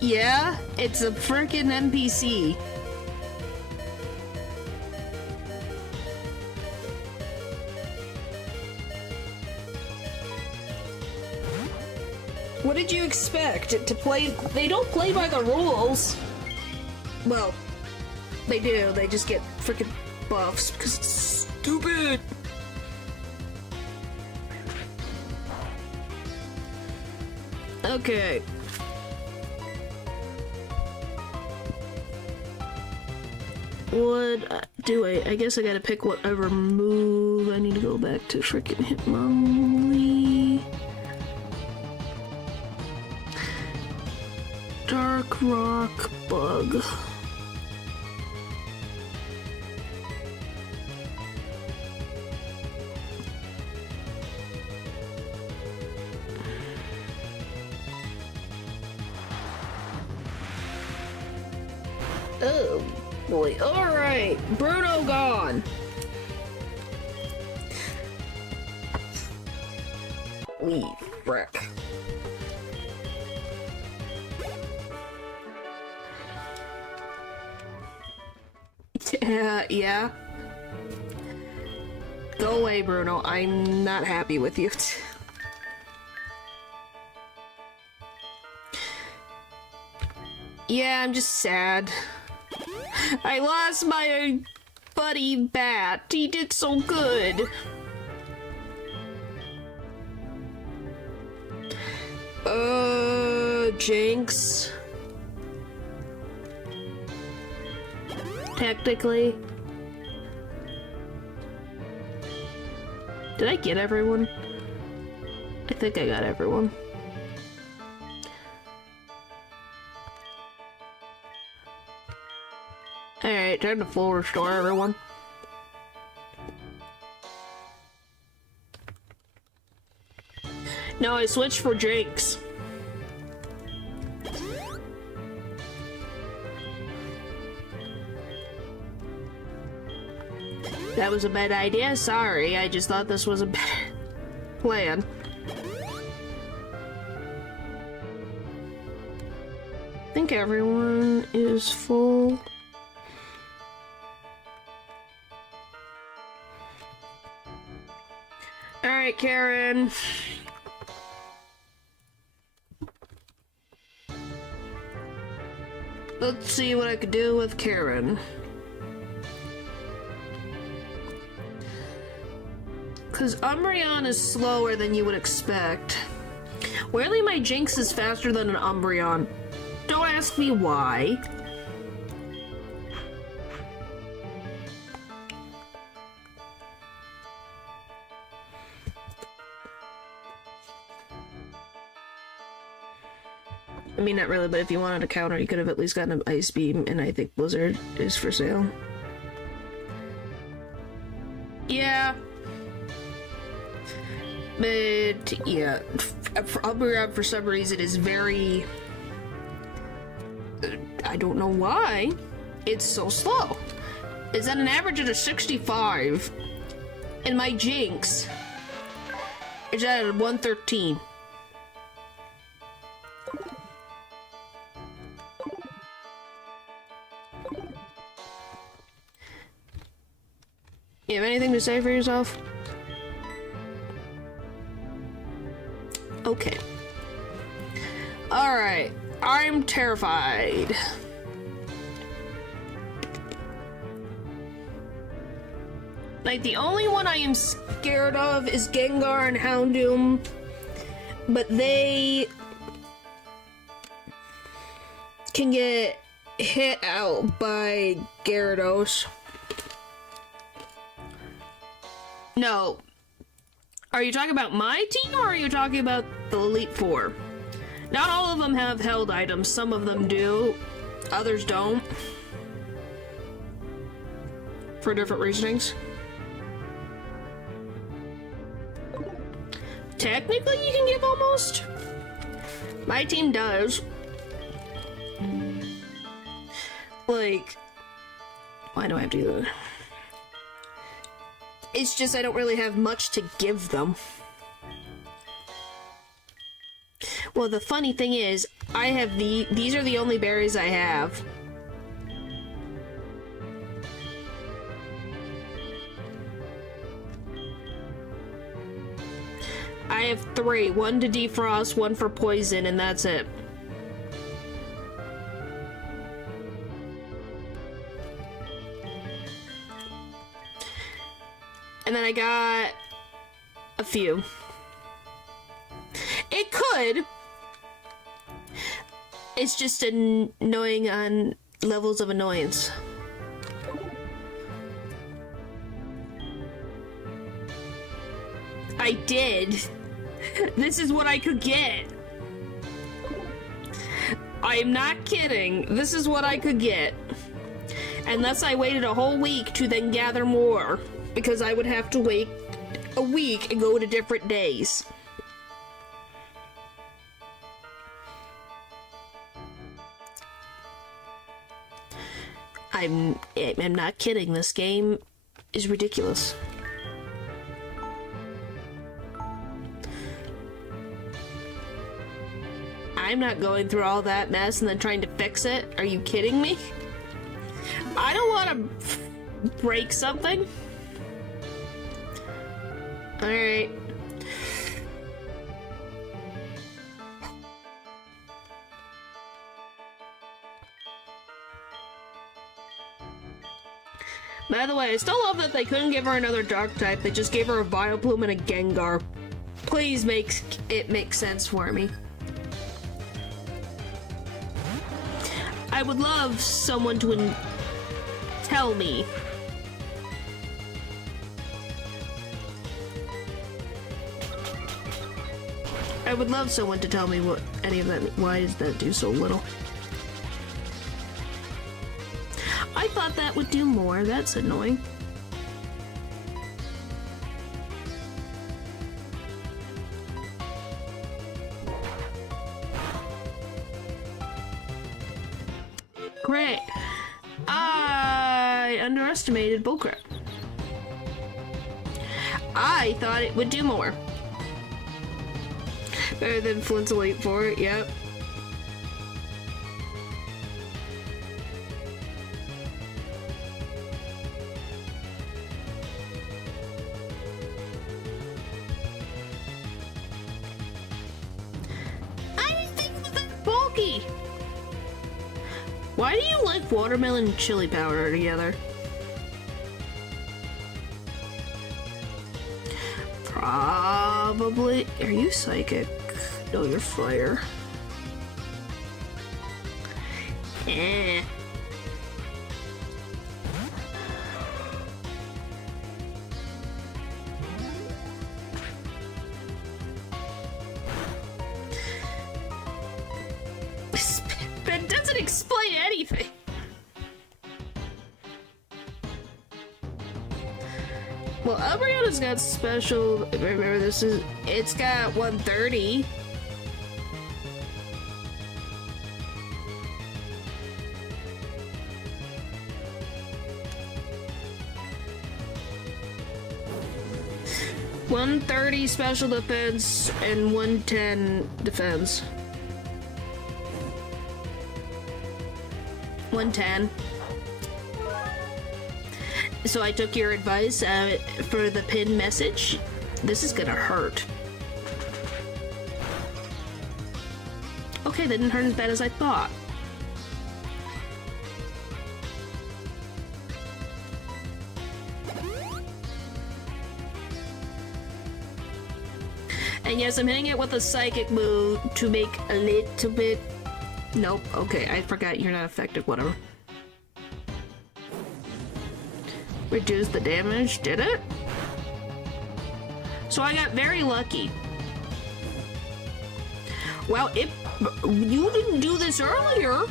Yeah, it's a frickin' NPC. What did you expect? To play? They don't play by the rules. Well, they do. They just get frickin' buffs because it's stupid. Okay. What do I guess I gotta pick whatever move. I need to go back to frickin' Hitmonlee. Dark Rock Bug. Oh boy. Alright, Bruno gone. Leave, frick. Yeah. Go away, Bruno. I'm not happy with you. Yeah, I'm just sad. I lost my buddy Bat. He did so good. Jinx. Technically. Did I get everyone? I think I got everyone. Alright, time to full restore everyone. No, I switched for Jinx. That was a bad idea, sorry. I just thought this was a bad plan. I think everyone is full. Alright, Karen. Let's see what I could do with Karen. Because Umbreon is slower than you would expect. Weirdly, my Jinx is faster than an Umbreon. Don't ask me why. I mean, not really, but if you wanted a counter, you could have at least gotten an Ice Beam, and I think Blizzard is for sale. Yeah. But, yeah. Umbreon, for some reason, is very... I don't know why. It's so slow. It's at an average of a 65. And my Jinx is at a 113. You have anything to say for yourself? Okay. Alright. I'm terrified. Like, the only one I am scared of is Gengar and Houndoom. But they... can get hit out by Gyarados. No. Are you talking about my team, or are you talking about the Elite Four? Not all of them have held items. Some of them do. Others don't. For different reasonings. Technically, you can give almost. My team does. Like, why do I have to do that? It's just I don't really have much to give them. Well, the funny thing is, I have these are the only berries I have. I have 3. 1 to defrost, 1 for poison, and that's it. And then I got a few. It could. It's just annoying on levels of annoyance. I did. This is what I could get. I am not kidding. This is what I could get. Unless I waited a whole week to then gather more. Because I would have to wait a week and go to different days. I'm not kidding. This game is ridiculous. I'm not going through all that mess and then trying to fix it. Are you kidding me? I don't want to break something. Alright. By the way, I still love that they couldn't give her another dark type. They just gave her a Vileplume and a Gengar. Please make it make sense for me. I would love someone to tell me. I would love someone to tell me what any of that. Why does that do so little? I thought that would do more. That's annoying. Great. I underestimated bullcrap. I thought it would do more. Better than Flint's Elite Four, yep. I didn't think it was that bulky! Why do you like watermelon and chili powder together? Probably. Are you psychic? No, you're fire. Eh. That doesn't explain anything. Well, Umbreon's got special. Remember, it's got 130. $130 special defense and 110 defense. 110. So I took your advice for the pin message. This is gonna hurt. Okay, that didn't hurt as bad as I thought. And yes, I'm hitting it with a psychic move to make a little bit Nope. Okay, I forgot you're not affected. Whatever. Reduce the damage. Did it? So I got very lucky. Well, you didn't do this earlier.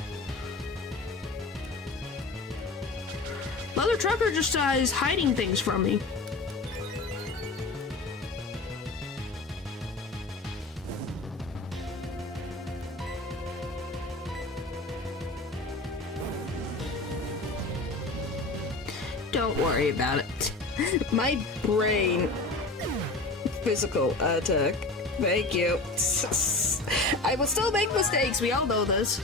Mother Trucker just is hiding things from me. Don't worry about it. My brain. Physical attack. Thank you. I will still make mistakes. We all know this.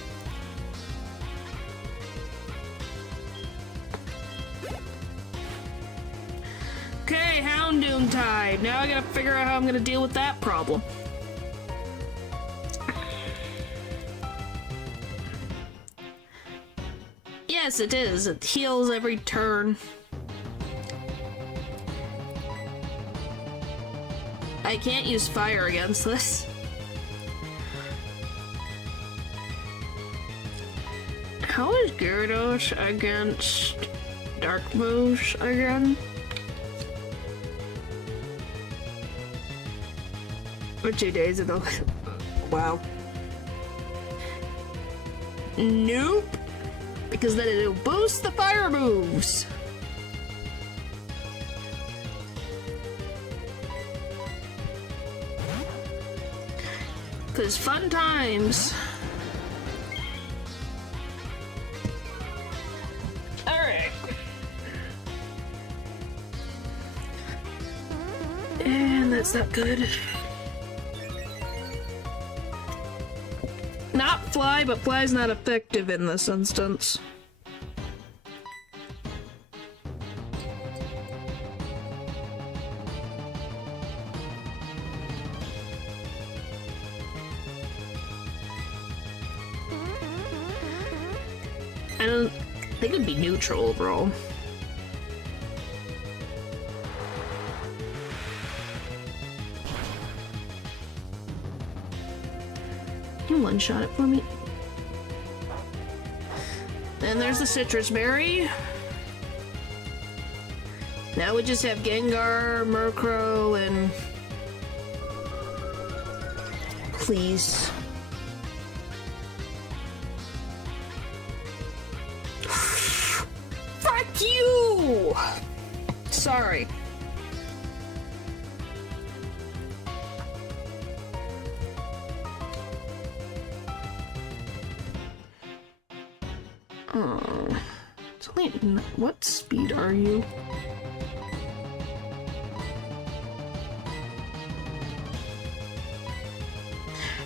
Okay, Houndoom time. Now I gotta figure out how I'm gonna deal with that problem. Yes, it is. It heals every turn. I can't use fire against this. How is Gyarados against dark moves again? For 2 days ago. Wow. Nope. Because then it'll boost the fire moves. Cause fun times. Alright. And that's not good. Not fly, but fly's not effective in this instance. I don't think it'd be neutral overall. You one-shot it for me. And there's the citrus berry. Now we just have Gengar, Murkrow, and... Please. Fuck you! Sorry. It's only... What speed are you?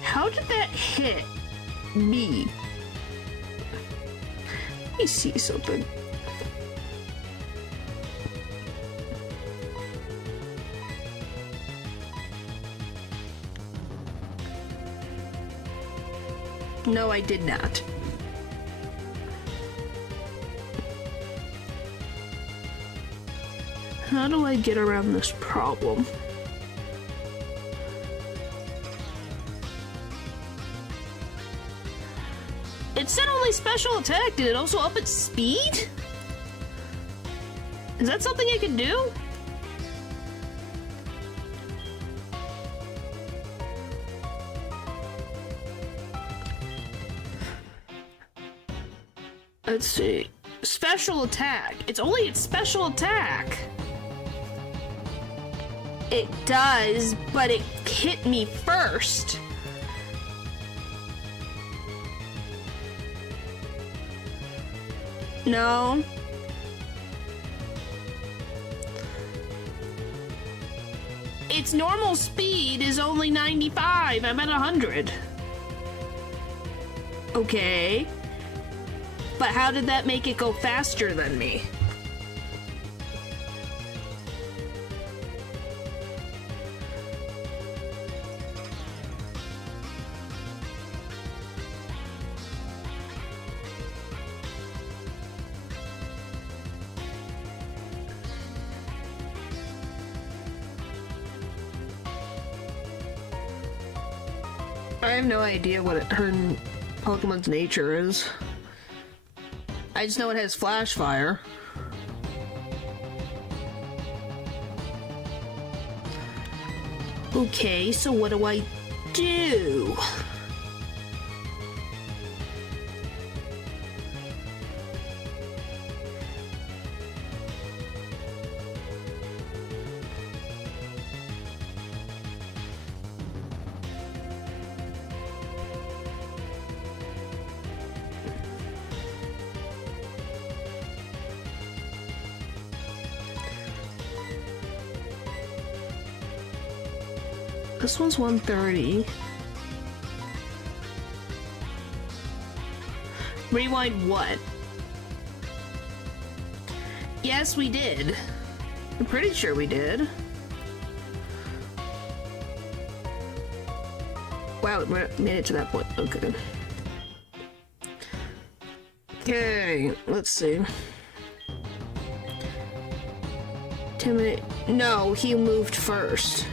How did that hit me? Let me see something. No, I did not. How do I get around this problem? It said only special attack. Did it also up its speed? Is that something I can do? Let's see. Special attack. It's only its special attack. It does, but it hit me first. No. Its normal speed is only 95. I'm at 100. Okay. But how did that make it go faster than me? I have no idea what her Pokemon's nature is. I just know it has Flash Fire. Okay, so what do I do? This one's 130. Rewind what? Yes, we did. I'm pretty sure we did. Wow, we made it to that point. Okay. Okay, let's see. Intimidate. No, he moved first.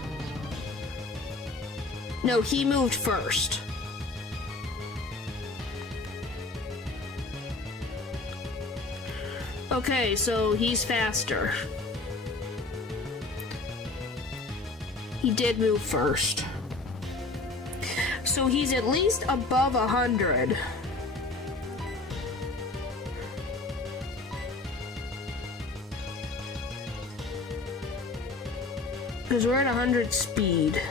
No, he moved first. Okay, so he's faster. He did move first. So he's at least above 100. Because we're at 100 speed.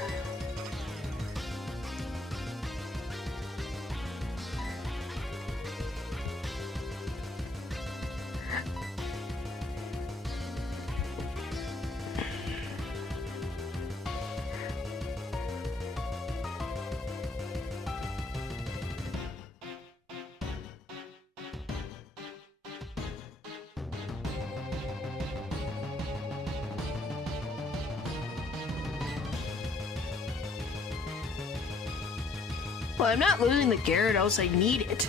Well, I'm not losing the Gyarados, I need it.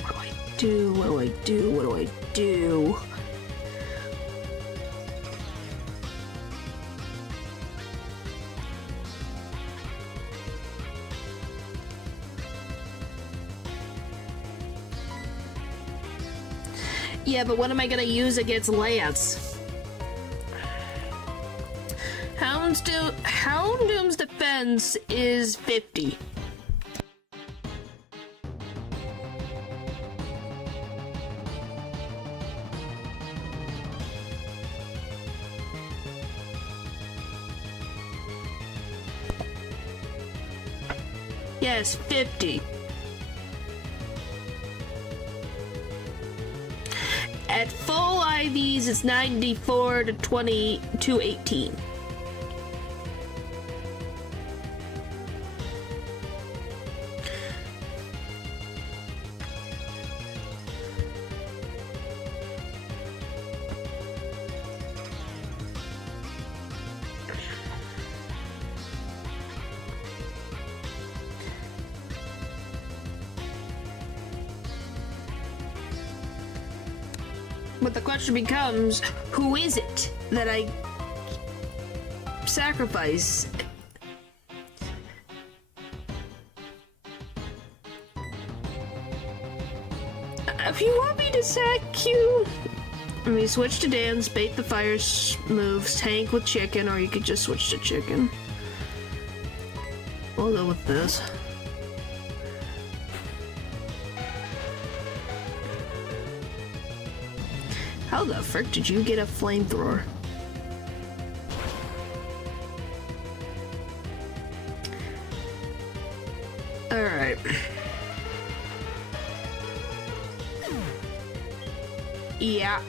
What do I do? What do I do? What do I do? Yeah, but what am I gonna use against Lance? Houndoom's defense is 50. Yes, 50. At full IVs, it's 94 to 20 to 18. But the question becomes, who is it that I sacrifice? If you want me to sack you, I mean, switch to dance, bait the fire moves, tank with chicken, or you could just switch to chicken. We'll go with this. How the frick did you get a flamethrower? Alright. Yeah.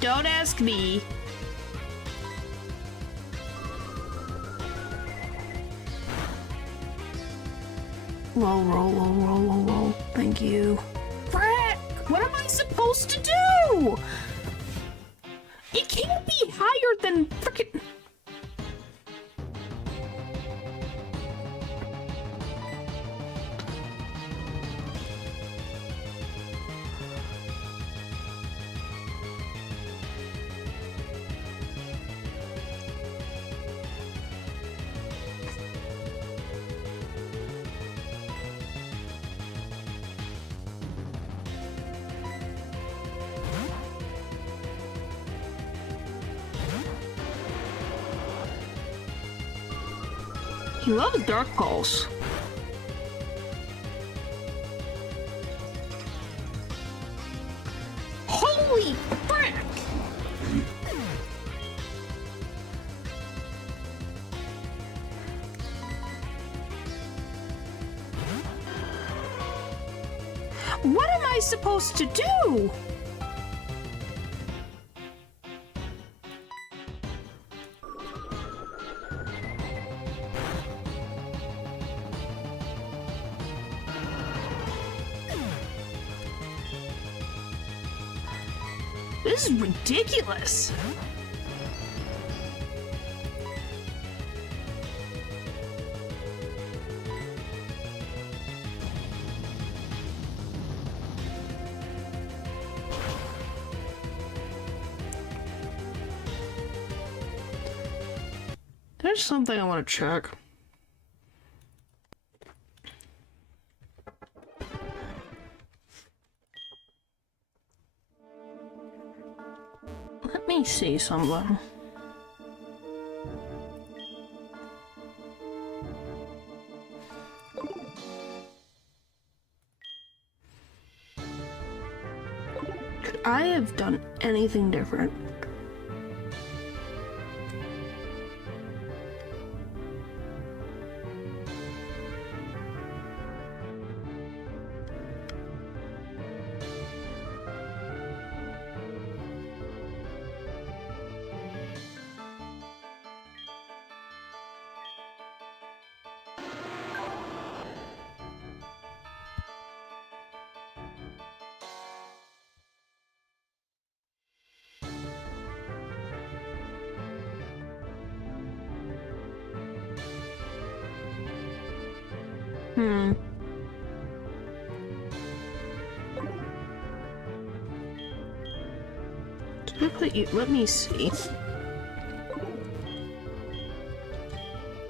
Don't ask me. Roll. Thank you. Frick! What am I supposed to do? It then frickin'. He loves Dark Pulse. Holy frick! What am I supposed to do? This is ridiculous. There's something I want to check. Let me see something. Could I have done anything different? Did I put you? Let me see.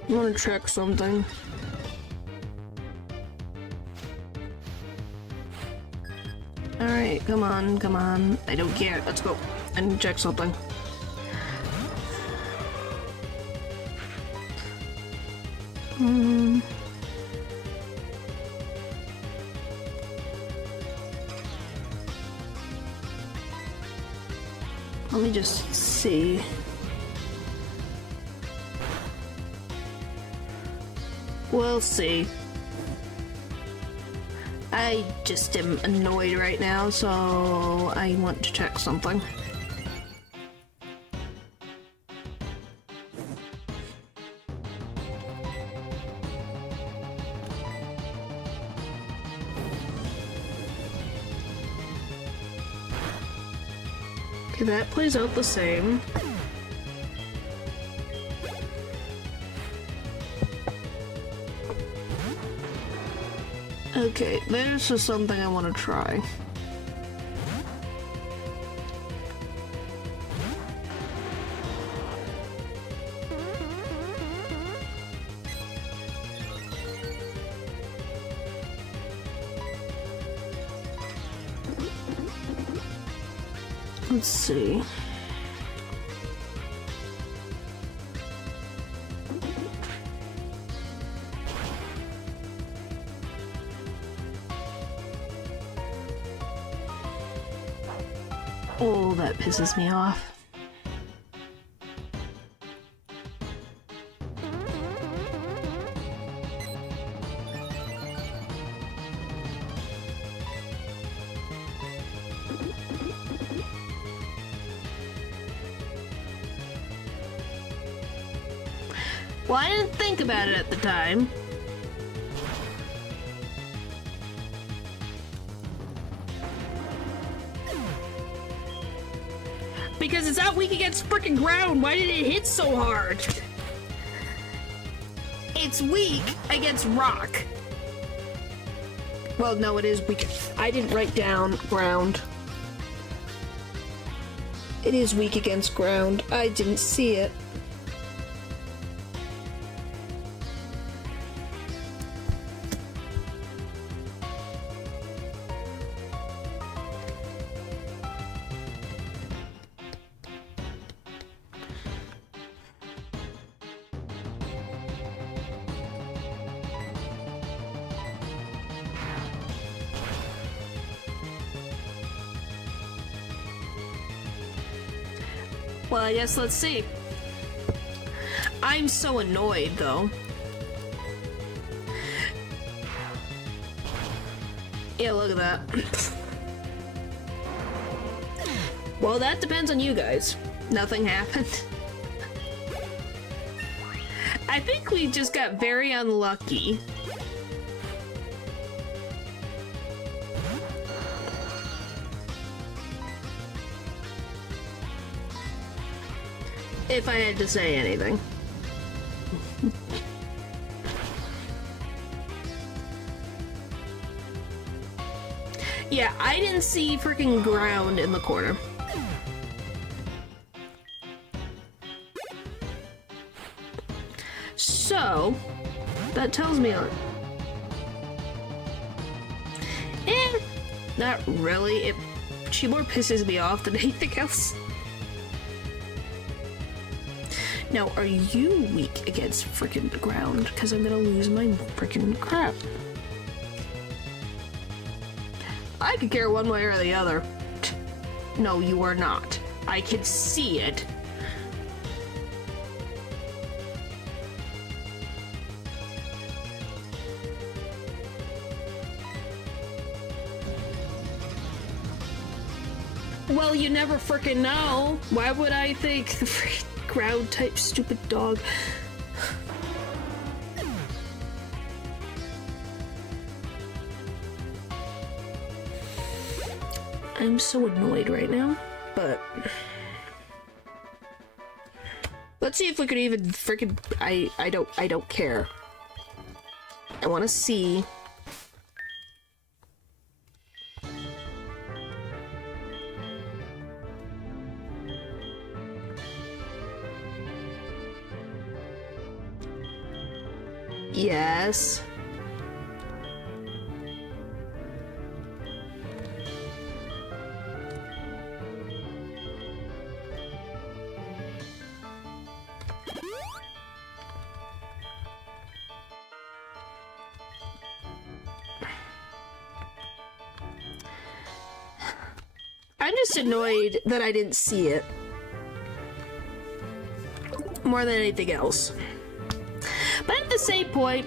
I want to check something. Alright, come on, come on. I don't care. Let's go. I need to check something. Let me just see. We'll see. I just am annoyed right now, so I want to check something. Okay, that plays out the same. Okay, there's just something I want to try. Let's see. Oh, that pisses me off. Well, I didn't think about it at the time. Because it's not weak against freaking ground. Why did it hit so hard? It's weak against rock. Well, no, it is weak. I didn't write down ground. It is weak against ground. I didn't see it. Well, I guess let's see. I'm so annoyed, though. Yeah, look at that. Well, that depends on you guys. Nothing happened. I think we just got very unlucky. If I had to say anything. Yeah, I didn't see freaking ground in the corner. So, that tells me not really. She more pisses me off than anything else. Now, are you weak against freaking the ground? Because I'm gonna lose my freaking crap. I could care one way or the other. No, you are not. I can see it. Well, you never freaking know. Why would I think the freaking ground type stupid dog? I'm so annoyed right now, but let's see if we could even freaking I don't care. I want to see. Yes. I'm just annoyed that I didn't see it. More than anything else. But at the same point,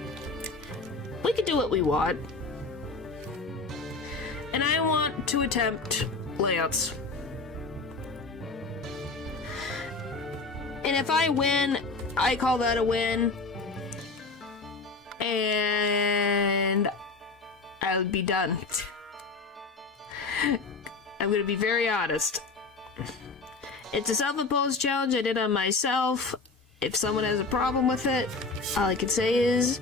we can do what we want. And I want to attempt layouts. And if I win, I call that a win. And I'll be done. I'm gonna be very honest. It's a self-imposed challenge I did on myself. If someone has a problem with it, all I can say is,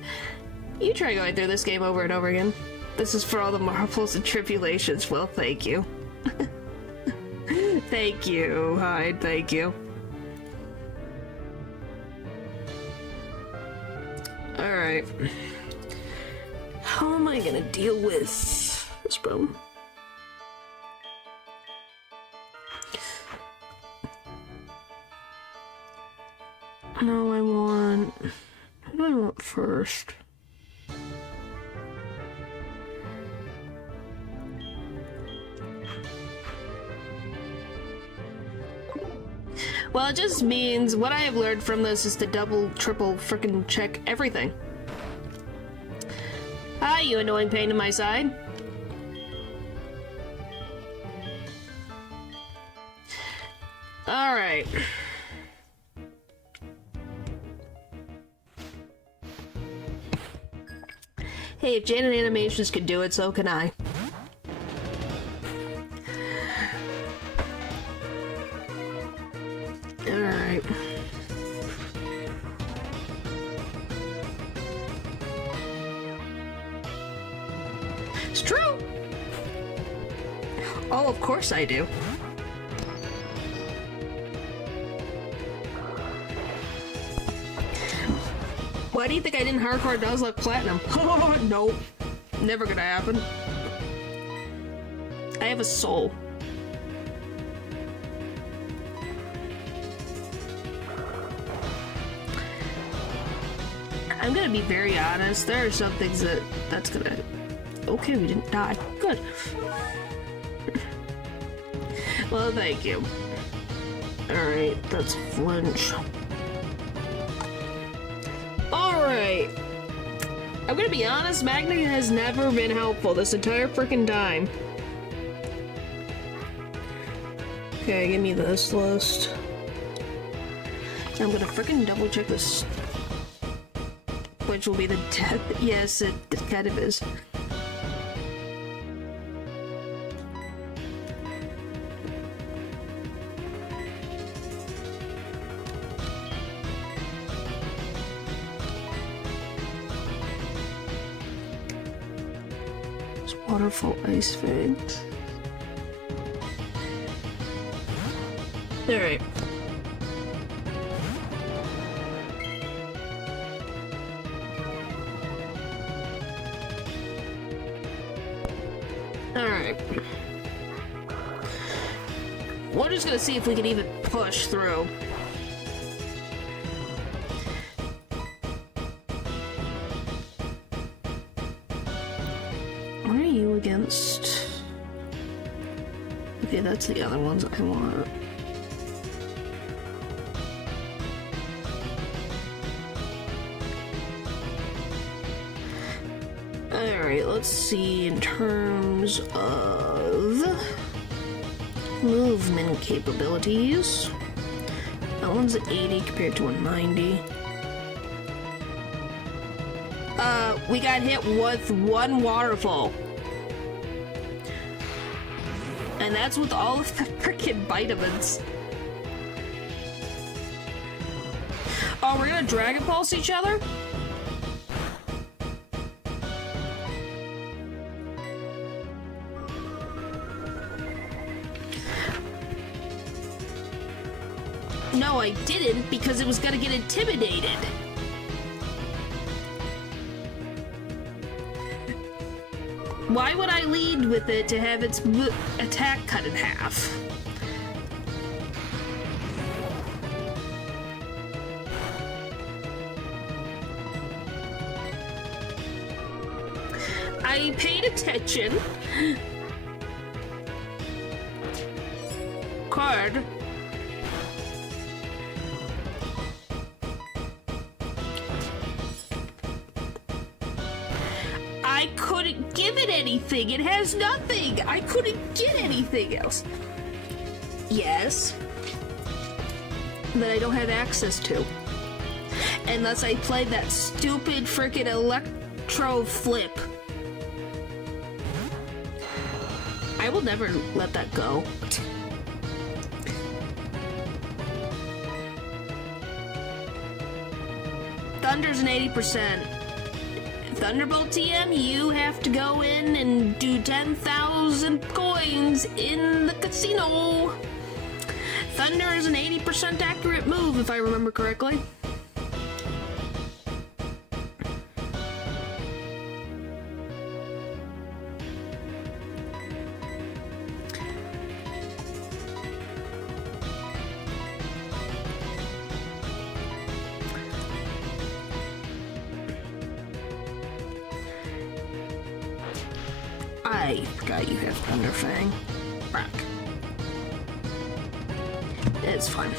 you try going through this game over and over again. This is for all the marvels and tribulations. Well, thank you. Thank you, Hyde, thank you. Alright. How am I gonna deal with this problem? No, I want... What do I want first? Well, it just means what I have learned from this is to double, triple, frickin' check everything. Hi, you annoying pain in my side. Alright. Hey, if Janet Animations could do it, so can I. Alright. It's true! Oh, of course I do. Why do you think I didn't hardcore Nuzlocke Platinum? Nope. Never gonna happen. I have a soul. I'm gonna be very honest. There are some things that's gonna... Okay, we didn't die. Good. Well, thank you. Alright, that's flinch. Alright. I'm gonna be honest, Magnet has never been helpful this entire freaking time. Okay, give me this list. I'm gonna freaking double check this. Which will be the death. Yes, it kind of is. Waterfall ice fangs. Alright. Alright. We're just gonna see if we can even push through. What are you against? Okay, that's the other ones I want. Alright, let's see in terms of movement capabilities. That one's at 80 compared to 190. We got hit with one waterfall. And that's with all of the freaking vitamins. Oh, we're gonna Dragon Pulse each other? No, I didn't, because it was gonna get intimidated. Why would I lead with it to have its attack cut in half? I paid attention. Card. I couldn't give it anything. It has nothing. I couldn't get anything else. Yes. That I don't have access to. Unless I played that stupid freaking electro flip. I will never let that go. Thunder's an 80%. Thunderbolt TM, you have to go in and do 10,000 coins in the casino. Thunder is an 80% accurate move, if I remember correctly. I forgot you have Thunder Fang. Back. It's fine.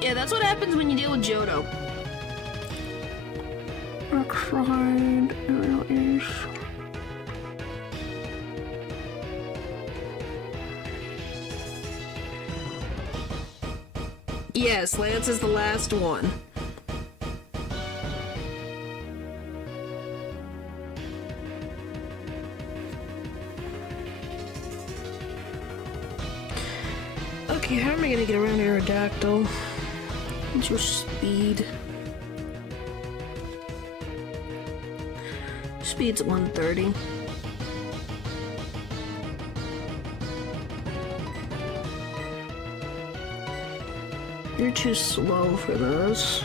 Yeah, that's what happens when you deal with Johto. Cried Aerial Ace. Yes, Lance is the last one. Okay, how am I gonna get around Aerodactyl? What's your speed? Speed's 130. You're too slow for this.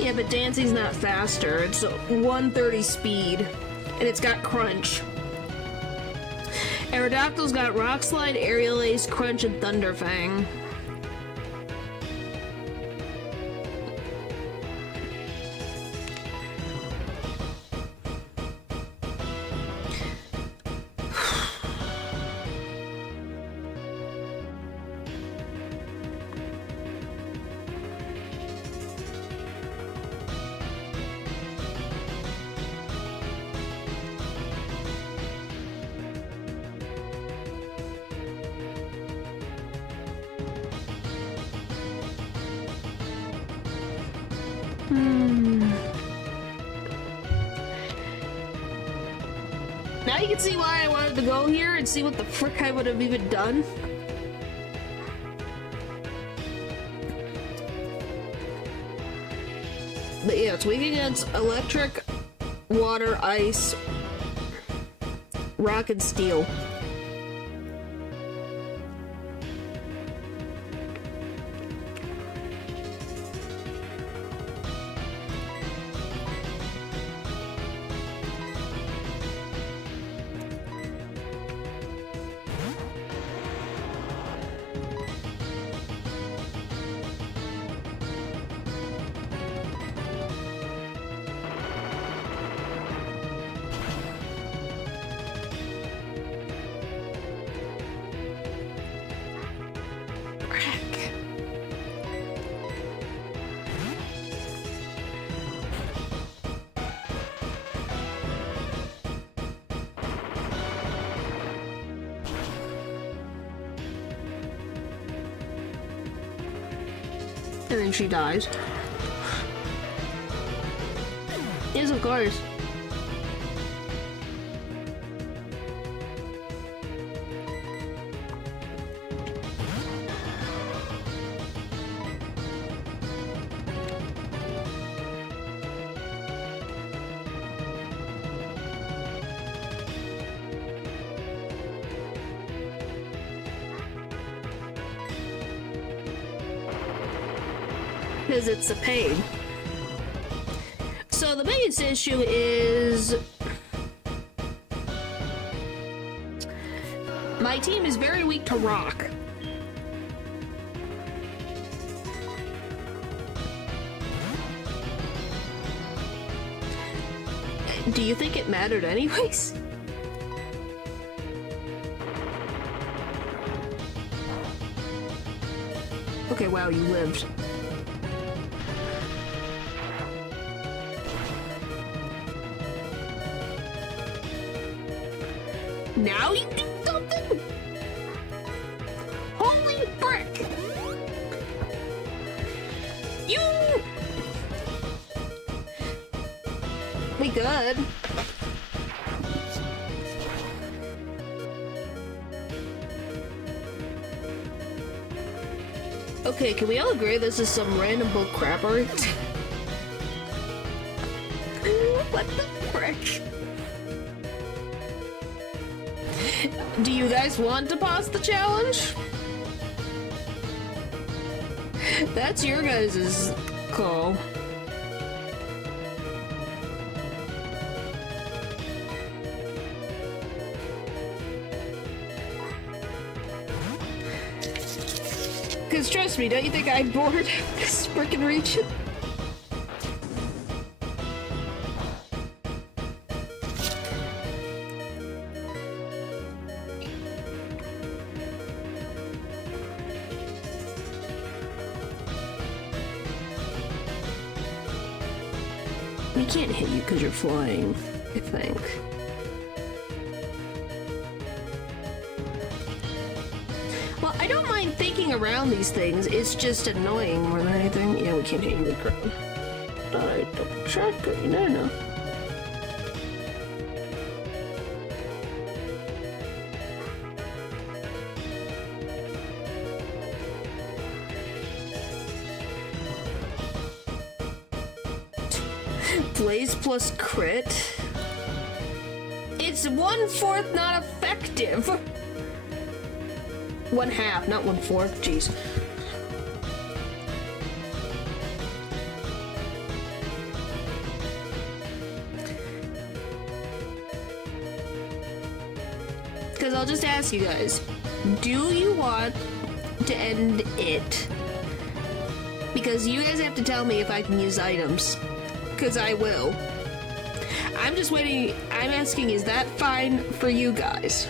Yeah, but Dancy's not faster. It's 130 speed, and it's got Crunch. Aerodactyl's got Rock Slide, Aerial Ace, Crunch, and Thunderfang. Now you can see why I wanted to go here and see what the frick I would have even done. But yeah, it's weak against electric, water, ice, rock, and steel. And then she dies. Yes, of course. Because it's a pain. So the biggest issue is my team is very weak to rock. Do you think it mattered anyways? Okay, wow, you lived. Now you do something? Holy frick! You! We good. Okay, can we all agree this is some random bull crapper? What the frick? Do you guys want to pause the challenge? That's your guys' call. Because trust me, don't you think I'm bored of this frickin' region? We can't hit you because you're flying, I think. Well, I don't mind thinking around these things. It's just annoying more than anything. Yeah, we can't hit you with the ground. Alright, double check. No. Blaze plus crit? It's 1/4 not effective! 1/2, not 1/4, jeez. Because I'll just ask you guys, do you want to end it? Because you guys have to tell me if I can use items. Because I will. I'm just waiting. I'm asking, is that fine for you guys?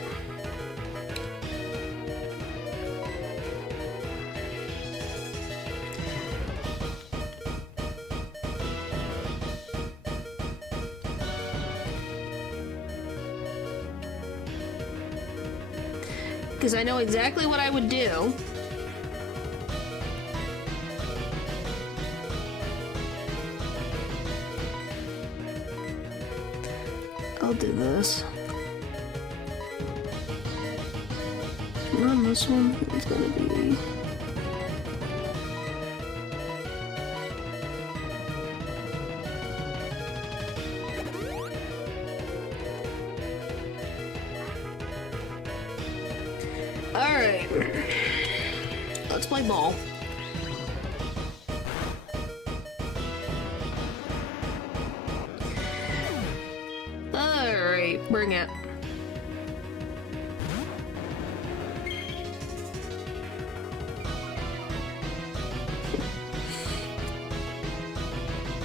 Because I know exactly what I would do. I'll do this. And on this one, it's gonna be... Alright. Let's play ball. Alright, bring it.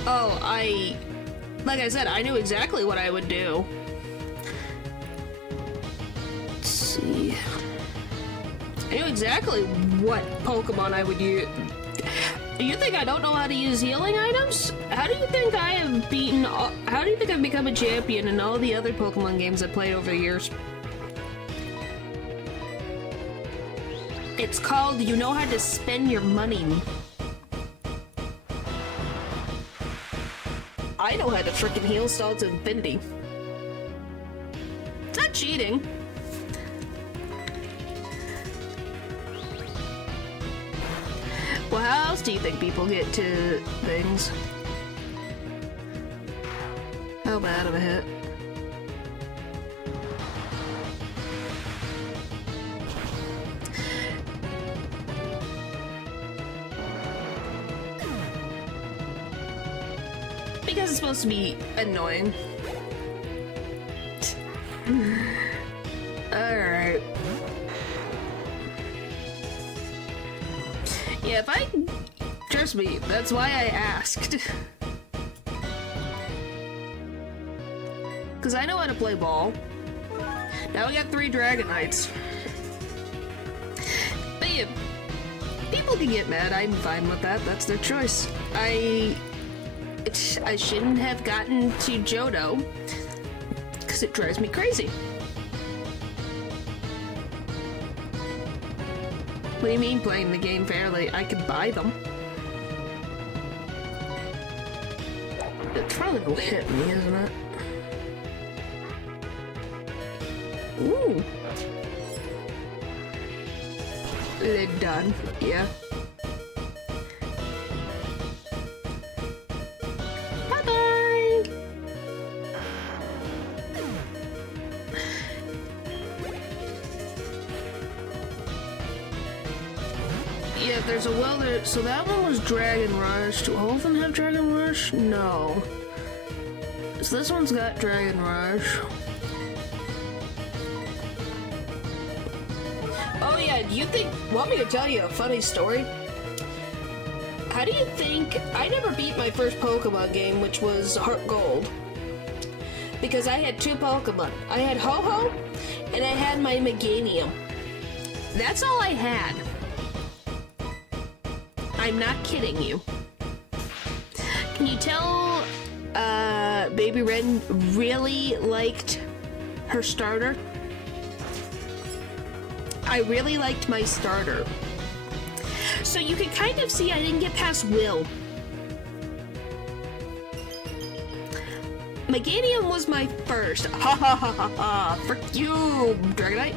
Oh, like I said, I knew exactly what I would do. Let's see. I knew exactly what Pokemon I would use. You think I don't know how to use healing items? How do you think I have beaten... How do you think I've become a champion in all the other Pokemon games I've played over the years? It's called you know how to spend your money. I know how to frickin' heal stall to infinity. It's not cheating. Well, how else do you think people get to things? How bad of a hit? Because it's supposed to be annoying. Alright. Yeah, if I... Trust me, that's why I asked. Because I know how to play ball. Now we got 3 Dragonites. But yeah, people can get mad. I'm fine with that. That's their choice. I shouldn't have gotten to Johto. Because it drives me crazy. What do you mean playing the game fairly? I could buy them. It's probably gonna hit me, isn't it? Ooh. Lid done. Yeah. Bye-bye! Yeah, there's a well there. So that one was Dragon Rush. Do all of them have Dragon Rush? No. So this one's got Dragon Rush. Oh yeah, do you want me to tell you a funny story? How do you think, I never beat my first Pokemon game, which was HeartGold. Because I had 2 Pokemon. I had Ho-Ho, and I had my Meganium. That's all I had. I'm not kidding you. Can you tell, Baby Ren really liked her starter. I really liked my starter. So you can kind of see I didn't get past Will. Meganium was my first. Ha ha ha ha ha. Frick you, Dragonite.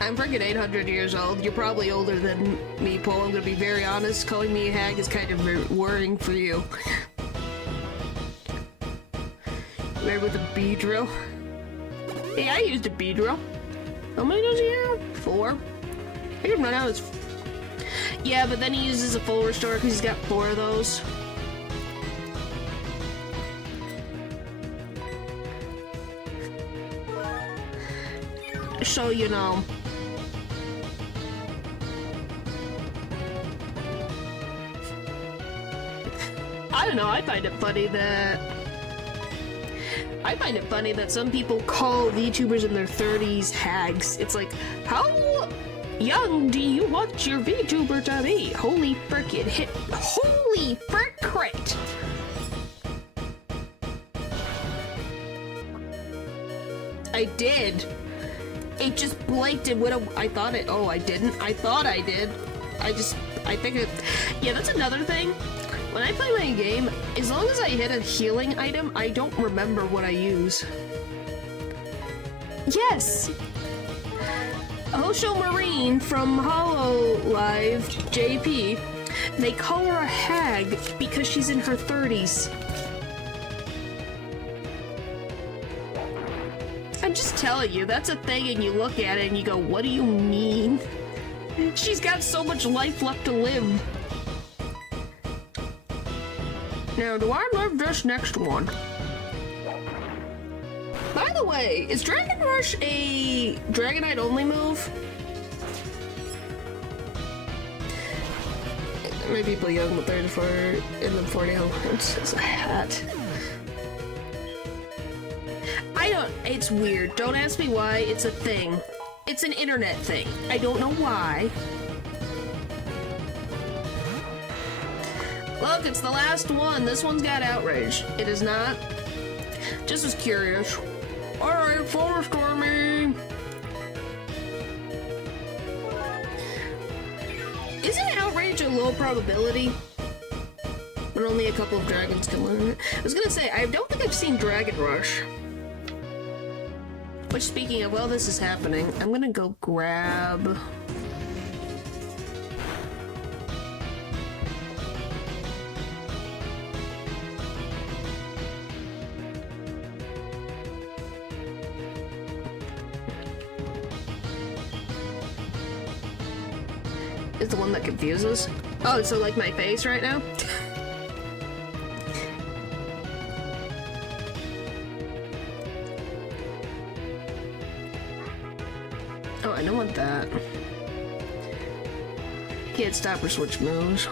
I'm freaking 800 years old. You're probably older than me, Paul. I'm gonna be very honest. Calling me a hag is kind of worrying for you. Maybe with a Beedrill. Hey, I used a Beedrill. How many does he have? 4? I can run out his... Yeah, but then he uses a full restore because he's got 4 of those. So, you know... I don't know, I find it funny that some people call VTubers in their 30s hags. It's like, how young do you want your VTuber to be? Holy frickin' hit. Holy frick crit! I did. It just blanked and went. I thought it. Oh, I didn't. I thought I did. I think it. Yeah, that's another thing. When I play my game, as long as I hit a healing item, I don't remember what I use. Yes! Hosho Marine from Hollow Live JP, they call her a hag because she's in her 30s. I'm just telling you, that's a thing, and you look at it and you go, what do you mean? She's got so much life left to live. Now, do I love this next one? By the way, is Dragon Rush a Dragonite only move? Maybe people young with 34 and then 40 homewords is a hat. I don't, it's weird. Don't ask me why, it's a thing. It's an internet thing. I don't know why. Look, it's the last one. This one's got outrage. It is not. Just was curious. Alright, full restore me. Isn't outrage a low probability? But only a couple of dragons can learn it. I was gonna say, I don't think I've seen Dragon Rush. Which, speaking of, while this is happening, I'm gonna go grab... is the one that confuses. Oh, so like my face right now? Oh, I don't want that. Can't stop or switch moves.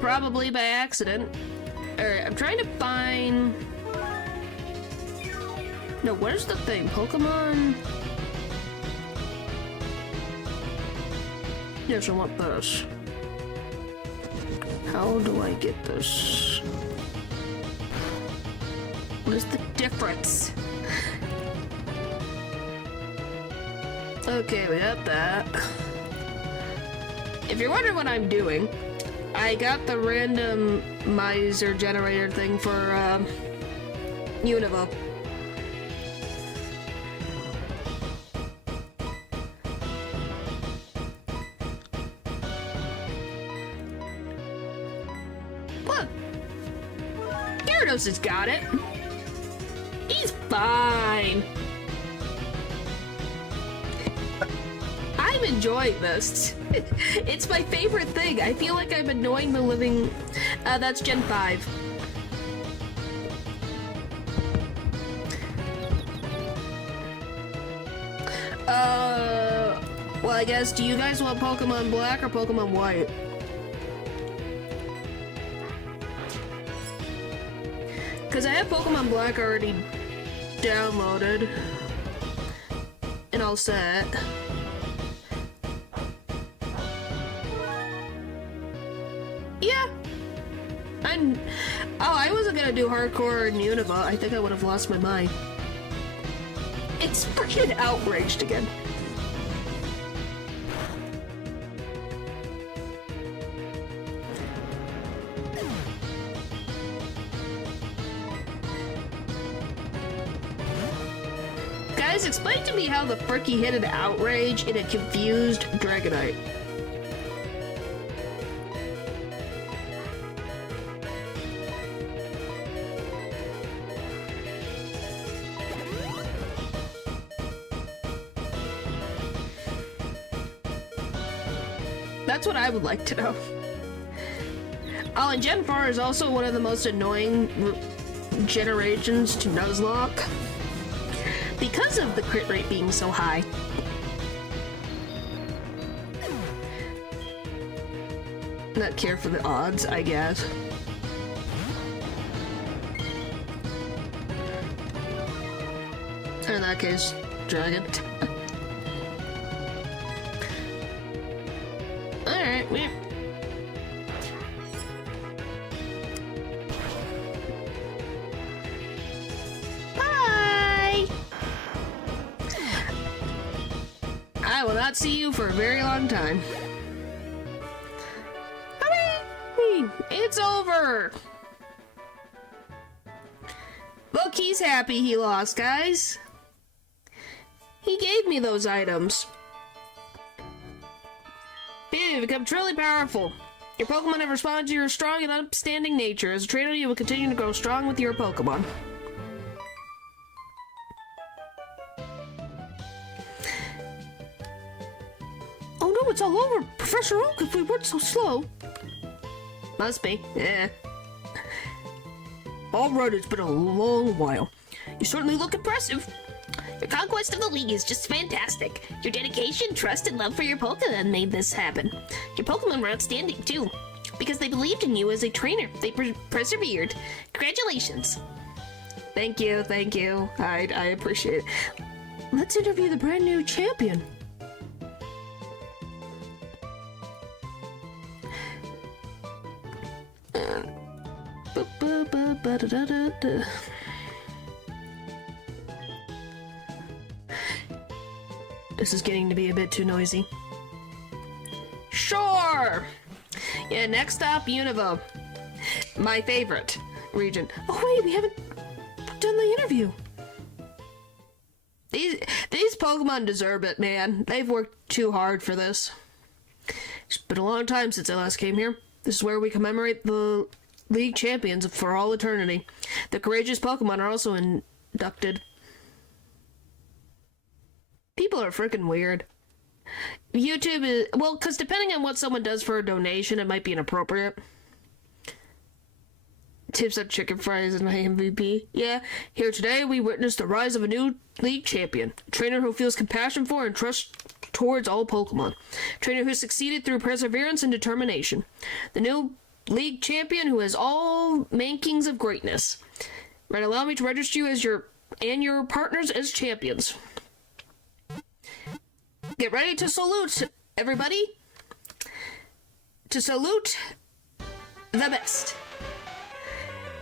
Probably by accident. Alright, I'm trying to find... No, where's the thing? Pokemon? Yes, I want this. How do I get this? What is the difference? Okay, we got that. If you're wondering what I'm doing, I got the randomizer generator thing for Univo. Look! Gyarados has got it! He's fine! I'm enjoying this. It's my favorite thing. I feel like I'm annoying the living... that's Gen 5. Well, I guess, do you guys want Pokemon Black or Pokemon White? Because I have Pokemon Black already downloaded and all set. Yeah. I wasn't gonna do hardcore in Unova. I think I would have lost my mind. It's freaking outraged again. Guys, explain to me how the frick he hit an outrage in a confused Dragonite. That's what I would like to know. Oh, and Gen 4 is also one of the most annoying generations to Nuzlocke because of the crit rate being so high. Not care for the odds, I guess. In that case, Dragon. Alright, we... Bye! I will not see you for a very long time. Hooray! It's over! Look, he's happy he lost, guys. He gave me those items. You become truly powerful. Your Pokemon have responded to your strong and upstanding nature. As a trainer, you will continue to grow strong with your Pokemon. Oh no, it's all over! Professor Oak, if we weren't so slow. Must be. Yeah. Alright, it's been a long while. You certainly look impressive. Your conquest of the league is just fantastic. Your dedication, trust, and love for your Pokemon made this happen. Your Pokemon were outstanding, too. Because they believed in you as a trainer. They persevered. Congratulations. Thank you, thank you. I appreciate it. Let's interview the brand new champion. This is getting to be a bit too noisy. Sure! Yeah, next stop, Unova. My favorite region. Oh wait, we haven't done the interview. These Pokemon deserve it, man. They've worked too hard for this. It's been a long time since I last came here. This is where we commemorate the League Champions for all eternity. The courageous Pokemon are also inducted. People are freaking weird. YouTube is... Well, because depending on what someone does for a donation, it might be inappropriate. Tips up chicken fries and my MVP. Yeah, here today we witnessed the rise of a new league champion. A trainer who feels compassion for and trust towards all Pokemon. A trainer who succeeded through perseverance and determination. The new league champion who has all makings of greatness. Right, allow me to register you as your partners as champions. Get ready to salute, everybody. To salute the best.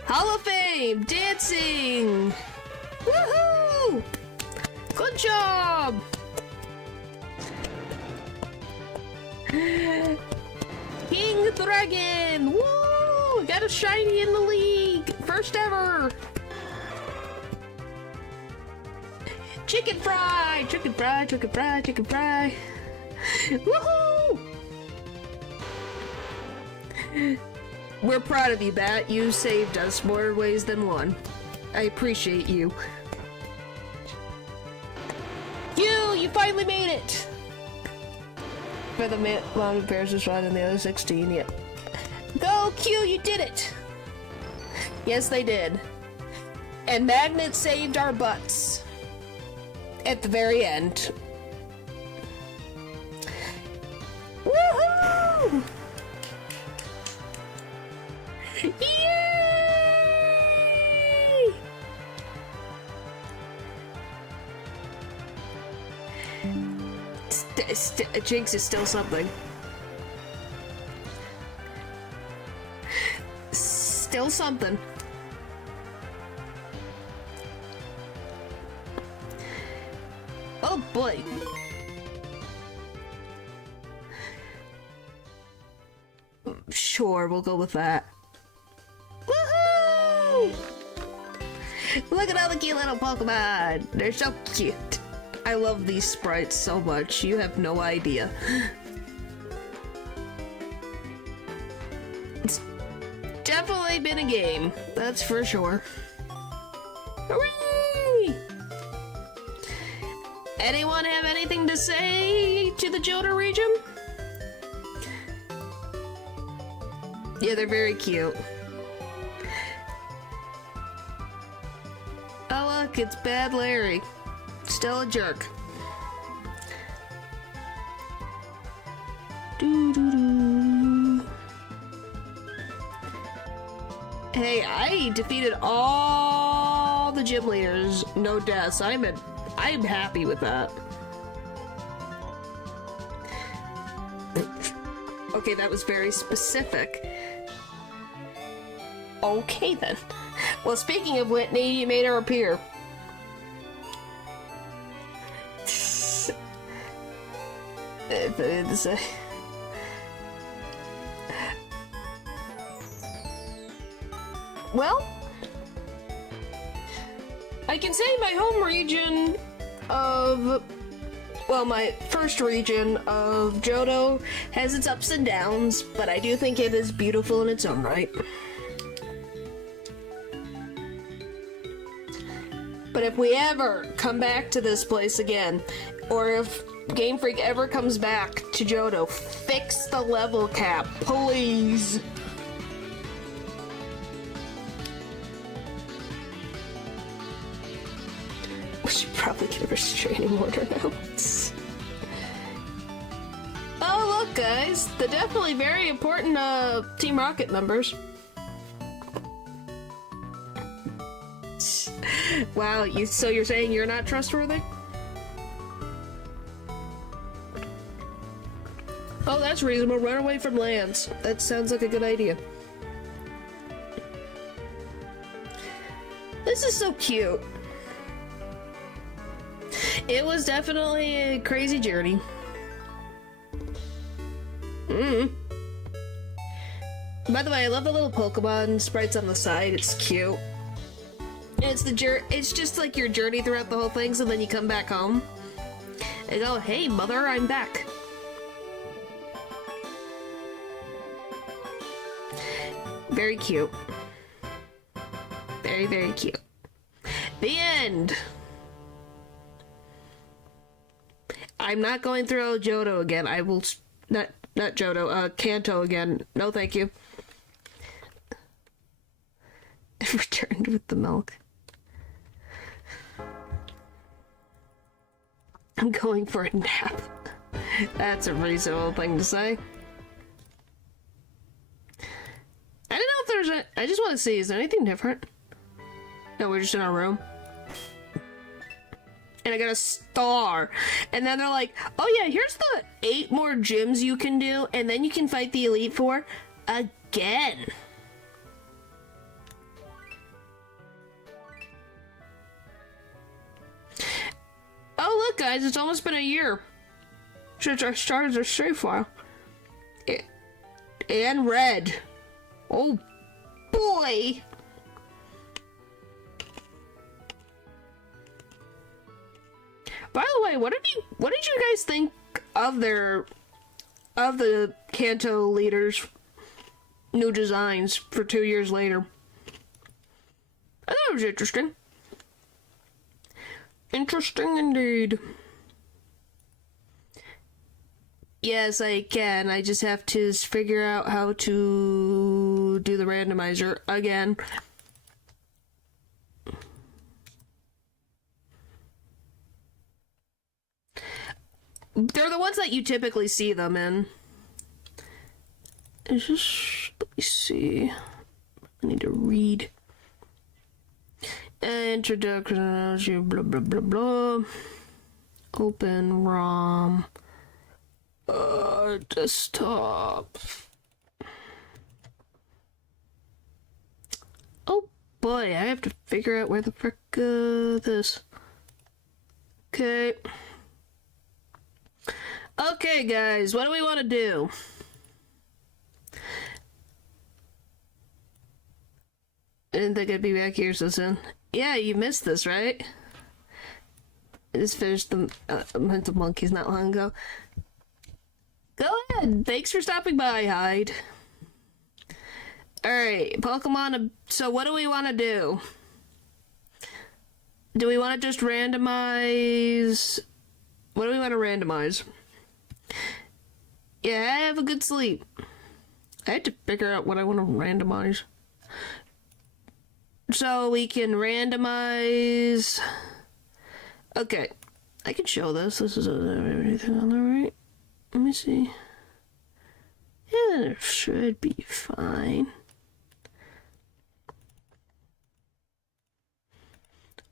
Hall of Fame, dancing. Woohoo! Good job. King Dragon. Woo! Got a shiny in the league. First ever. Chicken fry! Chicken fry, chicken fry, chicken fry! Woohoo! We're proud of you, Bat. You saved us more ways than one. I appreciate you. You finally made it! For the mom and Paris was fine and the other 16, yep. Go, Q, you did it! Yes, they did. And Magnet saved our butts. At the very end. Woohoo! Yay! Jinx is still something. Still something. Oh boy. Sure, we'll go with that. Woohoo! Look at all the cute little Pokemon! They're so cute. I love these sprites so much, you have no idea. It's definitely been a game, that's for sure. Hooray! Anyone have anything to say to the Johto region? Yeah, they're very cute. Oh look, it's Bad Larry. Still a jerk. Doo-doo-doo. Hey, I defeated all the gym leaders, no deaths. I'm happy with that. Okay, that was very specific. Okay then. Well, speaking of Whitney, you made her appear. If I had to say. Well, I can say my home region of, well, my first region of Johto has its ups and downs, but I do think it is beautiful in its own right. But if we ever come back to this place again, or if Game Freak ever comes back to Johto, fix the level cap, please. We should probably get a restraining order now. Oh look guys, the definitely very important Team Rocket members. Wow, so you're saying you're not trustworthy? Oh, that's reasonable. Run away from Lance. That sounds like a good idea. This is so cute. It was definitely a crazy journey. By the way, I love the little Pokemon sprites on the side. It's cute. And it's just like your journey throughout the whole thing, so then you come back home and go, hey mother, I'm back. Very cute. Very, very cute. The end! I'm not going through Johto again. I will not Johto, Kanto again. No thank you. Returned with the milk. I'm going for a nap. That's a reasonable thing to say. I don't know if there's I just want to see, is there anything different? No, we're just in our room. And I got a star. And then they're like, oh yeah, here's the 8 more gyms you can do, and then you can fight the Elite Four again. Oh look guys, it's almost been a year since I started the save file. And red. Oh boy. By the way, what did you guys think of the Kanto leaders' new designs for 2 years later? I thought it was interesting. Interesting indeed. Yes, I can. I just have to figure out how to do the randomizer again. They're the ones that you typically see them in. It's just, let me see. I need to read. Introduction, blah, blah, blah, blah. Open ROM. Desktop. Oh boy, I have to figure out where the frick this. Okay. Okay, guys, what do we want to do? I didn't think I'd be back here so soon. Yeah, you missed this, right? I just finished the Mental Monkeys not long ago. Go ahead. Thanks for stopping by, Hyde. Alright, Pokemon. So what do we want to do? Do we want to just randomize? What do we want to randomize? Yeah, have a good sleep. I had to figure out what I want to randomize. So we can randomize. Okay, I can show this. This is everything on the right. Let me see. Yeah, it should be fine.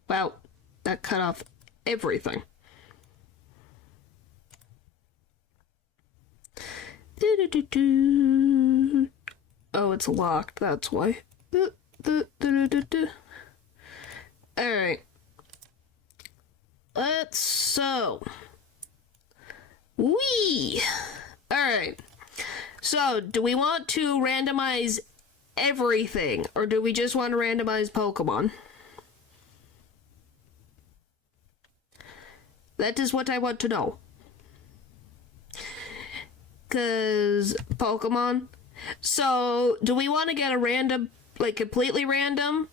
Wow, that cut off everything. Oh, it's locked, that's why. Alright. Alright. So, do we want to randomize everything, or do we just want to randomize Pokemon? That is what I want to know. Because Pokemon. So, do we want to get a random, like completely random?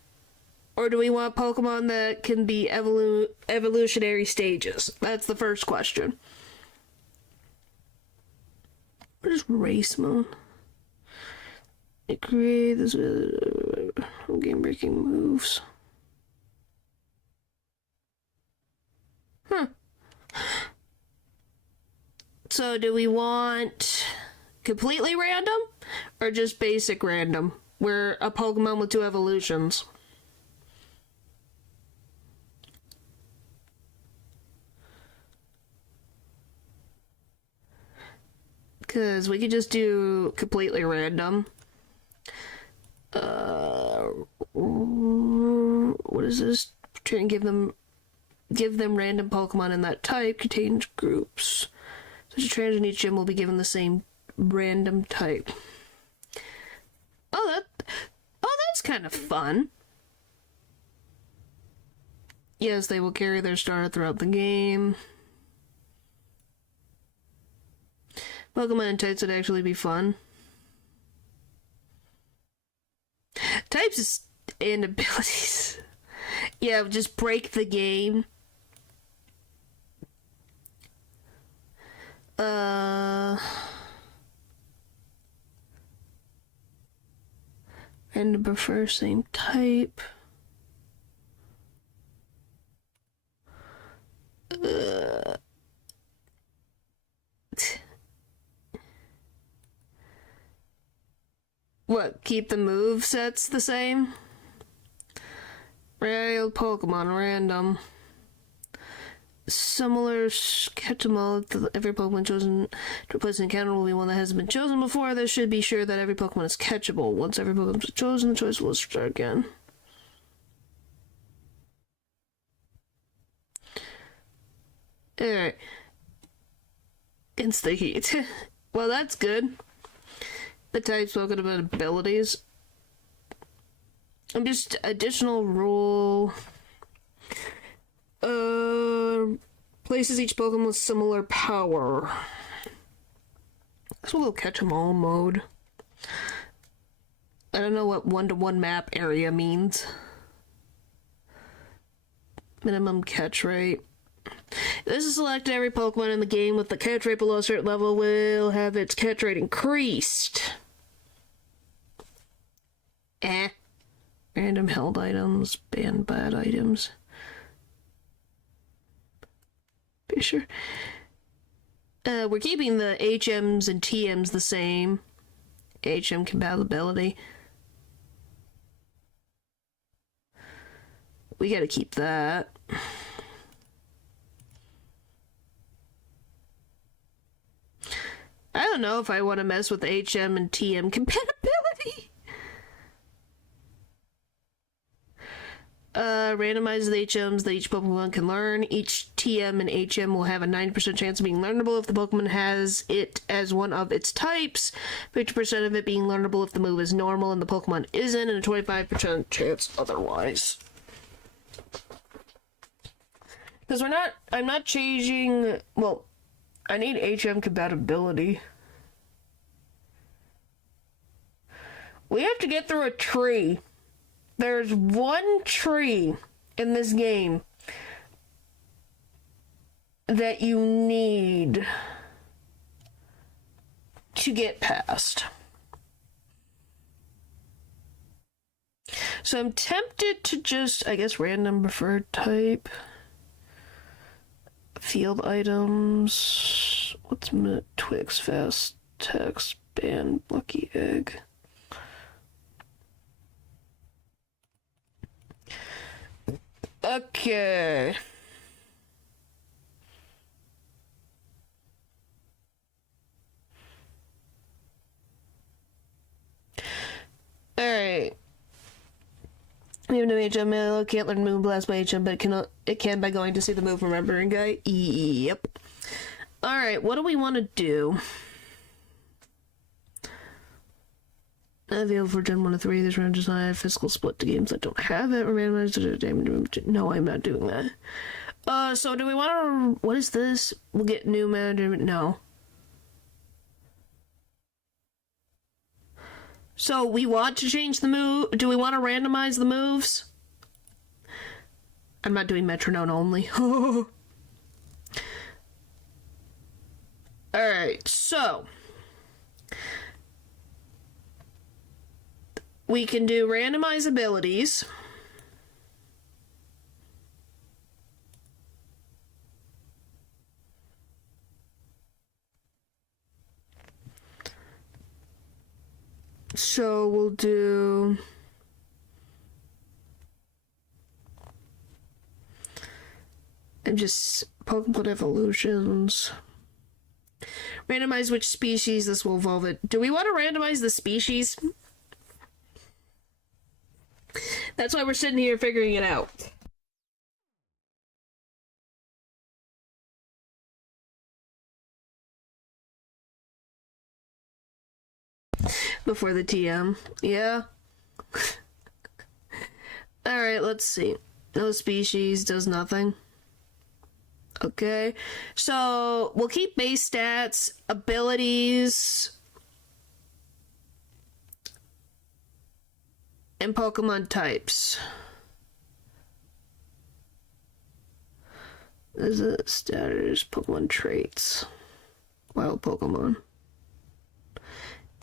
Or do we want Pokemon that can be evolutionary stages? That's the first question. What is race mode? It creates game-breaking moves. Huh. So do we want completely random or just basic random, where a Pokemon with 2 evolutions? Because we could just do completely random. What is this? Try and give them random Pokemon in that type. Contains groups. Such a trainer in each gym will be given the same random type. Oh, that's kind of fun. Yes, they will carry their star throughout the game. Pokemon and types would actually be fun. Types and abilities. Yeah, just break the game. And prefer same type. What, keep the move sets the same? Rare Pokemon, random. Similar, catch them all. Every Pokemon chosen to replace an encounter will be one that hasn't been chosen before. This should be sure that every Pokemon is catchable. Once every Pokemon is chosen, the choice will start again. Alright. Insta heat. Well, that's good. The type spoken about abilities. And just additional rule. Places each Pokemon with similar power. So we'll catch 'em all mode. I don't know what 1-to-1 map area means. Minimum catch rate. This is selected. Every Pokemon in the game with the catch rate below a certain level will have its catch rate increased. Random held items, ban bad items. Be sure. We're keeping the HMs and TMs the same. HM compatibility. We gotta keep that. don't know if I want to mess with HM and TM compatibility. Randomize the HMs that each Pokemon can learn. Each TM and HM will have a 90% chance of being learnable if the Pokemon has it as one of its types, 50% of it being learnable if the move is normal and the Pokemon isn't, and a 25% chance otherwise. Because I'm not changing, well, I need HM compatibility. We have to get through a tree. There's one tree in this game that you need to get past. So I'm tempted to just, I guess, random preferred type. Field items. What's Twix, Fast, Text, Band, Lucky Egg. Okay. Alright. We have no HM. Can't learn Moonblast by HM, but it can by going to see the move remembering guy. Yep. Alright, what do we want to do? Available for Gen 1 to 3. This round does not have physical split to games that don't have it. No, I'm not doing that. So do we want to... What is this? We'll get new management. No. So we want to change the move. Do we want to randomize the moves? I'm not doing metronome only. Alright, so... We can do randomize abilities. So we'll do... And just Pokemon evolutions. Randomize which species this will evolve it. Do we want to randomize the species? That's why we're sitting here figuring it out. Before the TM. Yeah. Alright, let's see. No species does nothing. Okay. So, we'll keep base stats, abilities, and Pokemon types. This is status, Pokemon traits. Wild Pokemon.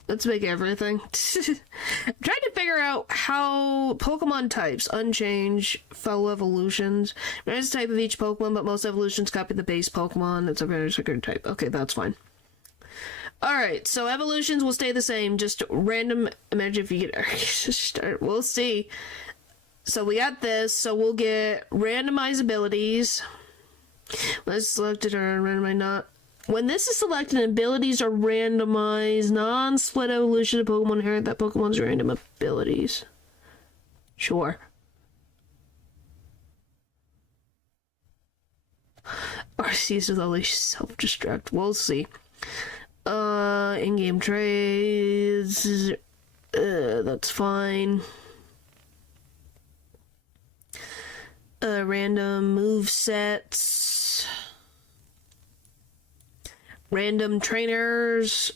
Let's make everything. I'm trying to figure out how Pokemon types unchange, fellow evolutions. There's the type of each Pokemon, but most evolutions copy the base Pokemon. It's a very secret type. Okay, that's fine. Alright, so evolutions will stay the same, just random. Imagine if you get start. We'll see. So we got this, so we'll get randomized abilities. Let's select it or randomize not. When this is selected, abilities are randomized. Non-split evolution of Pokemon inherit that Pokemon's random abilities. Sure. RCs with only self-destruct. We'll see. In-game trades. That's fine. Random move sets. Random trainers.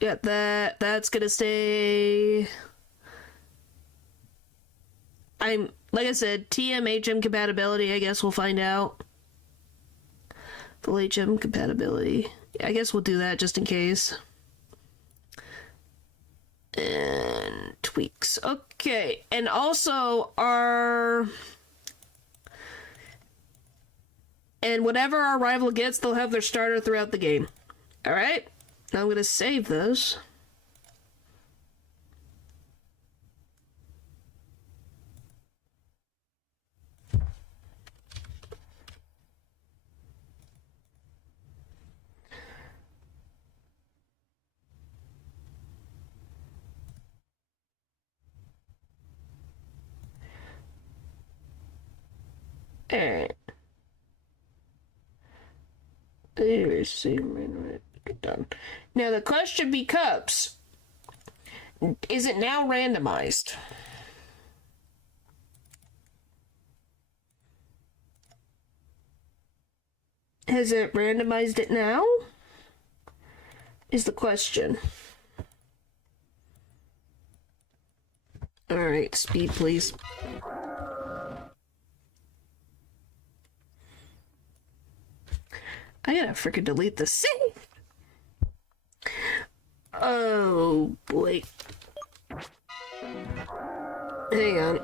Got that. That's gonna stay. Like I said, TM HM compatibility, I guess we'll find out. Full HM compatibility. I guess we'll do that just in case. And tweaks. Okay. And also and whatever our rival gets, they'll have their starter throughout the game. Alright? Now I'm gonna save this. Alright. Done. Now the question becomes, is it now randomized? Has it randomized it now? Is the question. Alright, speed please. I gotta freaking delete the save. Oh boy. Hang on.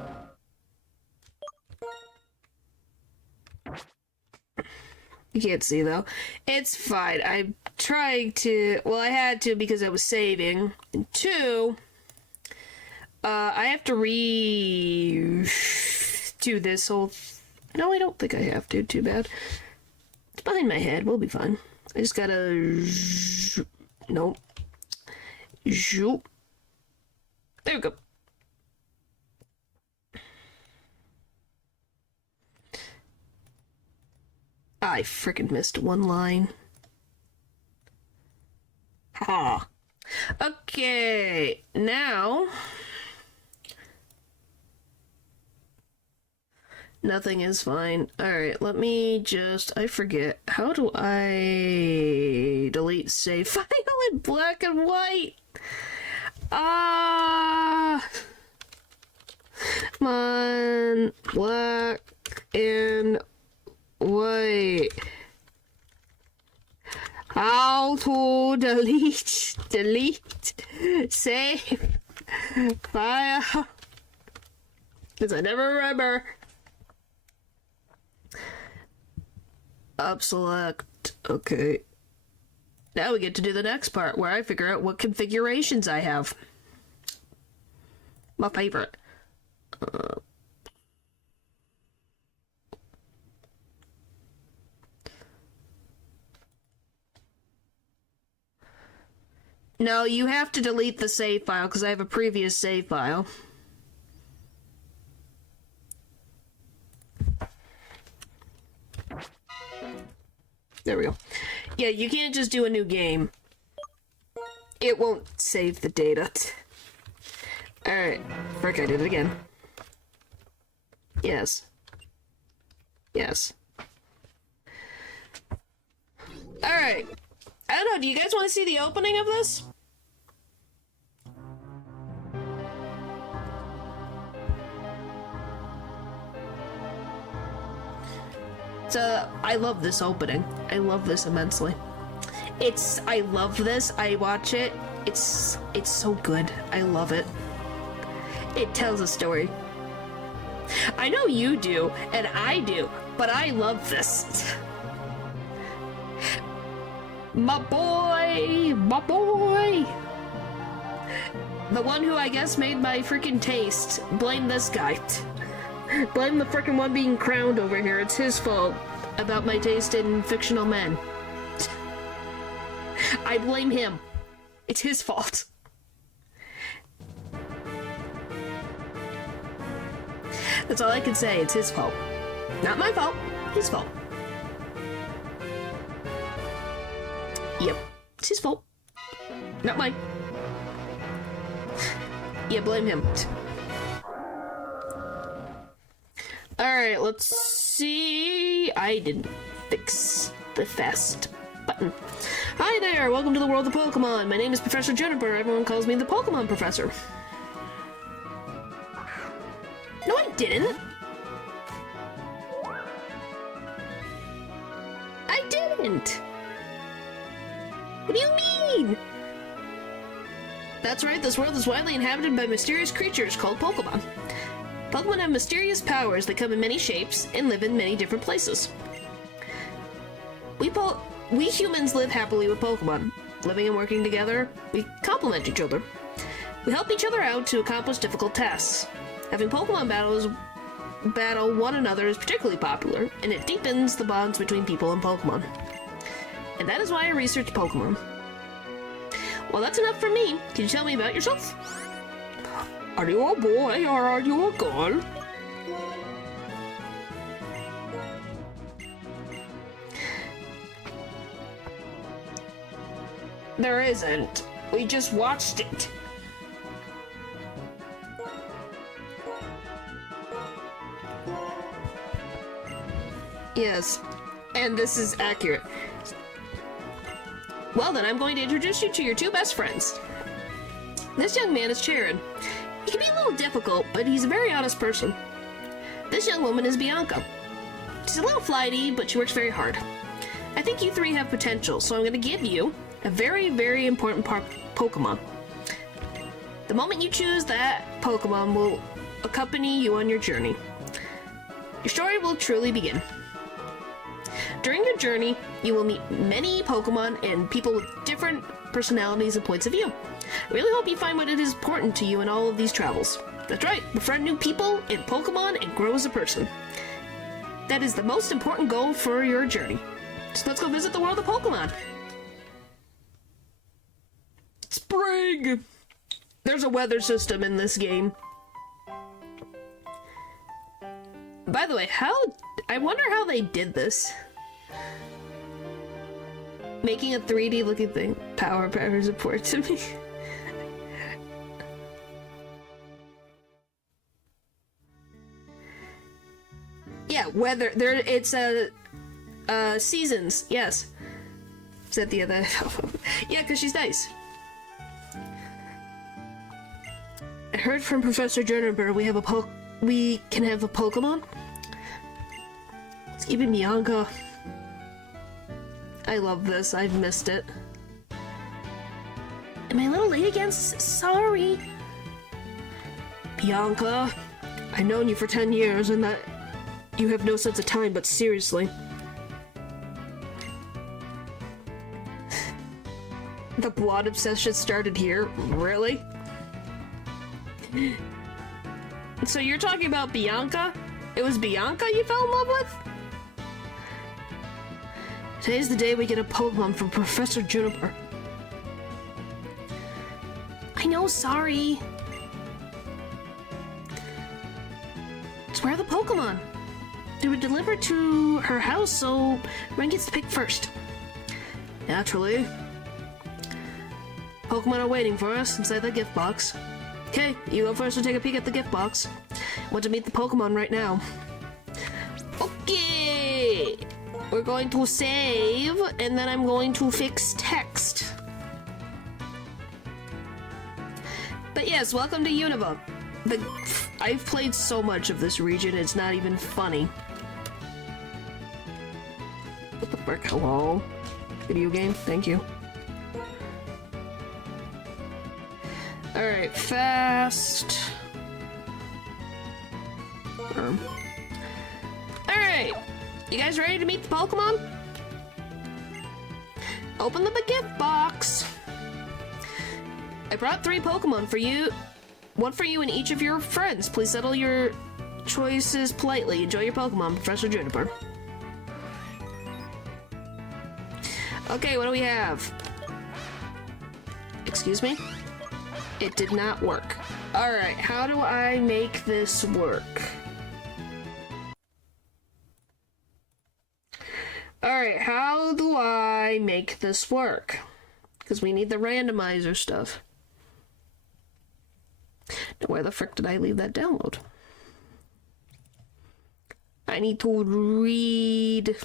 You can't see though. It's fine. I'm trying to. Well, I had to because I was saving. And two, I have to do this whole. No, I don't think I have to. Too bad. It's behind my head. We'll be fine. I just gotta. Nope. Zoop. There we go. I frickin' missed one line. Ha. Okay, now. Nothing is fine. Alright, let me just. I forget. How do I delete save file in black and white? Come on. Black and white. How to delete save file? Because I never remember. Up select. Okay. Now we get to do the next part where I figure out what configurations I have. My favorite. No, you have to delete the save file because I have a previous save file. There we go. Yeah, you can't just do a new game. It won't save the data. Alright. Frick, I did it again. Yes. Yes. Alright. I don't know, do you guys want to see the opening of this? I love this opening. I love this immensely. I love this. I watch it. It's so good. I love it. It tells a story. I know you do, and I do, but I love this. My boy! My boy! The one who I guess made my freaking taste. Blame this guy. Blame the freaking one being crowned over here. It's his fault about my taste in fictional men. I blame him. It's his fault. That's all I can say. It's his fault. Not my fault. His fault. Yep. It's his fault. Not mine. Yeah, blame him. Alright, let's see. I didn't fix the fast button. Hi there, welcome to the world of Pokemon. My name is Professor Juniper. Everyone calls me the Pokemon Professor. No, I didn't. I didn't. What do you mean? That's right, this world is widely inhabited by mysterious creatures called Pokemon. Pokemon have mysterious powers that come in many shapes and live in many different places. We humans live happily with Pokemon. Living and working together, we complement each other. We help each other out to accomplish difficult tasks. Having Pokemon battle one another is particularly popular, and it deepens the bonds between people and Pokemon. And that is why I research Pokemon. Well, that's enough for me. Can you tell me about yourself? Are you a boy or are you a girl? There isn't. We just watched it. Yes, and this is accurate. Well then, I'm going to introduce you to your two best friends. This young man is Sharon. He can be a little difficult, but he's a very honest person. This young woman is Bianca. She's a little flighty, but she works very hard. I think you three have potential, so I'm going to give you a very, very important Pokemon. The moment you choose that Pokemon will accompany you on your journey. Your story will truly begin. During your journey, you will meet many Pokemon and people with different personalities and points of view. I really hope you find what it is important to you in all of these travels. That's right, befriend new people and Pokemon and grow as a person. That is the most important goal for your journey. So let's go visit the world of Pokemon. Spring! There's a weather system in this game. By the way, I wonder how they did this. Making a 3D looking thing. Power support to me. Yeah, weather. It's seasons. Yes. Said the other. Yeah, because she's nice. I heard from Professor Juniper we can have a Pokemon. It's even Bianca. I love this. I've missed it. Am I a little late again? Sorry. Bianca, I've known you for 10 years and that you have no sense of time, but seriously. The blood obsession started here? Really? So you're talking about Bianca? It was Bianca you fell in love with? Today's the day we get a Pokemon from Professor Juniper. I know, sorry. So where are the Pokemon? They were delivered to her house, so Ren gets to pick first. Naturally. Pokemon are waiting for us inside the gift box. Okay, you go first and take a peek at the gift box. Want to meet the Pokemon right now. Okay! We're going to save, and then I'm going to fix text. But yes, welcome to Unova. I've played so much of this region, it's not even funny. What the frick? Hello? Video game? Thank you. Alright, fast. Alright, you guys ready to meet the Pokemon? Open the gift box. I brought 3 Pokemon for you. One for you and each of your friends. Please settle your choices politely. Enjoy your Pokemon, Professor Juniper. Okay, what do we have? Excuse me? It did not work. Alright, how do I make this work? Alright, how do I make this work? Because we need the randomizer stuff. Now, where the frick did I leave that download? I need to read.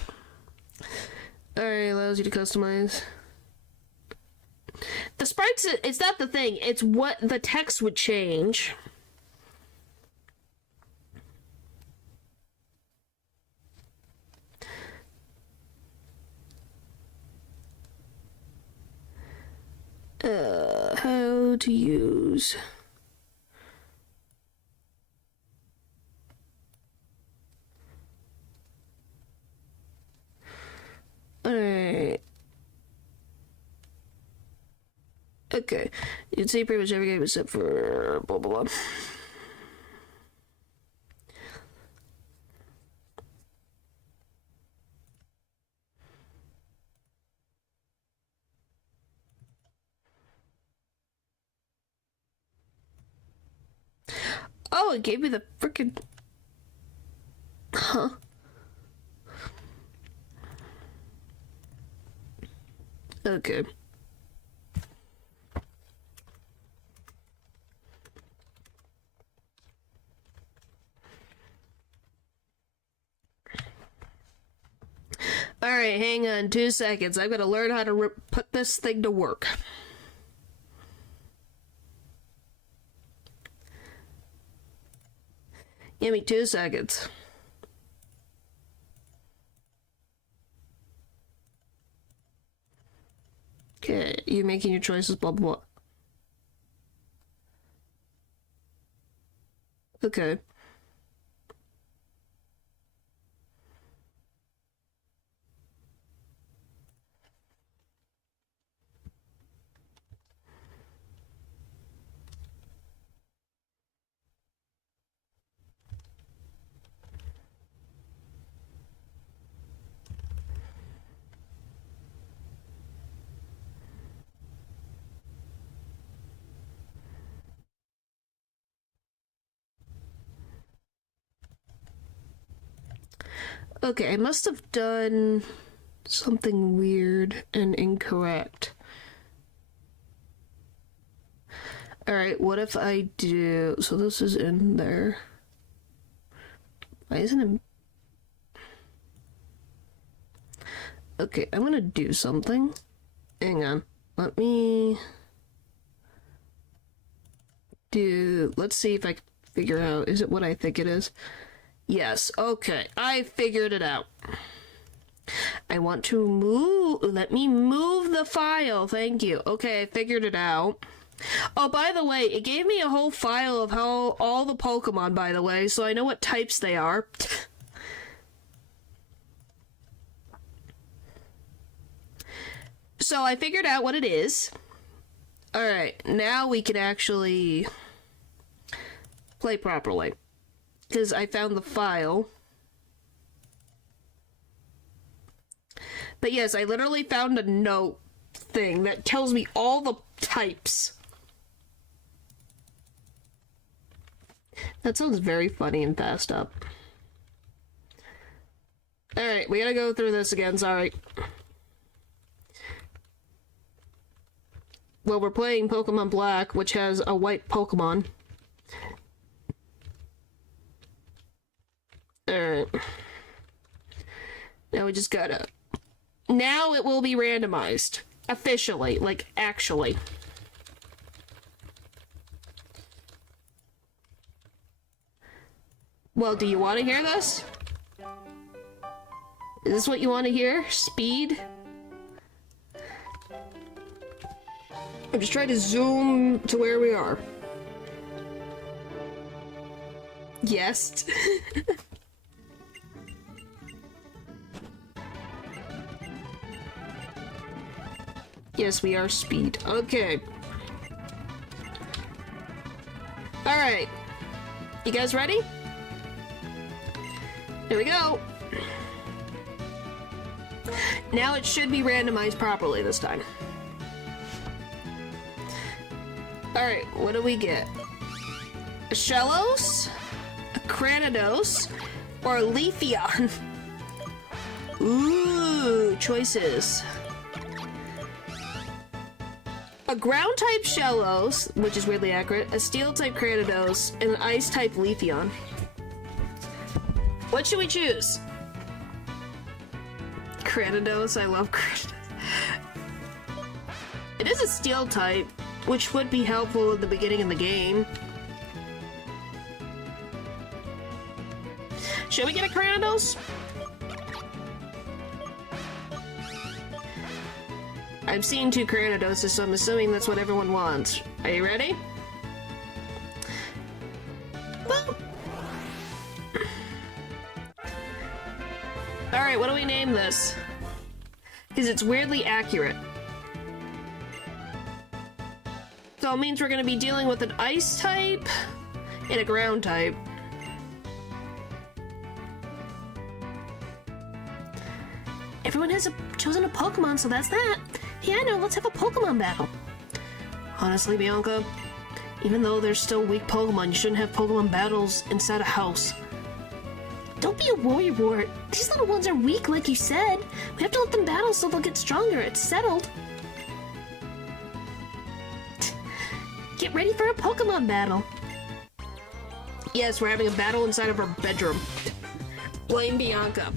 Alright, allows you to customize. The sprites, it's not the thing, it's what the text would change. How to use. Alright. Okay. You can see pretty much every game except for blah blah blah. Oh, it gave me the frickin'. Huh. Okay. Alright, hang on 2 seconds. I've got to learn how to put this thing to work. Give me 2 seconds. Okay, you're making your choices, blah blah blah. Okay. Okay, I must have done something weird and incorrect. Alright, what if I do... So this is in there. Why isn't it... Okay, I'm gonna do something. Hang on. Let me... Let's see if I can figure out... Is it what I think it is? Yes, okay. I figured it out. I want to move... Let me move the file. Thank you. Okay, I figured it out. Oh, by the way, it gave me a whole file of how all the Pokemon, by the way, so I know what types they are. So I figured out what it is. Alright, now we can actually play properly. Because I found the file. But yes, I literally found a note thing that tells me all the types. That sounds very funny and fast up. Alright, we gotta go through this again, sorry. Well, we're playing Pokemon Black, which has a white Pokemon. Alright. Now we just gotta... Now it will be randomized. Officially. Like, actually. Well, do you want to hear this? Is this what you want to hear? Speed? I'm just trying to zoom to where we are. Yes. Yes, we are speed. Okay. Alright. You guys ready? Here we go. Now it should be randomized properly this time. Alright, what do we get? A Shellos, a Cranidos, or a Leafeon? Ooh, choices. A ground-type Shellos, which is weirdly accurate, a steel-type Cranidos, and an ice-type Leafeon. What should we choose? Cranidos, I love Cranidos. It is a steel-type, which would be helpful at the beginning of the game. Should we get a Cranidos? I've seen 2 Cranidoses, so I'm assuming that's what everyone wants. Are you ready? Well. Alright, what do we name this? Because it's weirdly accurate. So it means we're going to be dealing with an ice type and a ground type. Everyone has chosen a Pokemon, so that's that. Yeah, no, let's have a Pokemon battle. Honestly, Bianca, even though there's still weak Pokemon, you shouldn't have Pokemon battles inside a house. Don't be a worrywart. These little ones are weak, like you said. We have to let them battle so they'll get stronger. It's settled. Get ready for a Pokemon battle. Yes, we're having a battle inside of our bedroom. Blame Bianca.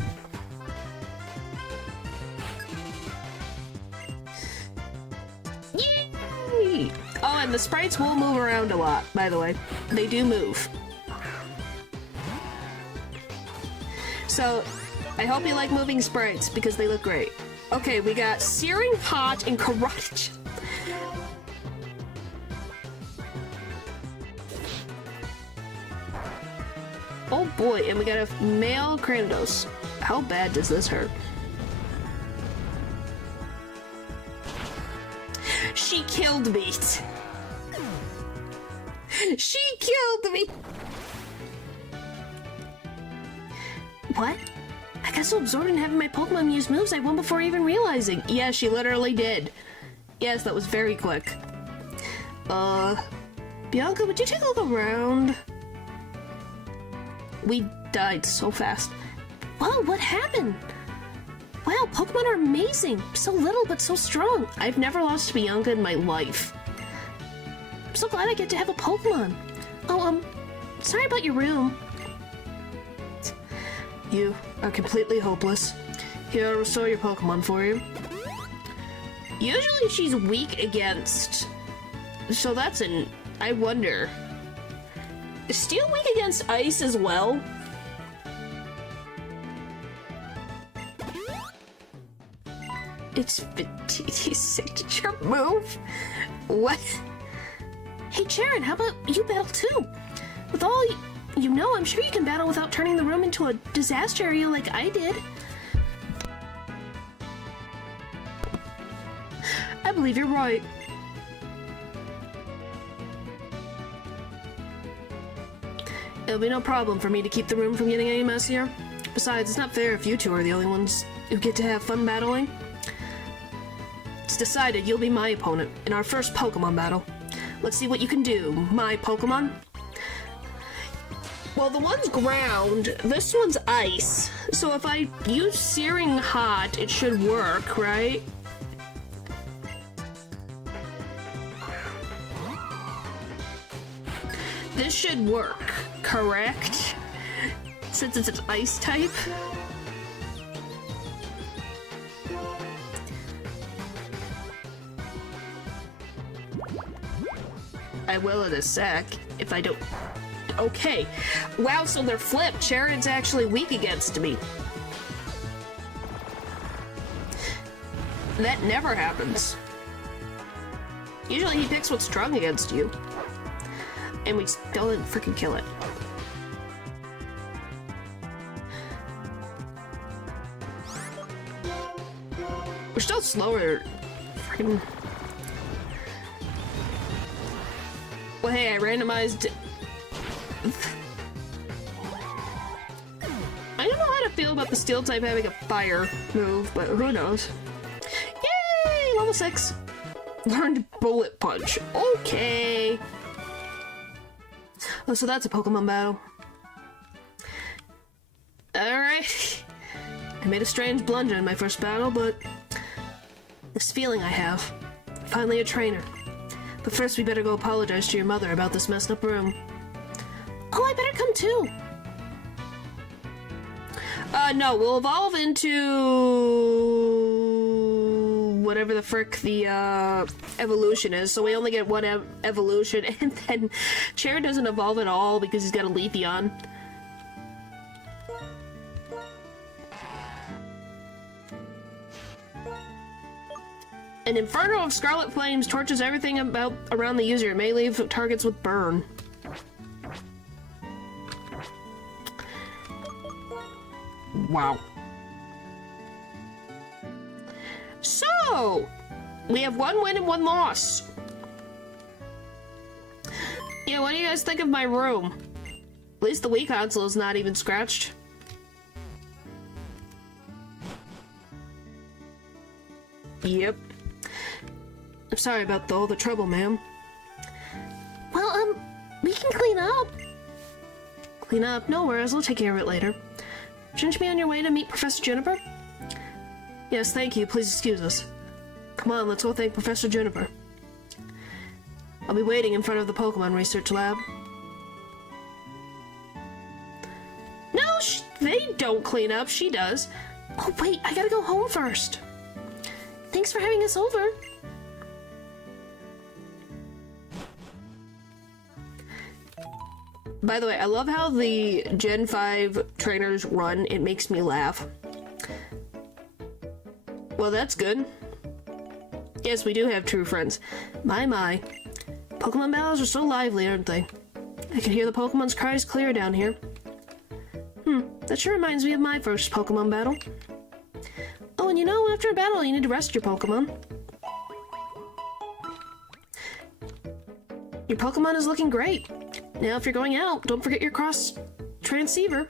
Oh, and the sprites will move around a lot, by the way. They do move. So, I hope you like moving sprites, because they look great. Okay, we got Searing Hot and Karate. Oh boy, and we got a male Kratos. How bad does this hurt? She killed me. She killed me. What? I got so absorbed in having my Pokemon use moves I won before even realizing. Yeah, she literally did. Yes, that was very quick. Bianca, would you take a look around? We died so fast. Whoa, what happened? Wow, Pokemon are amazing. So little, but so strong. I've never lost to Bianca in my life. I'm so glad I get to have a Pokemon. Oh, sorry about your room. You are completely hopeless. Here, I'll restore your Pokemon for you. Usually she's weak against... So that's an... I wonder... Is Steel weak against ice as well? It's Viti's signature move? What? Hey, Sharon, how about you battle too? With all you know, I'm sure you can battle without turning the room into a disaster area like I did. I believe you're right. It'll be no problem for me to keep the room from getting any messier. Besides, it's not fair if you two are the only ones who get to have fun battling. It's decided you'll be my opponent in our first Pokemon battle. Let's see what you can do, my Pokemon. Well, the one's ground, this one's ice. So if I use Searing Hot, it should work, right? This should work, correct? Since it's an ice type. I will in a sec, if I don't... Okay. Wow, so they're flipped. Sharon's actually weak against me. That never happens. Usually he picks what's strong against you. And we still didn't freaking kill it. We're still slower. Freaking... Well, hey, I randomized... I don't know how to feel about the steel type having a fire move, but who knows. Yay! Level 6. Learned Bullet Punch. Okay. Oh, so that's a Pokemon battle. Alright. I made a strange blunder in my first battle, but... This feeling I have. Finally a trainer. But first we better go apologize to your mother about this messed up room. Oh, I better come too. No, we'll evolve into... whatever the frick the, evolution is. So we only get one evolution, and then Chair doesn't evolve at all because he's got a Leafeon. An Inferno of Scarlet Flames torches everything around the user. It may leave targets with burn. Wow. So, we have one win and one loss. Yeah, what do you guys think of my room? At least the Wii console is not even scratched. Yep. I'm sorry about all the trouble, ma'am. Well, we can clean up. Clean up? No worries, I'll take care of it later. Shouldn't you be on your way to meet Professor Juniper? Yes, thank you. Please excuse us. Come on, let's go thank Professor Juniper. I'll be waiting in front of the Pokemon Research Lab. No, they don't clean up. She does. Oh, wait, I gotta go home first. Thanks for having us over. By the way, I love how the Gen 5 trainers run. It makes me laugh. Well, that's good. Yes, we do have true friends. My. Pokemon battles are so lively, aren't they? I can hear the Pokemon's cries clear down here. That sure reminds me of my first Pokemon battle. Oh, and you know, after a battle, you need to rest your Pokemon. Your Pokemon is looking great. Now, if you're going out, don't forget your cross transceiver.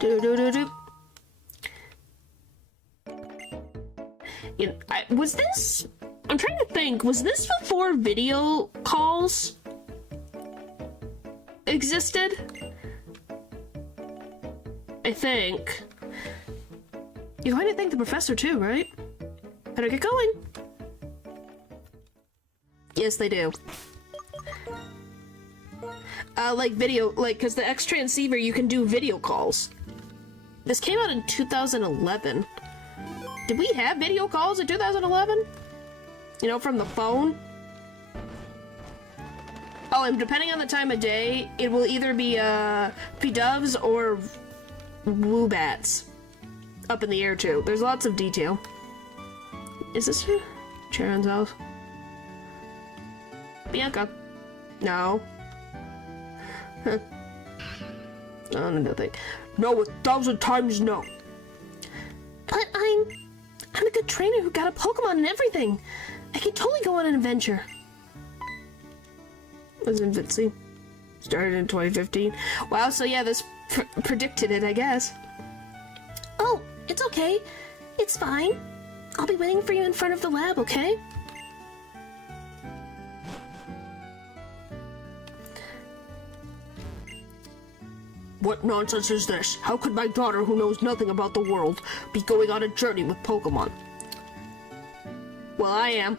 Do. You know, was this? I'm trying to think. Was this before video calls existed? I think. You're going to thank the professor too, right? Better get going. Yes, they do. Like video, like, because the X transceiver, you can do video calls. This came out in 2011. Did we have video calls in 2011? You know, from the phone? Oh, and depending on the time of day, it will either be, P-dubs or woobats. Up in the air, too. There's lots of detail. Is this Charon's house? Bianca. No. Huh. Oh, nothing. No, 1,000 times no. But I'm a good trainer who got a Pokemon and everything. I can totally go on an adventure. Was infancy. Started in 2015. Wow, so yeah, this predicted it, I guess. Oh, it's okay. It's fine. I'll be waiting for you in front of the lab, okay? What nonsense is this? How could my daughter, who knows nothing about the world, be going on a journey with Pokemon? Well, I am.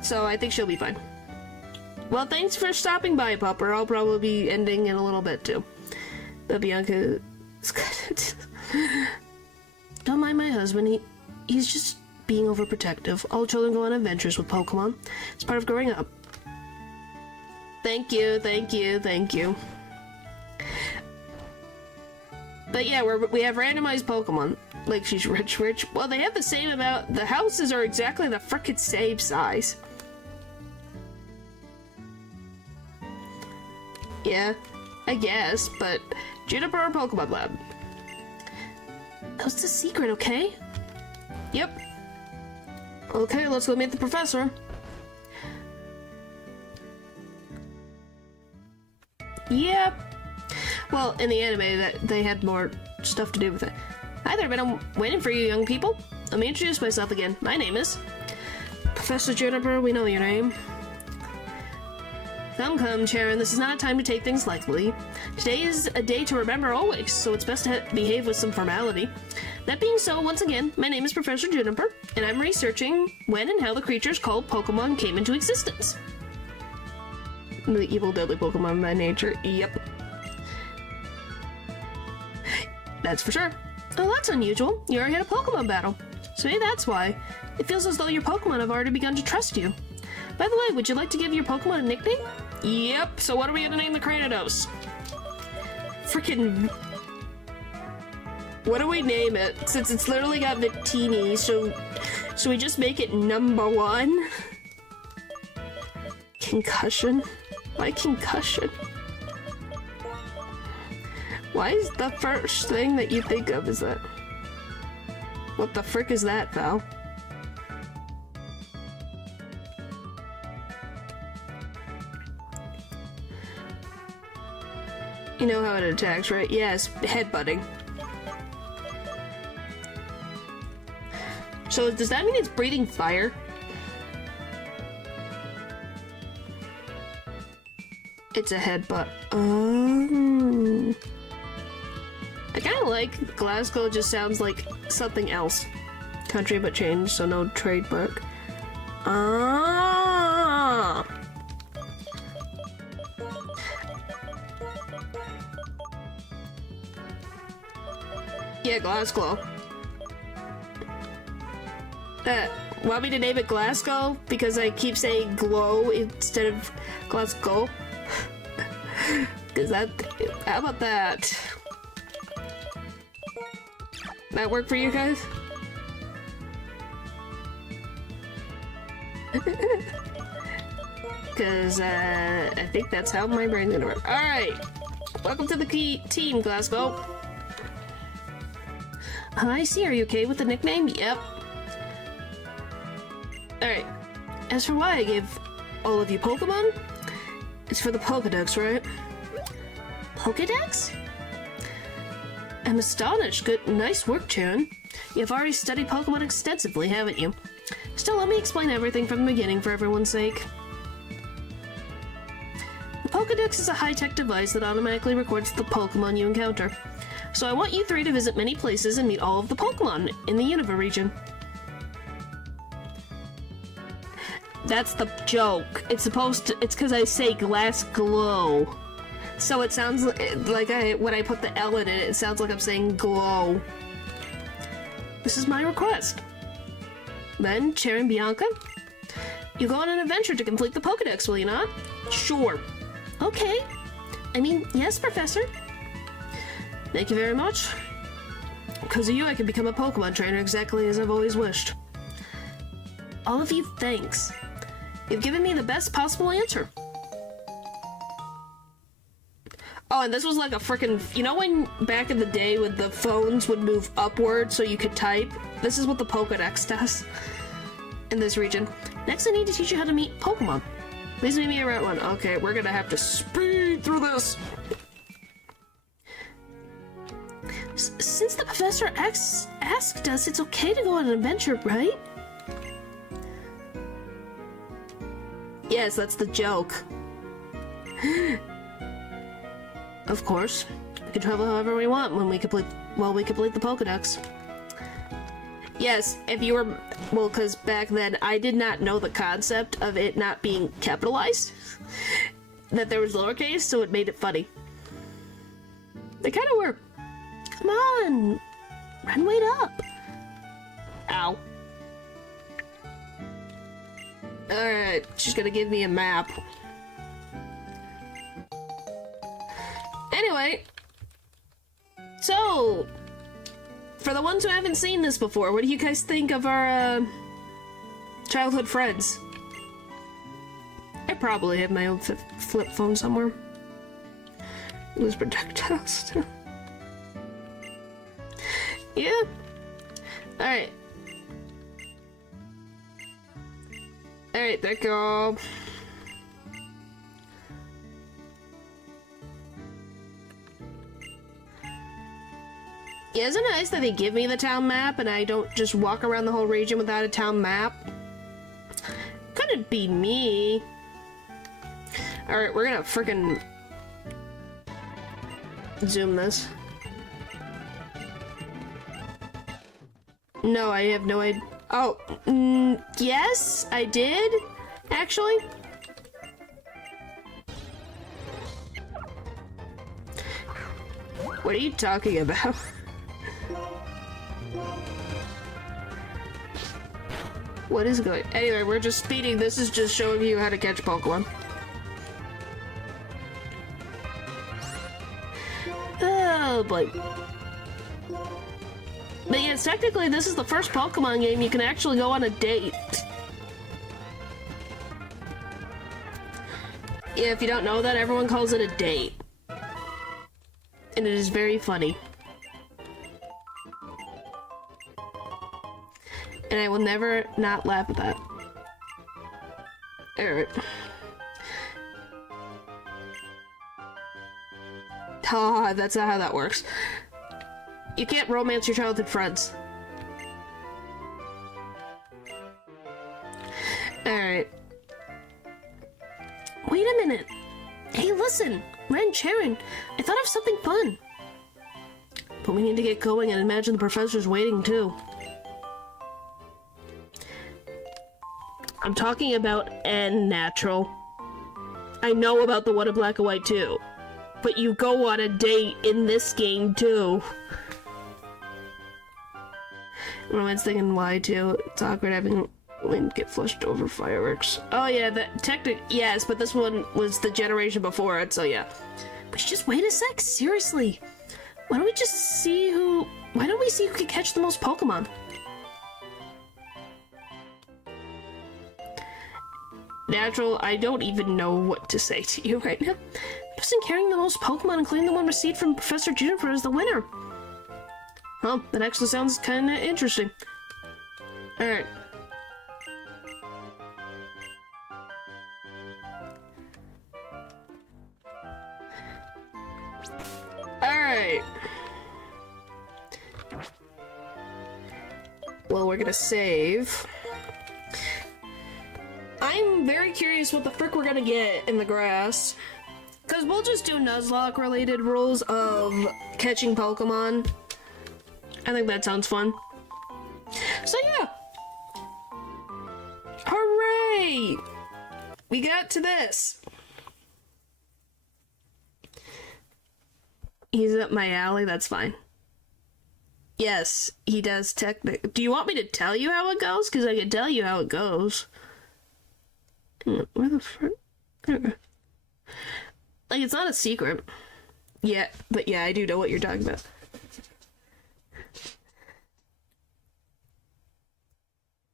So I think she'll be fine. Well, thanks for stopping by, Pupper. I'll probably be ending in a little bit, too. But Bianca... Don't mind my husband. He's just being overprotective. All children go on adventures with Pokemon. It's part of growing up. Thank you. But yeah, we have randomized Pokemon. Like, she's rich. Well, they have the same amount. The houses are exactly the frickin' same size. Yeah, I guess, but Juniper Pokemon Lab. That was the secret, okay? Yep. Okay, let's go meet the professor. Yep. Well, in the anime, they had more stuff to do with it. Hi there, but I'm waiting for you young people. Let me introduce myself again. My name is Professor Juniper. We know your name. Come, Charon. This is not a time to take things lightly. Today is a day to remember always, so it's best to behave with some formality. That being so, once again, my name is Professor Juniper, and I'm researching when and how the creatures called Pokemon came into existence. The evil, deadly Pokemon by nature. Yep. That's for sure. Oh, that's unusual. You already had a Pokemon battle. So maybe that's why. It feels as though your Pokemon have already begun to trust you. By the way, would you like to give your Pokemon a nickname? Yep, so what are we gonna name the Cranidos? Frickin'... What do we name it? Since it's literally got Victini, so we just make it number 1? Concussion? Why concussion? Why is the first thing that you think of is that? What the frick is that, Val? You know how it attacks, right? Yes, headbutting. So does that mean it's breathing fire? It's a headbutt. I kinda like Glasgow just sounds like something else. Country but changed, so no trademark. Ah. Yeah, Glasgow. Want me to name it Glasgow? Because I keep saying glow instead of Glasgow? How about that? That work for you guys? Because, I think that's how my brain's gonna work. Alright! Welcome to the team, Glasgow. I see. Are you okay with the nickname? Yep. Alright. As for why I gave all of you Pokemon, it's for the Pokedex, right? Pokedex? I'm astonished. Good, nice work, Charon. You've already studied Pokemon extensively, haven't you? Still, let me explain everything from the beginning for everyone's sake. The Pokedex is a high-tech device that automatically records the Pokemon you encounter. So I want you three to visit many places and meet all of the Pokemon in the Unova region. That's the joke. It's because I say glass glow. So it sounds like when I put the L in it, it sounds like I'm saying glow. This is my request. Then, Charon, Bianca, you go on an adventure to complete the Pokedex, will you not? Sure. Okay. I mean, yes, Professor. Thank you very much. Because of you, I can become a Pokemon trainer exactly as I've always wished. All of you, thanks. You've given me the best possible answer. Oh, and this was like a frickin'... You know when back in the day when the phones would move upward so you could type? This is what the Pokedex does in this region. Next, I need to teach you how to meet Pokemon. Please meet me around one. Okay, we're gonna have to speed through this. Since the professor asked us, it's okay to go on an adventure, right? Yes, that's the joke. Of course. We can travel however we want when we complete the Pokedex. Yes, if you were... Well, because back then, I did not know the concept of it not being capitalized. That there was lowercase, so it made it funny. They kind of were. Come on! Run, wait up! Ow. Alright, she's gonna give me a map. Anyway, so, for the ones who haven't seen this before, what do you guys think of our, childhood friends? I probably have my own flip phone somewhere. Lose projectiles. Yeah. Alright. Alright, there go. Yeah, isn't it nice that they give me the town map and I don't just walk around the whole region without a town map? Couldn't be me. Alright, we're gonna frickin' zoom this. No, I have no idea. Oh, yes, I did, actually. What are you talking about? What is going... Anyway, we're just speeding. This is just showing you how to catch Pokemon. Oh, boy. But yes, technically, this is the first Pokemon game you can actually go on a date. Yeah, if you don't know that, everyone calls it a date. And it is very funny. And I will never not laugh at that. Alright. Ah, that's not how that works. You can't romance your childhood friends. Alright. Wait a minute. Hey, listen. Ren, Charon, I thought of something fun. But we need to get going and imagine the professor's waiting too. I'm talking about N natural. I know about the one in black and white too. But you go on a date in this game too. Romance thing in Y too. It's awkward having wind get flushed over fireworks. Oh yeah, that yes, but this one was the generation before it, so yeah. gosh, just wait a sec. Seriously. Why don't we see who can catch the most Pokemon? Natural, I don't even know what to say to you right now. The person carrying the most Pokemon, including the one received from Professor Juniper, is the winner. Well, that actually sounds kind of interesting. Alright. Alright. Well, we're gonna save. I'm very curious what the frick we're gonna get in the grass. Because we'll just do Nuzlocke related rules of catching Pokemon. I think that sounds fun. So yeah. Hooray! We got to this. He's up my alley, that's fine. Yes, he does technically. Do you want me to tell you how it goes? Because I can tell you how it goes. Where the frick? Like, it's not a secret. Yeah, but yeah, I do know what you're talking about.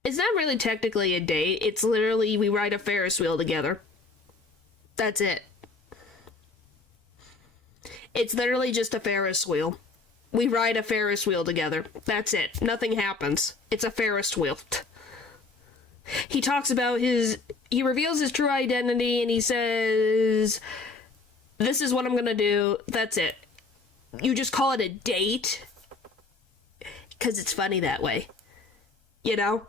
It's not really technically a date. It's literally we ride a Ferris wheel together. That's it. It's literally just a Ferris wheel. We ride a Ferris wheel together. That's it. Nothing happens. It's a Ferris wheel. He talks about he reveals his true identity and he says, this is what I'm gonna do. That's it. You just call it a date because it's funny that way. You know?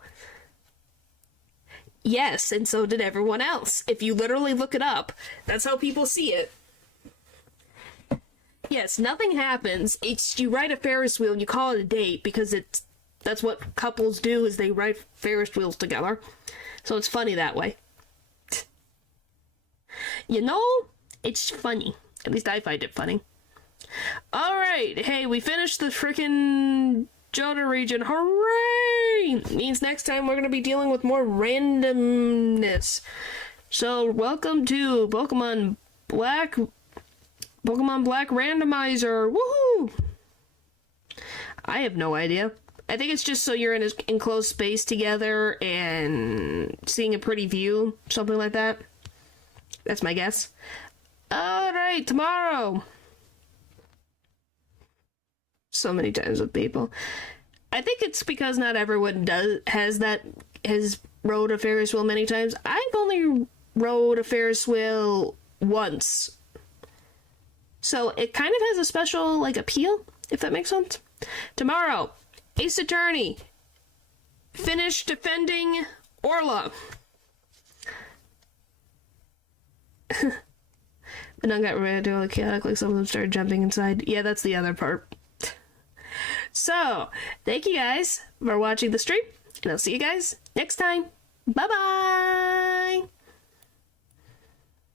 Yes, and so did everyone else. If you literally look it up, that's how people see it. Yes, nothing happens. It's you ride a Ferris wheel and you call it a date because that's what couples do is they ride Ferris wheels together. So it's funny that way. You know, it's funny. At least I find it funny. Alright, hey, we finished the frickin' Johto region. Hooray! Means next time we're gonna be dealing with more randomness. So, welcome to Pokemon Black Randomizer. Woohoo! I have no idea. I think it's just so you're in an enclosed space together and seeing a pretty view, something like that. That's my guess. Alright, tomorrow. So many times with people. I think it's because not everyone has rode a Ferris wheel many times. I've only rode a Ferris wheel once. So it kind of has a special, like, appeal, if that makes sense. Tomorrow, Ace Attorney. Finish defending Orla. But none got really chaotic, like some of them started jumping inside. Yeah, that's the other part. So, thank you guys for watching the stream, and I'll see you guys next time. Bye-bye!